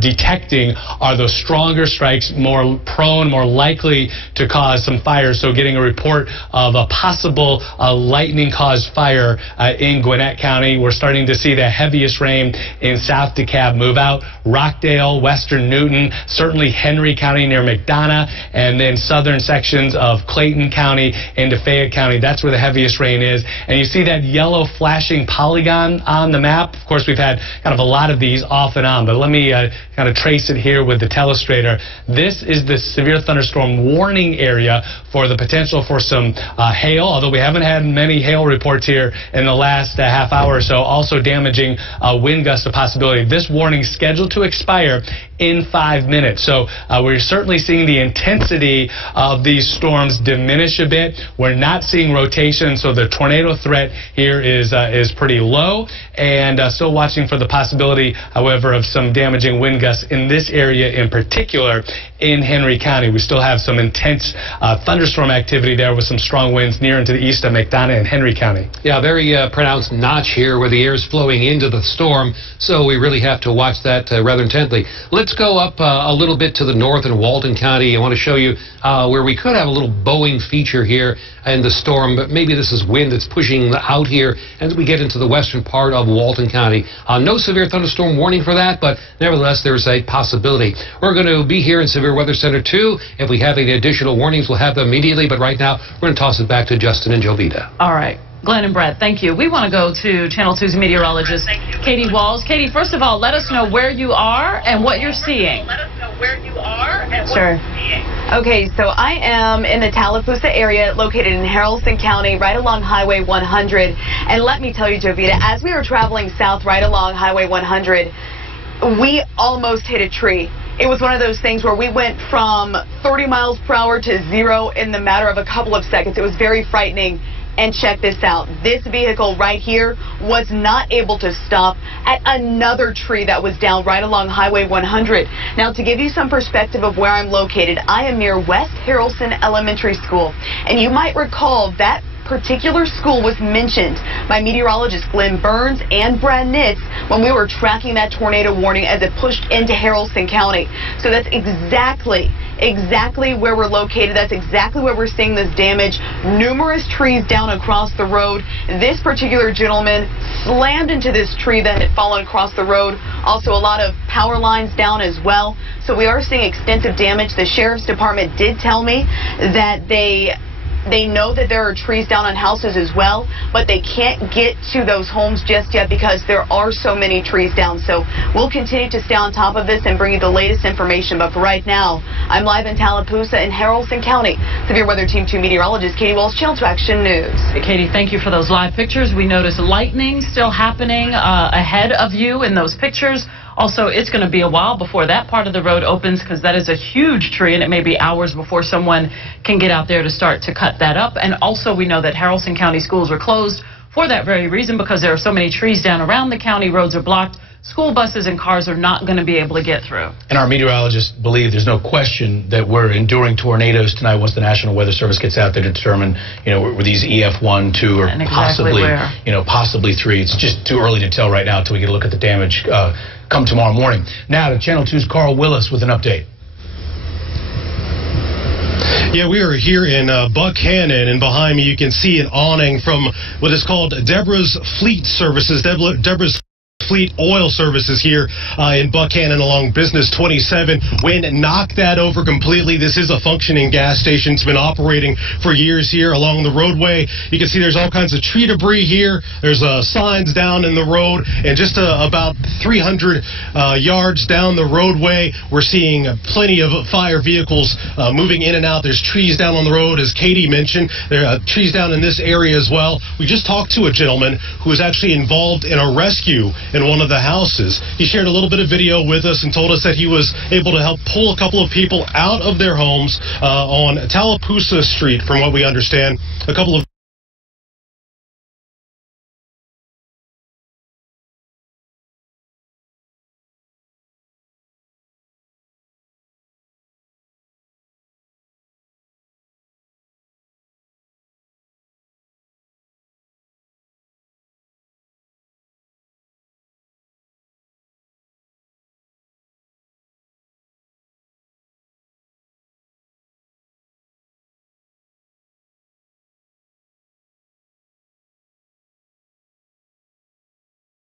detecting are those stronger strikes, more prone, more likely to cause some fires. So getting a report of a possible lightning-caused fire in Gwinnett County. We're starting to see the heaviest rain in South Dakota taxicab move out. Rockdale, Western Newton, certainly Henry County near McDonough, and then southern sections of Clayton County into Fayette County. That's where the heaviest rain is. And you see that yellow flashing polygon on the map. Of course, we've had kind of a lot of these off and on, but let me kind of trace it here with the telestrator. This is the severe thunderstorm warning area for the potential for some hail, although we haven't had many hail reports here in the last half hour or so. Also damaging wind gusts a possibility. This warning is scheduled to expire in 5 minutes. So we're certainly seeing the intensity of these storms diminish a bit. We're not seeing rotation, so the tornado threat here is pretty low, and still watching for the possibility, however, of some damaging wind gusts in this area in particular in Henry County. We still have some intense thunderstorm activity there with some strong winds near and to the east of McDonough and Henry County. Yeah, very pronounced notch here where the air is flowing into the storm, so we really have to watch that rather intently. Let's go up a little bit to the north in Walton County. I want to show you where we could have a little bowing feature here in the storm, but maybe this is wind that's pushing out here as we get into the western part of Walton County. No severe thunderstorm warning for that, but nevertheless, there's a possibility. We're going to be here in Severe Weather Center 2. If we have any additional warnings, we'll have them immediately, but right now, we're going to toss it back to Justin and Jovita. All right. Glenn and Brett, thank you. We want to go to Channel 2's meteorologist, Katie Walls. Katie, first of all, let us know where you are and what you're seeing. Sure. Okay, so I am in the Tallapoosa area, located in Haralson County, right along Highway 100. And let me tell you, Jovita, as we were traveling south right along Highway 100, we almost hit a tree. It was one of those things where we went from 30 miles per hour to 0 in the matter of a couple of seconds. It was very frightening. And check this out. This vehicle right here was not able to stop at another tree that was down right along Highway 100. Now, to give you some perspective of where I'm located, I am near West Harrelson Elementary School. And you might recall that particular school was mentioned by meteorologists Glenn Burns and Brad Nitz when we were tracking that tornado warning as it pushed into Haralson County. So that's exactly where we're located. That's exactly where we're seeing this damage. Numerous trees down across the road. This particular gentleman slammed into this tree that had fallen across the road. Also a lot of power lines down as well. So we are seeing extensive damage. The sheriff's department did tell me that they know that there are trees down on houses as well, but they can't get to those homes just yet because there are so many trees down. So we'll continue to stay on top of this and bring you the latest information. But for right now, I'm live in Tallapoosa in Haralson County. Severe Weather Team 2 meteorologist Katie Walls, Channel 2 Action News. Katie, thank you for those live pictures. We notice lightning still happening ahead of you in those pictures. Also, it's going to be a while before that part of the road opens because that is a huge tree, and it may be hours before someone can get out there to start to cut that up. And also, we know that Haralson County schools are closed for that very reason because there are so many trees down around the county. Roads are blocked. School buses and cars are not going to be able to get through. And our meteorologists believe there's no question that we're enduring tornadoes tonight once the National Weather Service gets out there to determine, were these EF1, 2, or exactly possibly 3. It's just too early to tell right now until we get a look at the damage come tomorrow morning. Now to Channel 2's Carl Willis with an update. Yeah, we are here in Buckhannon, and behind me you can see an awning from what is called Deborah's Fleet Services. Deborah's Fleet Oil Services here in Buckhannon along Business 27. Wind knocked that over completely. This is a functioning gas station. It's been operating for years here along the roadway. You can see there's all kinds of tree debris here. There's signs down in the road, and just about 300 yards down the roadway, we're seeing plenty of fire vehicles moving in and out. There's trees down on the road, as Katie mentioned. There are trees down in this area as well. We just talked to a gentleman who was actually involved in a rescue in one of the houses. He shared a little bit of video with us and told us that he was able to help pull a couple of people out of their homes on Tallapoosa Street, from what we understand. A couple of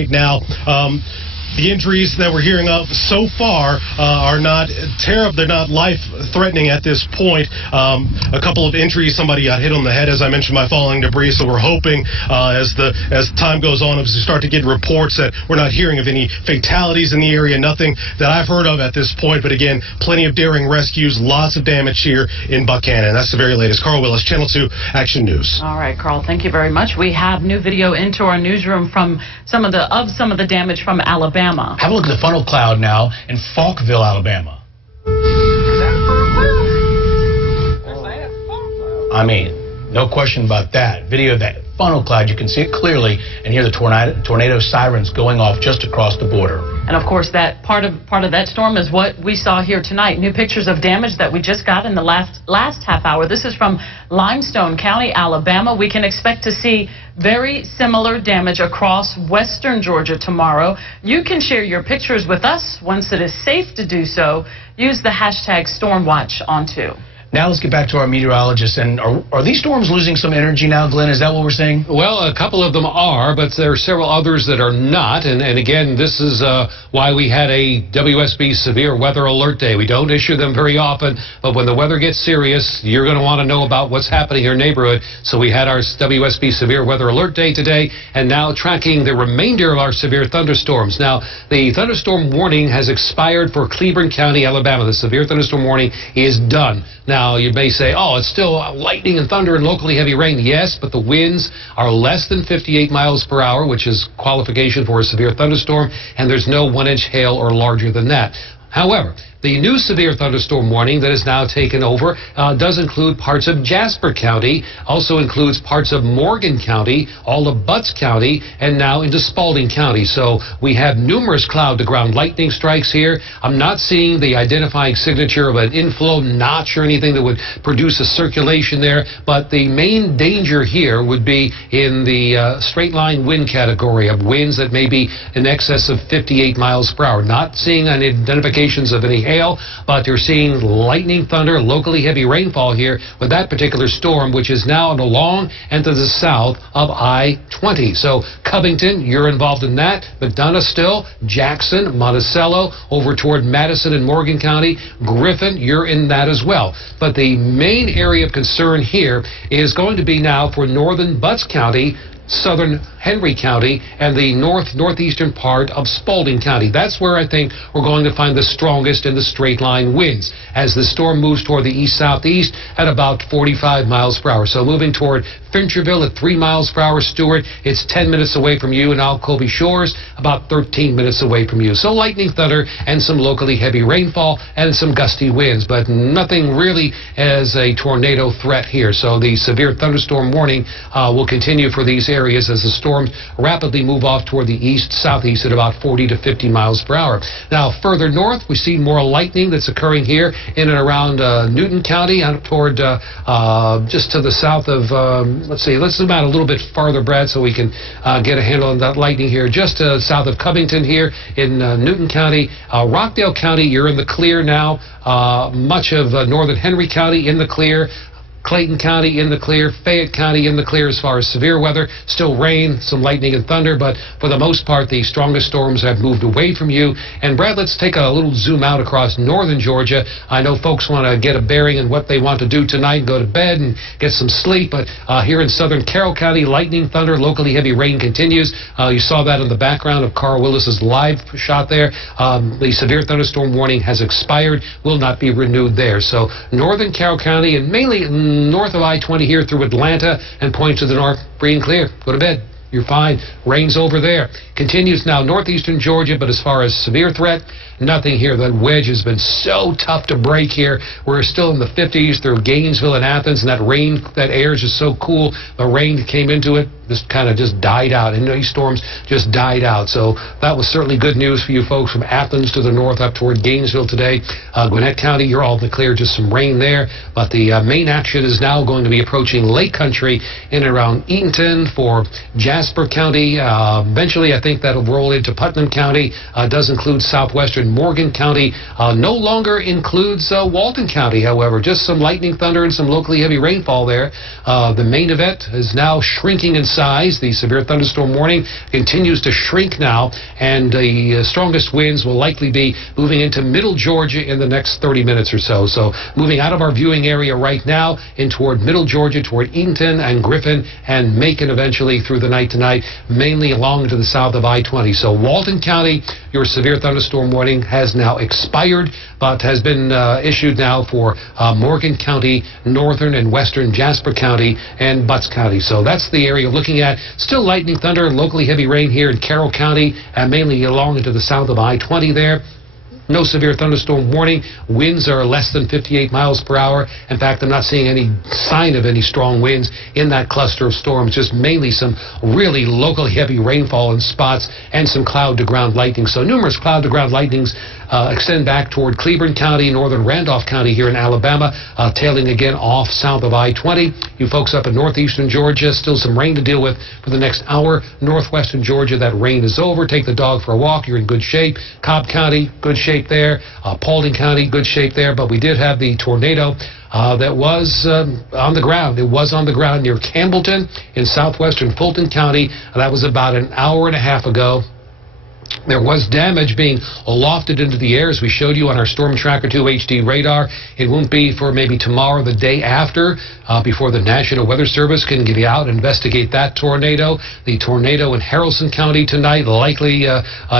now, The injuries that we're hearing of so far are not terrible. They're not life-threatening at this point. A couple of injuries. Somebody got hit on the head, as I mentioned, by falling debris. So we're hoping as time goes on, as we start to get reports, that we're not hearing of any fatalities in the area. Nothing that I've heard of at this point. But again, plenty of daring rescues. Lots of damage here in Buchanan. That's the very latest. Carl Willis, Channel 2 Action News. All right, Carl. Thank you very much. We have new video into our newsroom from some of the damage from Alabama. Have a look at the funnel cloud now in Falkville, Alabama. I mean, no question about that. Video of that funnel cloud, you can see it clearly and hear the tornado sirens going off just across the border. And of course, that part of that storm is what we saw here tonight. New pictures of damage that we just got in the last half hour. This is from Limestone County, Alabama. We can expect to see very similar damage across western Georgia tomorrow. You can share your pictures with us once it is safe to do so. Use the hashtag StormWatch Now let's get back to our meteorologists. And are these storms losing some energy now, Glenn? Is that what we're saying? Well, a couple of them are, but there are several others that are not. And again, this is why we had a WSB Severe Weather Alert Day. We don't issue them very often, but when the weather gets serious, you're going to want to know about what's happening in your neighborhood. So we had our WSB Severe Weather Alert Day today, and now tracking the remainder of our severe thunderstorms. Now, the thunderstorm warning has expired for Cleveland County, Alabama. The severe thunderstorm warning is done. Now, you may say, oh, it's still lightning and thunder and locally heavy rain. Yes, but the winds are less than 58 miles per hour, which is qualification for a severe thunderstorm, and there's no 1-inch hail or larger than that. However, the new severe thunderstorm warning that is now taken over does include parts of Jasper County, also includes parts of Morgan County, all of Butts County, and now into Spalding County. So we have numerous cloud-to-ground lightning strikes here. I'm not seeing the identifying signature of an inflow notch or anything that would produce a circulation there, but the main danger here would be in the straight-line wind category of winds that may be in excess of 58 miles per hour. Not seeing any identifications of any hail, but you're seeing lightning, thunder, locally heavy rainfall here with that particular storm, which is now along and to the south of I-20. So Covington, you're involved in that. McDonough still, Jackson, Monticello, over toward Madison and Morgan County. Griffin, you're in that as well. But the main area of concern here is going to be now for northern Butts County, southern Henry County, and the northeastern part of Spalding County. That's where I think we're going to find the strongest in the straight line winds as the storm moves toward the east-southeast at about 45 miles per hour. So moving toward Fincherville at 3 miles per hour. Stewart, it's 10 minutes away from you, and Alcovy Shores about 13 minutes away from you. So lightning, thunder, and some locally heavy rainfall and some gusty winds, but nothing really as a tornado threat here. So the severe thunderstorm warning will continue for these areas as the storms rapidly move off toward the east-southeast at about 40 to 50 miles per hour. Now, further north, we see more lightning that's occurring here in and around Newton County, out toward just to the south of, let's zoom out a little bit farther, Brad, so we can get a handle on that lightning here. Just south of Covington here in Newton County. Rockdale County, you're in the clear now. Much of northern Henry County in the clear. Clayton County in the clear, Fayette County in the clear as far as severe weather. Still rain, some lightning and thunder, but for the most part, the strongest storms have moved away from you. And Brad, let's take a little zoom out across northern Georgia. I know folks want to get a bearing on what they want to do tonight, go to bed and get some sleep, but here in southern Carroll County, lightning, thunder, locally heavy rain continues. You saw that in the background of Carl Willis's live shot there. The severe thunderstorm warning has expired, will not be renewed there. So northern Carroll County and mainly north of I-20 here through Atlanta and point to the north, free and clear. Go to bed. You're fine. Rain's over there. Continues now northeastern Georgia, but as far as severe threat, nothing here. That wedge has been so tough to break here. We're still in the 50s through Gainesville and Athens, and that rain, that air is just so cool. The rain came into it, just kind of just died out, and these storms just died out. So that was certainly good news for you folks from Athens to the north up toward Gainesville today. Gwinnett County, you're all in the clear, just some rain there. But the main action is now going to be approaching Lake Country in and around Eatonton for Jasper County. Eventually, I think that'll roll into Putnam County. Does include southwestern Morgan County. No longer includes Walton County, however. Just some lightning, thunder, and some locally heavy rainfall there. The main event is now shrinking in size. size. The severe thunderstorm warning continues to shrink now, and the strongest winds will likely be moving into middle Georgia in the next 30 minutes or so. So moving out of our viewing area right now in toward middle Georgia, toward Eatonton and Griffin and Macon eventually through the night tonight, mainly along to the south of I-20. So Walton County, your severe thunderstorm warning has now expired, but has been issued now for Morgan County, northern and western Jasper County, and Butts County. So that's the area you're looking at. Still lightning, thunder, and locally heavy rain here in Carroll County, and mainly along into the south of I-20 there. No severe thunderstorm warning. Winds are less than 58 miles per hour. In fact, I'm not seeing any sign of any strong winds in that cluster of storms, just mainly some really locally heavy rainfall in spots and some cloud-to-ground lightning. So numerous cloud-to-ground lightnings extend back toward Cleburne County, northern Randolph County here in Alabama, tailing again off south of I-20. You folks up in northeastern Georgia, still some rain to deal with for the next hour. Northwestern Georgia, that rain is over. Take the dog for a walk. You're in good shape. Cobb County, good shape there. Paulding County, good shape there. But we did have the tornado that was on the ground. It was on the ground near Campbellton in southwestern Fulton County. That was about an hour and a half ago. There was damage being lofted into the air, as we showed you on our Storm Tracker 2 HD radar. It won't be for maybe tomorrow, the day after, before the National Weather Service can get out and investigate that tornado. The tornado in Haralson County tonight likely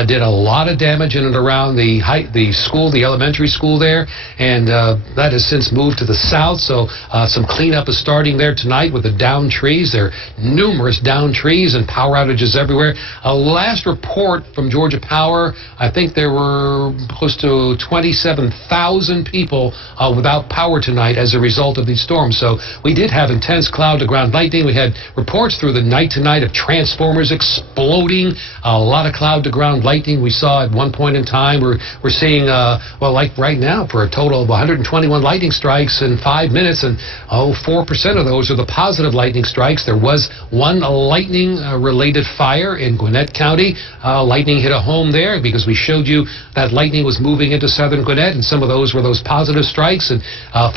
did a lot of damage in and around the school, the elementary school there, and that has since moved to the south. So some cleanup is starting there tonight with the downed trees. There are numerous downed trees and power outages everywhere. Last report from Georgia Power, I think there were close to 27,000 people without power tonight as a result of these storms. So we did have intense cloud-to-ground lightning. We had reports through the night tonight of transformers exploding, a lot of cloud-to-ground lightning. We saw at one point in time, we're seeing, well, like right now, for a total of 121 lightning strikes in 5 minutes, and 4% of those are the positive lightning strikes. There was one lightning-related fire in Gwinnett County. Lightning hit a home there because we showed you that lightning was moving into southern Gwinnett, and some of those were those positive strikes. And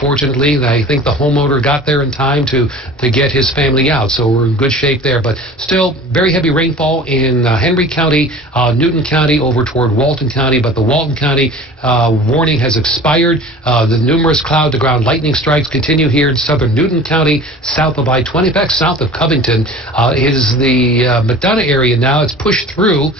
fortunately, I think the homeowner got there in time to get his family out. So we're in good shape there. But still, very heavy rainfall in Henry County, Newton County, over toward Walton County. But the Walton County warning has expired. The numerous cloud-to-ground lightning strikes continue here in southern Newton County, south of I-20. In fact, south of Covington is the McDonough area now. It's pushed through.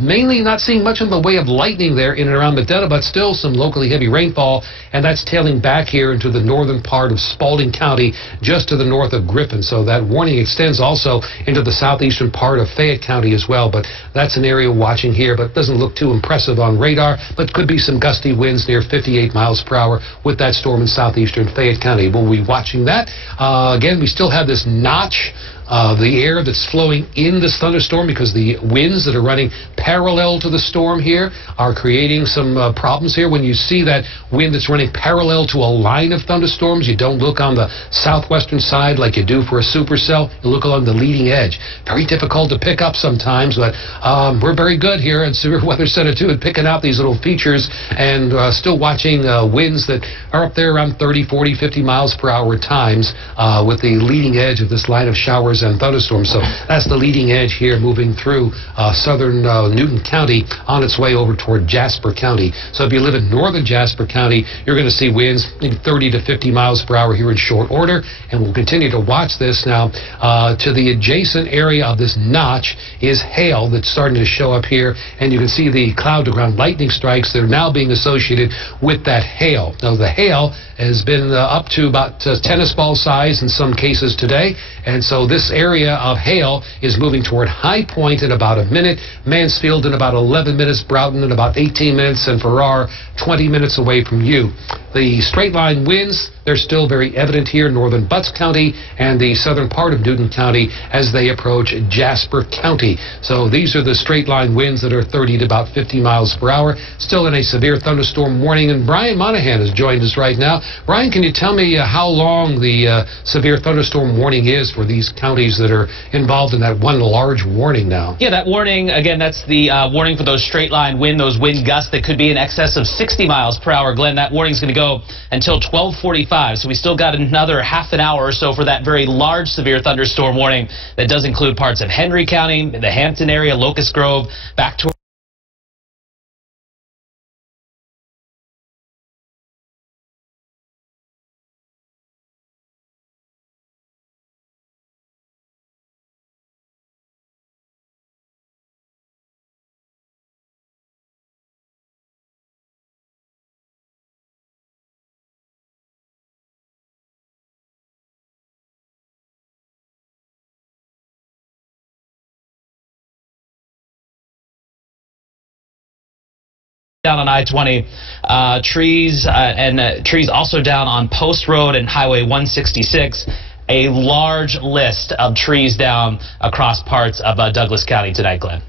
Mainly not seeing much in the way of lightning there in and around Medina, but still some locally heavy rainfall, and that's tailing back here into the northern part of Spalding County, just to the north of Griffin. So that warning extends also into the southeastern part of Fayette County as well, but that's an area watching here, but doesn't look too impressive on radar, but could be some gusty winds near 58 miles per hour with that storm in southeastern Fayette County. We'll be watching that. Again, we still have this notch, the air that's flowing in this thunderstorm, because the winds that are running parallel to the storm here are creating some problems here. When you see that wind that's running parallel to a line of thunderstorms, you don't look on the southwestern side like you do for a supercell. You look along the leading edge. Very difficult to pick up sometimes, but we're very good here at Severe Weather Center 2 at picking out these little features, and still watching winds that are up there around 30, 40, 50 miles per hour at times with the leading edge of this line of showers and thunderstorms. So that's the leading edge here moving through southern Newton County on its way over toward Jasper County. So if you live in northern Jasper County, you're going to see winds maybe 30 to 50 miles per hour here in short order, and we'll continue to watch this now. To the adjacent area of this notch is hail that's starting to show up here, and you can see the cloud-to-ground lightning strikes that are now being associated with that hail. Now, the hail has been up to about tennis ball size in some cases today, and so this area of hail is moving toward High Point in about a minute, Mansfield in about 11 minutes, Broughton in about 18 minutes, and Farrar 20 minutes away from you. The straight line winds, they're still very evident here in northern Butts County and the southern part of Newton County as they approach Jasper County. So these are the straight line winds that are 30 to about 50 miles per hour. Still in a severe thunderstorm warning, and Brian Monahan has joined us right now. Brian, can you tell me how long the severe thunderstorm warning is for these counties that are involved in that one large warning now? Yeah, that warning, again, that's the warning for those straight line wind, those wind gusts that could be in excess of 60 miles per hour. Glenn, that warning is going to go until 12:45 6:45. So we still got another half an hour or so for that very large severe thunderstorm warning that does include parts of Henry County, the Hampton area, Locust Grove, back to down on I-20, trees also down on Post Road and Highway 166. A large list of trees down across parts of Douglas County tonight, Glenn.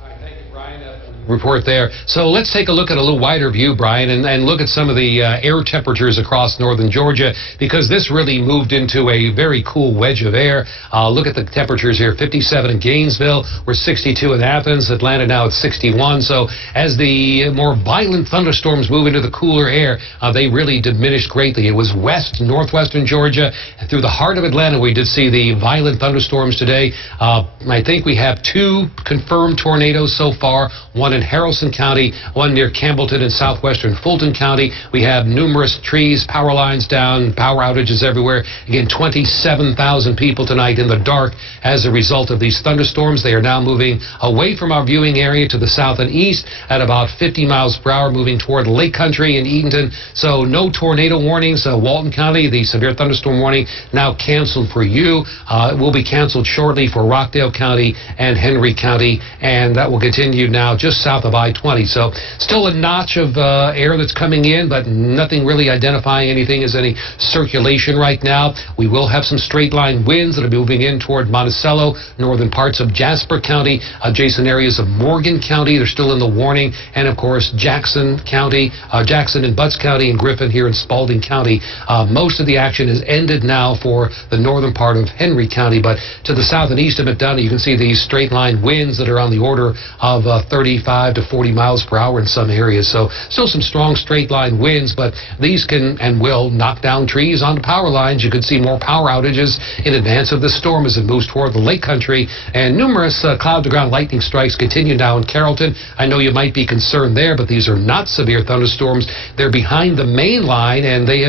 Report there. So let's take a look at a little wider view, Brian, and look at some of the air temperatures across northern Georgia, because this really moved into a very cool wedge of air. Look at the temperatures here. 57 in Gainesville. We're 62 in Athens. Atlanta now at 61. So as the more violent thunderstorms move into the cooler air, they really diminished greatly. It was northwestern Georgia, and through the heart of Atlanta, we did see the violent thunderstorms today. I think we have 2 confirmed tornadoes so far, one in Haralson County, one near Campbellton in southwestern Fulton County. We have numerous trees, power lines down, power outages everywhere. Again, 27,000 people tonight in the dark as a result of these thunderstorms. They are now moving away from our viewing area to the south and east at about 50 miles per hour, moving toward Lake Country and Eatonton. So no tornado warnings. Walton County, the severe thunderstorm warning now canceled for you. It will be canceled shortly for Rockdale County and Henry County, and that will continue now just south of I-20. So still a notch of air that's coming in, but nothing really identifying anything as any circulation right now. We will have some straight line winds that are moving in toward Monticello, northern parts of Jasper County, adjacent areas of Morgan County. They're still in the warning, and of course Jackson County, Jackson and Butts County, and Griffin here in Spalding County. Most of the action is ended now for the northern part of Henry County, but to the south and east of Medina, you can see these straight line winds that are on the order of 35 to 40 miles per hour in some areas. So still some strong straight line winds, but these can and will knock down trees onto power lines. You could see more power outages in advance of the storm as it moves toward the Lake Country, and numerous cloud to ground lightning strikes continue now in Carrollton. I know you might be concerned there, but these are not severe thunderstorms. They're behind the main line, and the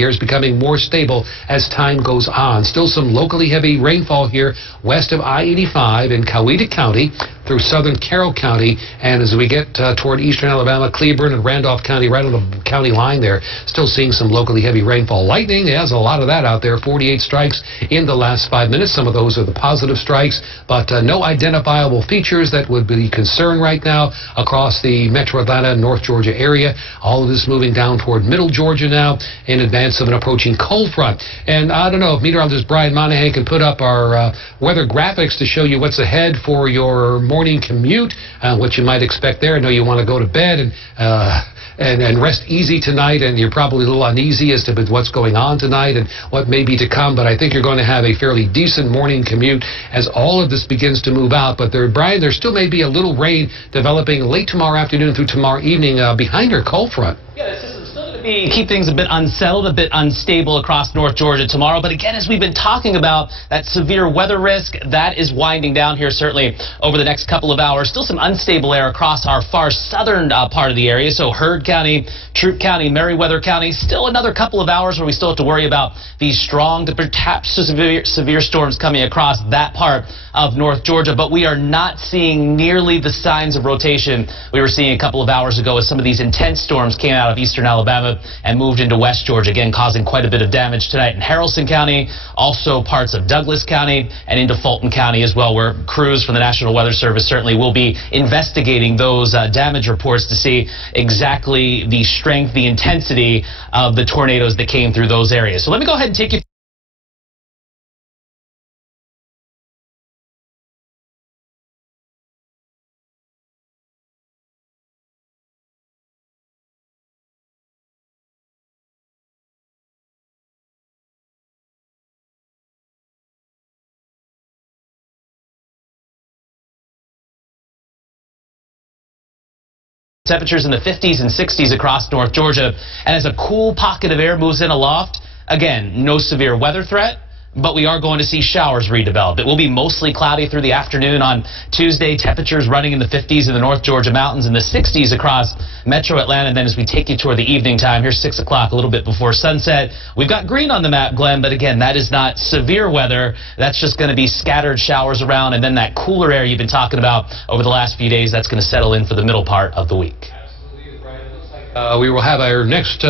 air is becoming more stable as time goes on. Still some locally heavy rainfall here west of I-85 in Coweta County through southern Carroll County, and as we get toward eastern Alabama, Cleburne and Randolph County, right on the county line there, still seeing some locally heavy rainfall. Lightning, there's a lot of that out there. 48 strikes in the last 5 minutes. Some of those are the positive strikes, but no identifiable features that would be concerned right now across the metro Atlanta, North Georgia area. All of this moving down toward middle Georgia now in advance of an approaching cold front. And I don't know if meteorologist Brian Monahan can put up our weather graphics to show you what's ahead for your morning commute, what you might expect there. I know you want to go to bed and rest easy tonight, and you're probably a little uneasy as to what's going on tonight and what may be to come, but I think you're going to have a fairly decent morning commute as all of this begins to move out. But Brian, there still may be a little rain developing late tomorrow afternoon through tomorrow evening behind your cold front. Yeah, this is still going to keep things a bit unsettled, a bit unstable across North Georgia tomorrow. But again, as we've been talking about, that severe weather risk, that is winding down here certainly over the next couple of hours. Still some unstable air across our far southern part of the area. So Heard County, Troup County, Meriwether County, still another couple of hours where we still have to worry about these strong to perhaps severe storms coming across that part of North Georgia. But we are not seeing nearly the signs of rotation we were seeing a couple of hours ago as some of these intense storms came out of eastern Alabama and moved into West Georgia, again causing quite a bit of damage tonight in Haralson County, also parts of Douglas County and into Fulton County as well, where crews from the National Weather Service certainly will be investigating those damage reports to see exactly the strength, the intensity of the tornadoes that came through those areas. So let me go ahead and take you temperatures in the 50s and 60s across North Georgia. And as a cool pocket of air moves in aloft, again, no severe weather threat, but we are going to see showers redevelop. It will be mostly cloudy through the afternoon on Tuesday. Temperatures running in the 50s in the North Georgia mountains and the 60s across metro Atlanta. And then as we take you toward the evening time, here's 6 o'clock, a little bit before sunset. We've got green on the map, Glenn, but again, that is not severe weather. That's just going to be scattered showers around, and then that cooler air you've been talking about over the last few days, that's going to settle in for the middle part of the week. We will have our next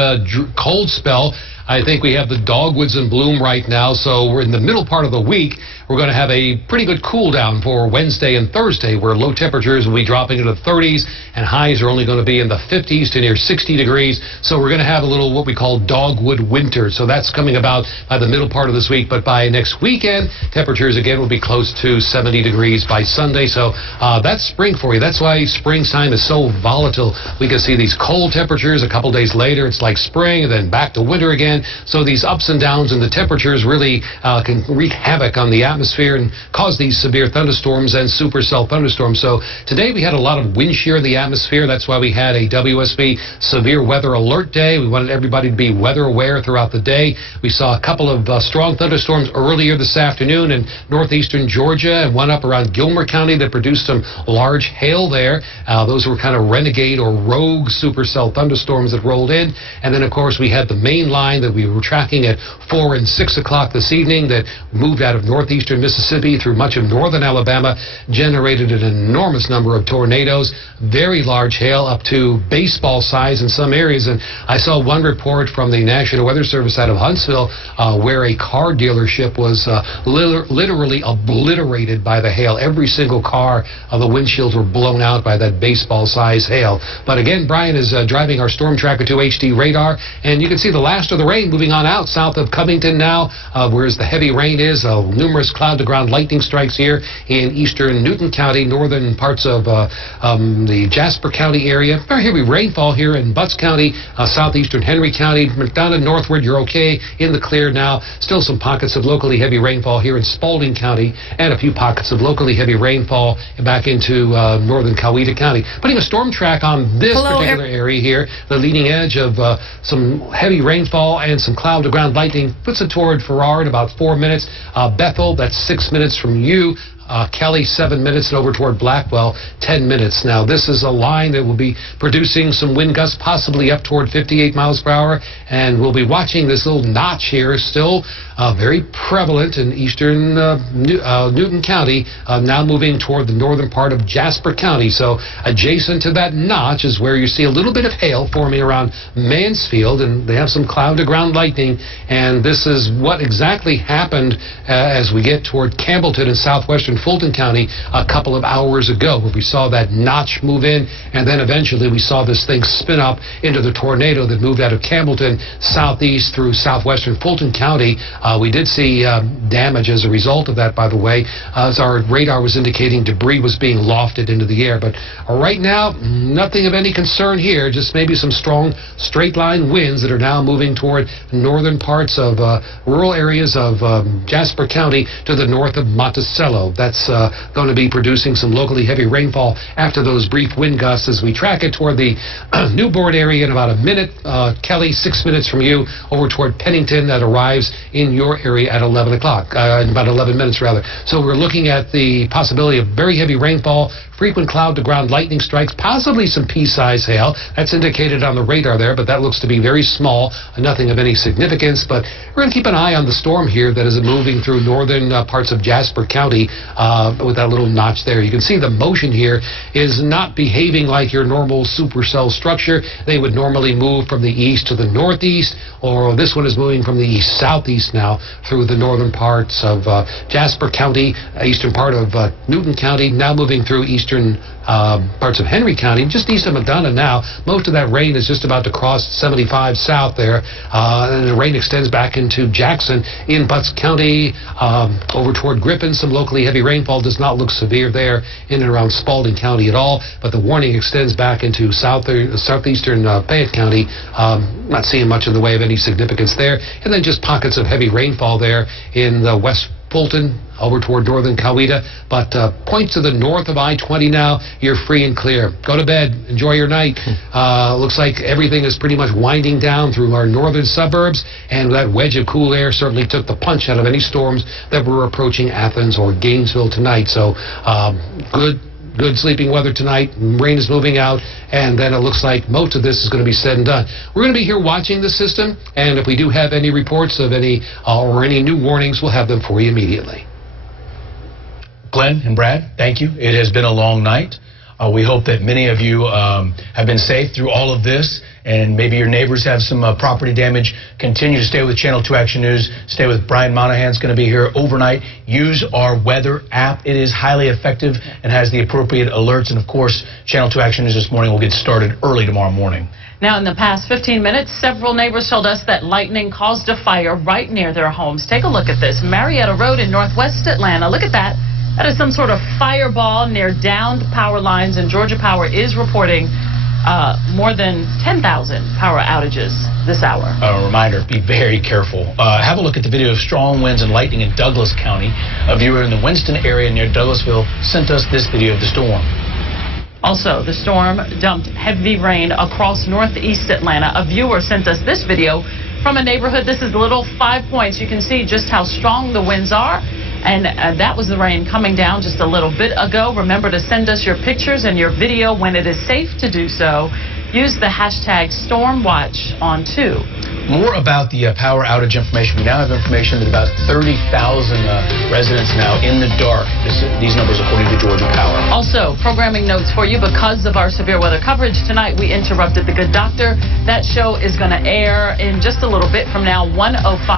cold spell. I think we have the dogwoods in bloom right now, so we're in the middle part of the week. We're going to have a pretty good cool down for Wednesday and Thursday, where low temperatures will be dropping into the 30s and highs are only going to be in the 50s to near 60 degrees. So we're going to have a little what we call dogwood winter. So that's coming about by the middle part of this week. But by next weekend, temperatures again will be close to 70 degrees by Sunday. So that's spring for you. That's why springtime is so volatile. We can see these cold temperatures. A couple days later, it's like spring, and then back to winter again. So these ups and downs in the temperatures really can wreak havoc on the atmosphere and cause these severe thunderstorms and supercell thunderstorms. So today we had a lot of wind shear in the atmosphere. That's why we had a WSB severe weather alert day. We wanted everybody to be weather aware throughout the day. We saw a couple of strong thunderstorms earlier this afternoon in northeastern Georgia, and one up around Gilmer County that produced some large hail there. Those were kind of renegade or rogue supercell thunderstorms that rolled in. And then, of course, we had the main line that we were tracking at 4 and 6 o'clock this evening that moved out of northeastern Mississippi through much of northern Alabama, generated an enormous number of tornadoes, very large hail up to baseball size in some areas. And I saw one report from the National Weather Service out of Huntsville where a car dealership was literally obliterated by the hail. Every single car, the windshields were blown out by that baseball size hail. But again, Brian is driving our Storm Tracker 2 HD radar, and you can see the last of the rain moving on out south of Covington now, whereas the heavy rain is. Numerous cloud-to-ground lightning strikes here in eastern Newton County, northern parts of the Jasper County area. Very heavy rainfall here in Butts County, southeastern Henry County. McDonough northward, you're okay, in the clear now. Still some pockets of locally heavy rainfall here in Spalding County, and a few pockets of locally heavy rainfall back into northern Coweta County. Putting a storm track on this particular area here, the leading edge of some heavy rainfall and some cloud-to-ground lightning, puts it toward Farrar in about 4 minutes. Bethel, that's 6 minutes from you. Kelly, 7 minutes, and over toward Blackwell, 10 minutes. Now, this is a line that will be producing some wind gusts, possibly up toward 58 miles per hour, and we'll be watching this little notch here, still very prevalent in eastern Newton County, now moving toward the northern part of Jasper County. So adjacent to that notch is where you see a little bit of hail forming around Mansfield, and they have some cloud-to-ground lightning, and this is what exactly happened as we get toward Campbellton in southwestern Fulton County a couple of hours ago, where we saw that notch move in, and then eventually we saw this thing spin up into the tornado that moved out of Campbellton southeast through southwestern Fulton County. We did see damage as a result of that, by the way, as our radar was indicating debris was being lofted into the air. But right now, nothing of any concern here, just maybe some strong straight-line winds that are now moving toward northern parts of rural areas of Jasper County to the north of Monticello. That's going to be producing some locally heavy rainfall after those brief wind gusts as we track it toward the Newport area in about a minute. Kelly, 6 minutes from you, over toward Pennington. That arrives in your area at 11 o'clock, in about 11 minutes rather. So we're looking at the possibility of very heavy rainfall, frequent cloud-to-ground lightning strikes, possibly some pea-size hail. That's indicated on the radar there, but that looks to be very small, nothing of any significance. But we're going to keep an eye on the storm here that is moving through northern parts of Jasper County with that little notch there. You can see the motion here is not behaving like your normal supercell structure. They would normally move from the east to the northeast, or this one is moving from the east-southeast now through the northern parts of Jasper County, eastern part of Newton County, now moving through eastern parts of Henry County, just east of McDonough now. Most of that rain is just about to cross 75 south there, and the rain extends back into Jackson in Butts County, over toward Griffin. Some locally heavy rainfall, does not look severe there in and around Spalding County at all, but the warning extends back into southeastern Fayette County. Not seeing much in the way of any significance there, and then just pockets of heavy rainfall there in the Fulton, over toward northern Coweta, but points to the north of I-20 now, you're free and clear. Go to bed. Enjoy your night. Looks like everything is pretty much winding down through our northern suburbs, and that wedge of cool air certainly took the punch out of any storms that were approaching Athens or Gainesville tonight. So good sleeping weather tonight. Rain is moving out, and then it looks like most of this is going to be said and done. We're going to be here watching the system, and if we do have any reports of any new warnings, we'll have them for you immediately. Glenn and Brad, thank you. It has been a long night. We hope that many of you have been safe through all of this, and maybe your neighbors have some property damage. Continue to stay with Channel 2 Action News. Stay with Brian Monahan's going to be here overnight. Use our weather app. It is highly effective and has the appropriate alerts. And, of course, Channel 2 Action News this morning will get started early tomorrow morning. Now, in the past 15 minutes, several neighbors told us that lightning caused a fire right near their homes. Take a look at this. Marietta Road in northwest Atlanta. Look at that. That is some sort of fireball near downed power lines, and Georgia Power is reporting more than 10,000 power outages this hour. A reminder, be very careful. Have a look at the video of strong winds and lightning in Douglas County. A viewer in the Winston area near Douglasville sent us this video of the storm. Also, the storm dumped heavy rain across northeast Atlanta. A viewer sent us this video from a neighborhood. This is Little 5 Points. You can see just how strong the winds are. And that was the rain coming down just a little bit ago. Remember to send us your pictures and your video when it is safe to do so. Use the hashtag StormWatch2. More about the power outage information. We now have information that about 30,000 residents now in the dark. These numbers according to Georgia Power. Also, programming notes for you. Because of our severe weather coverage tonight, we interrupted The Good Doctor. That show is going to air in just a little bit from now, 1:05.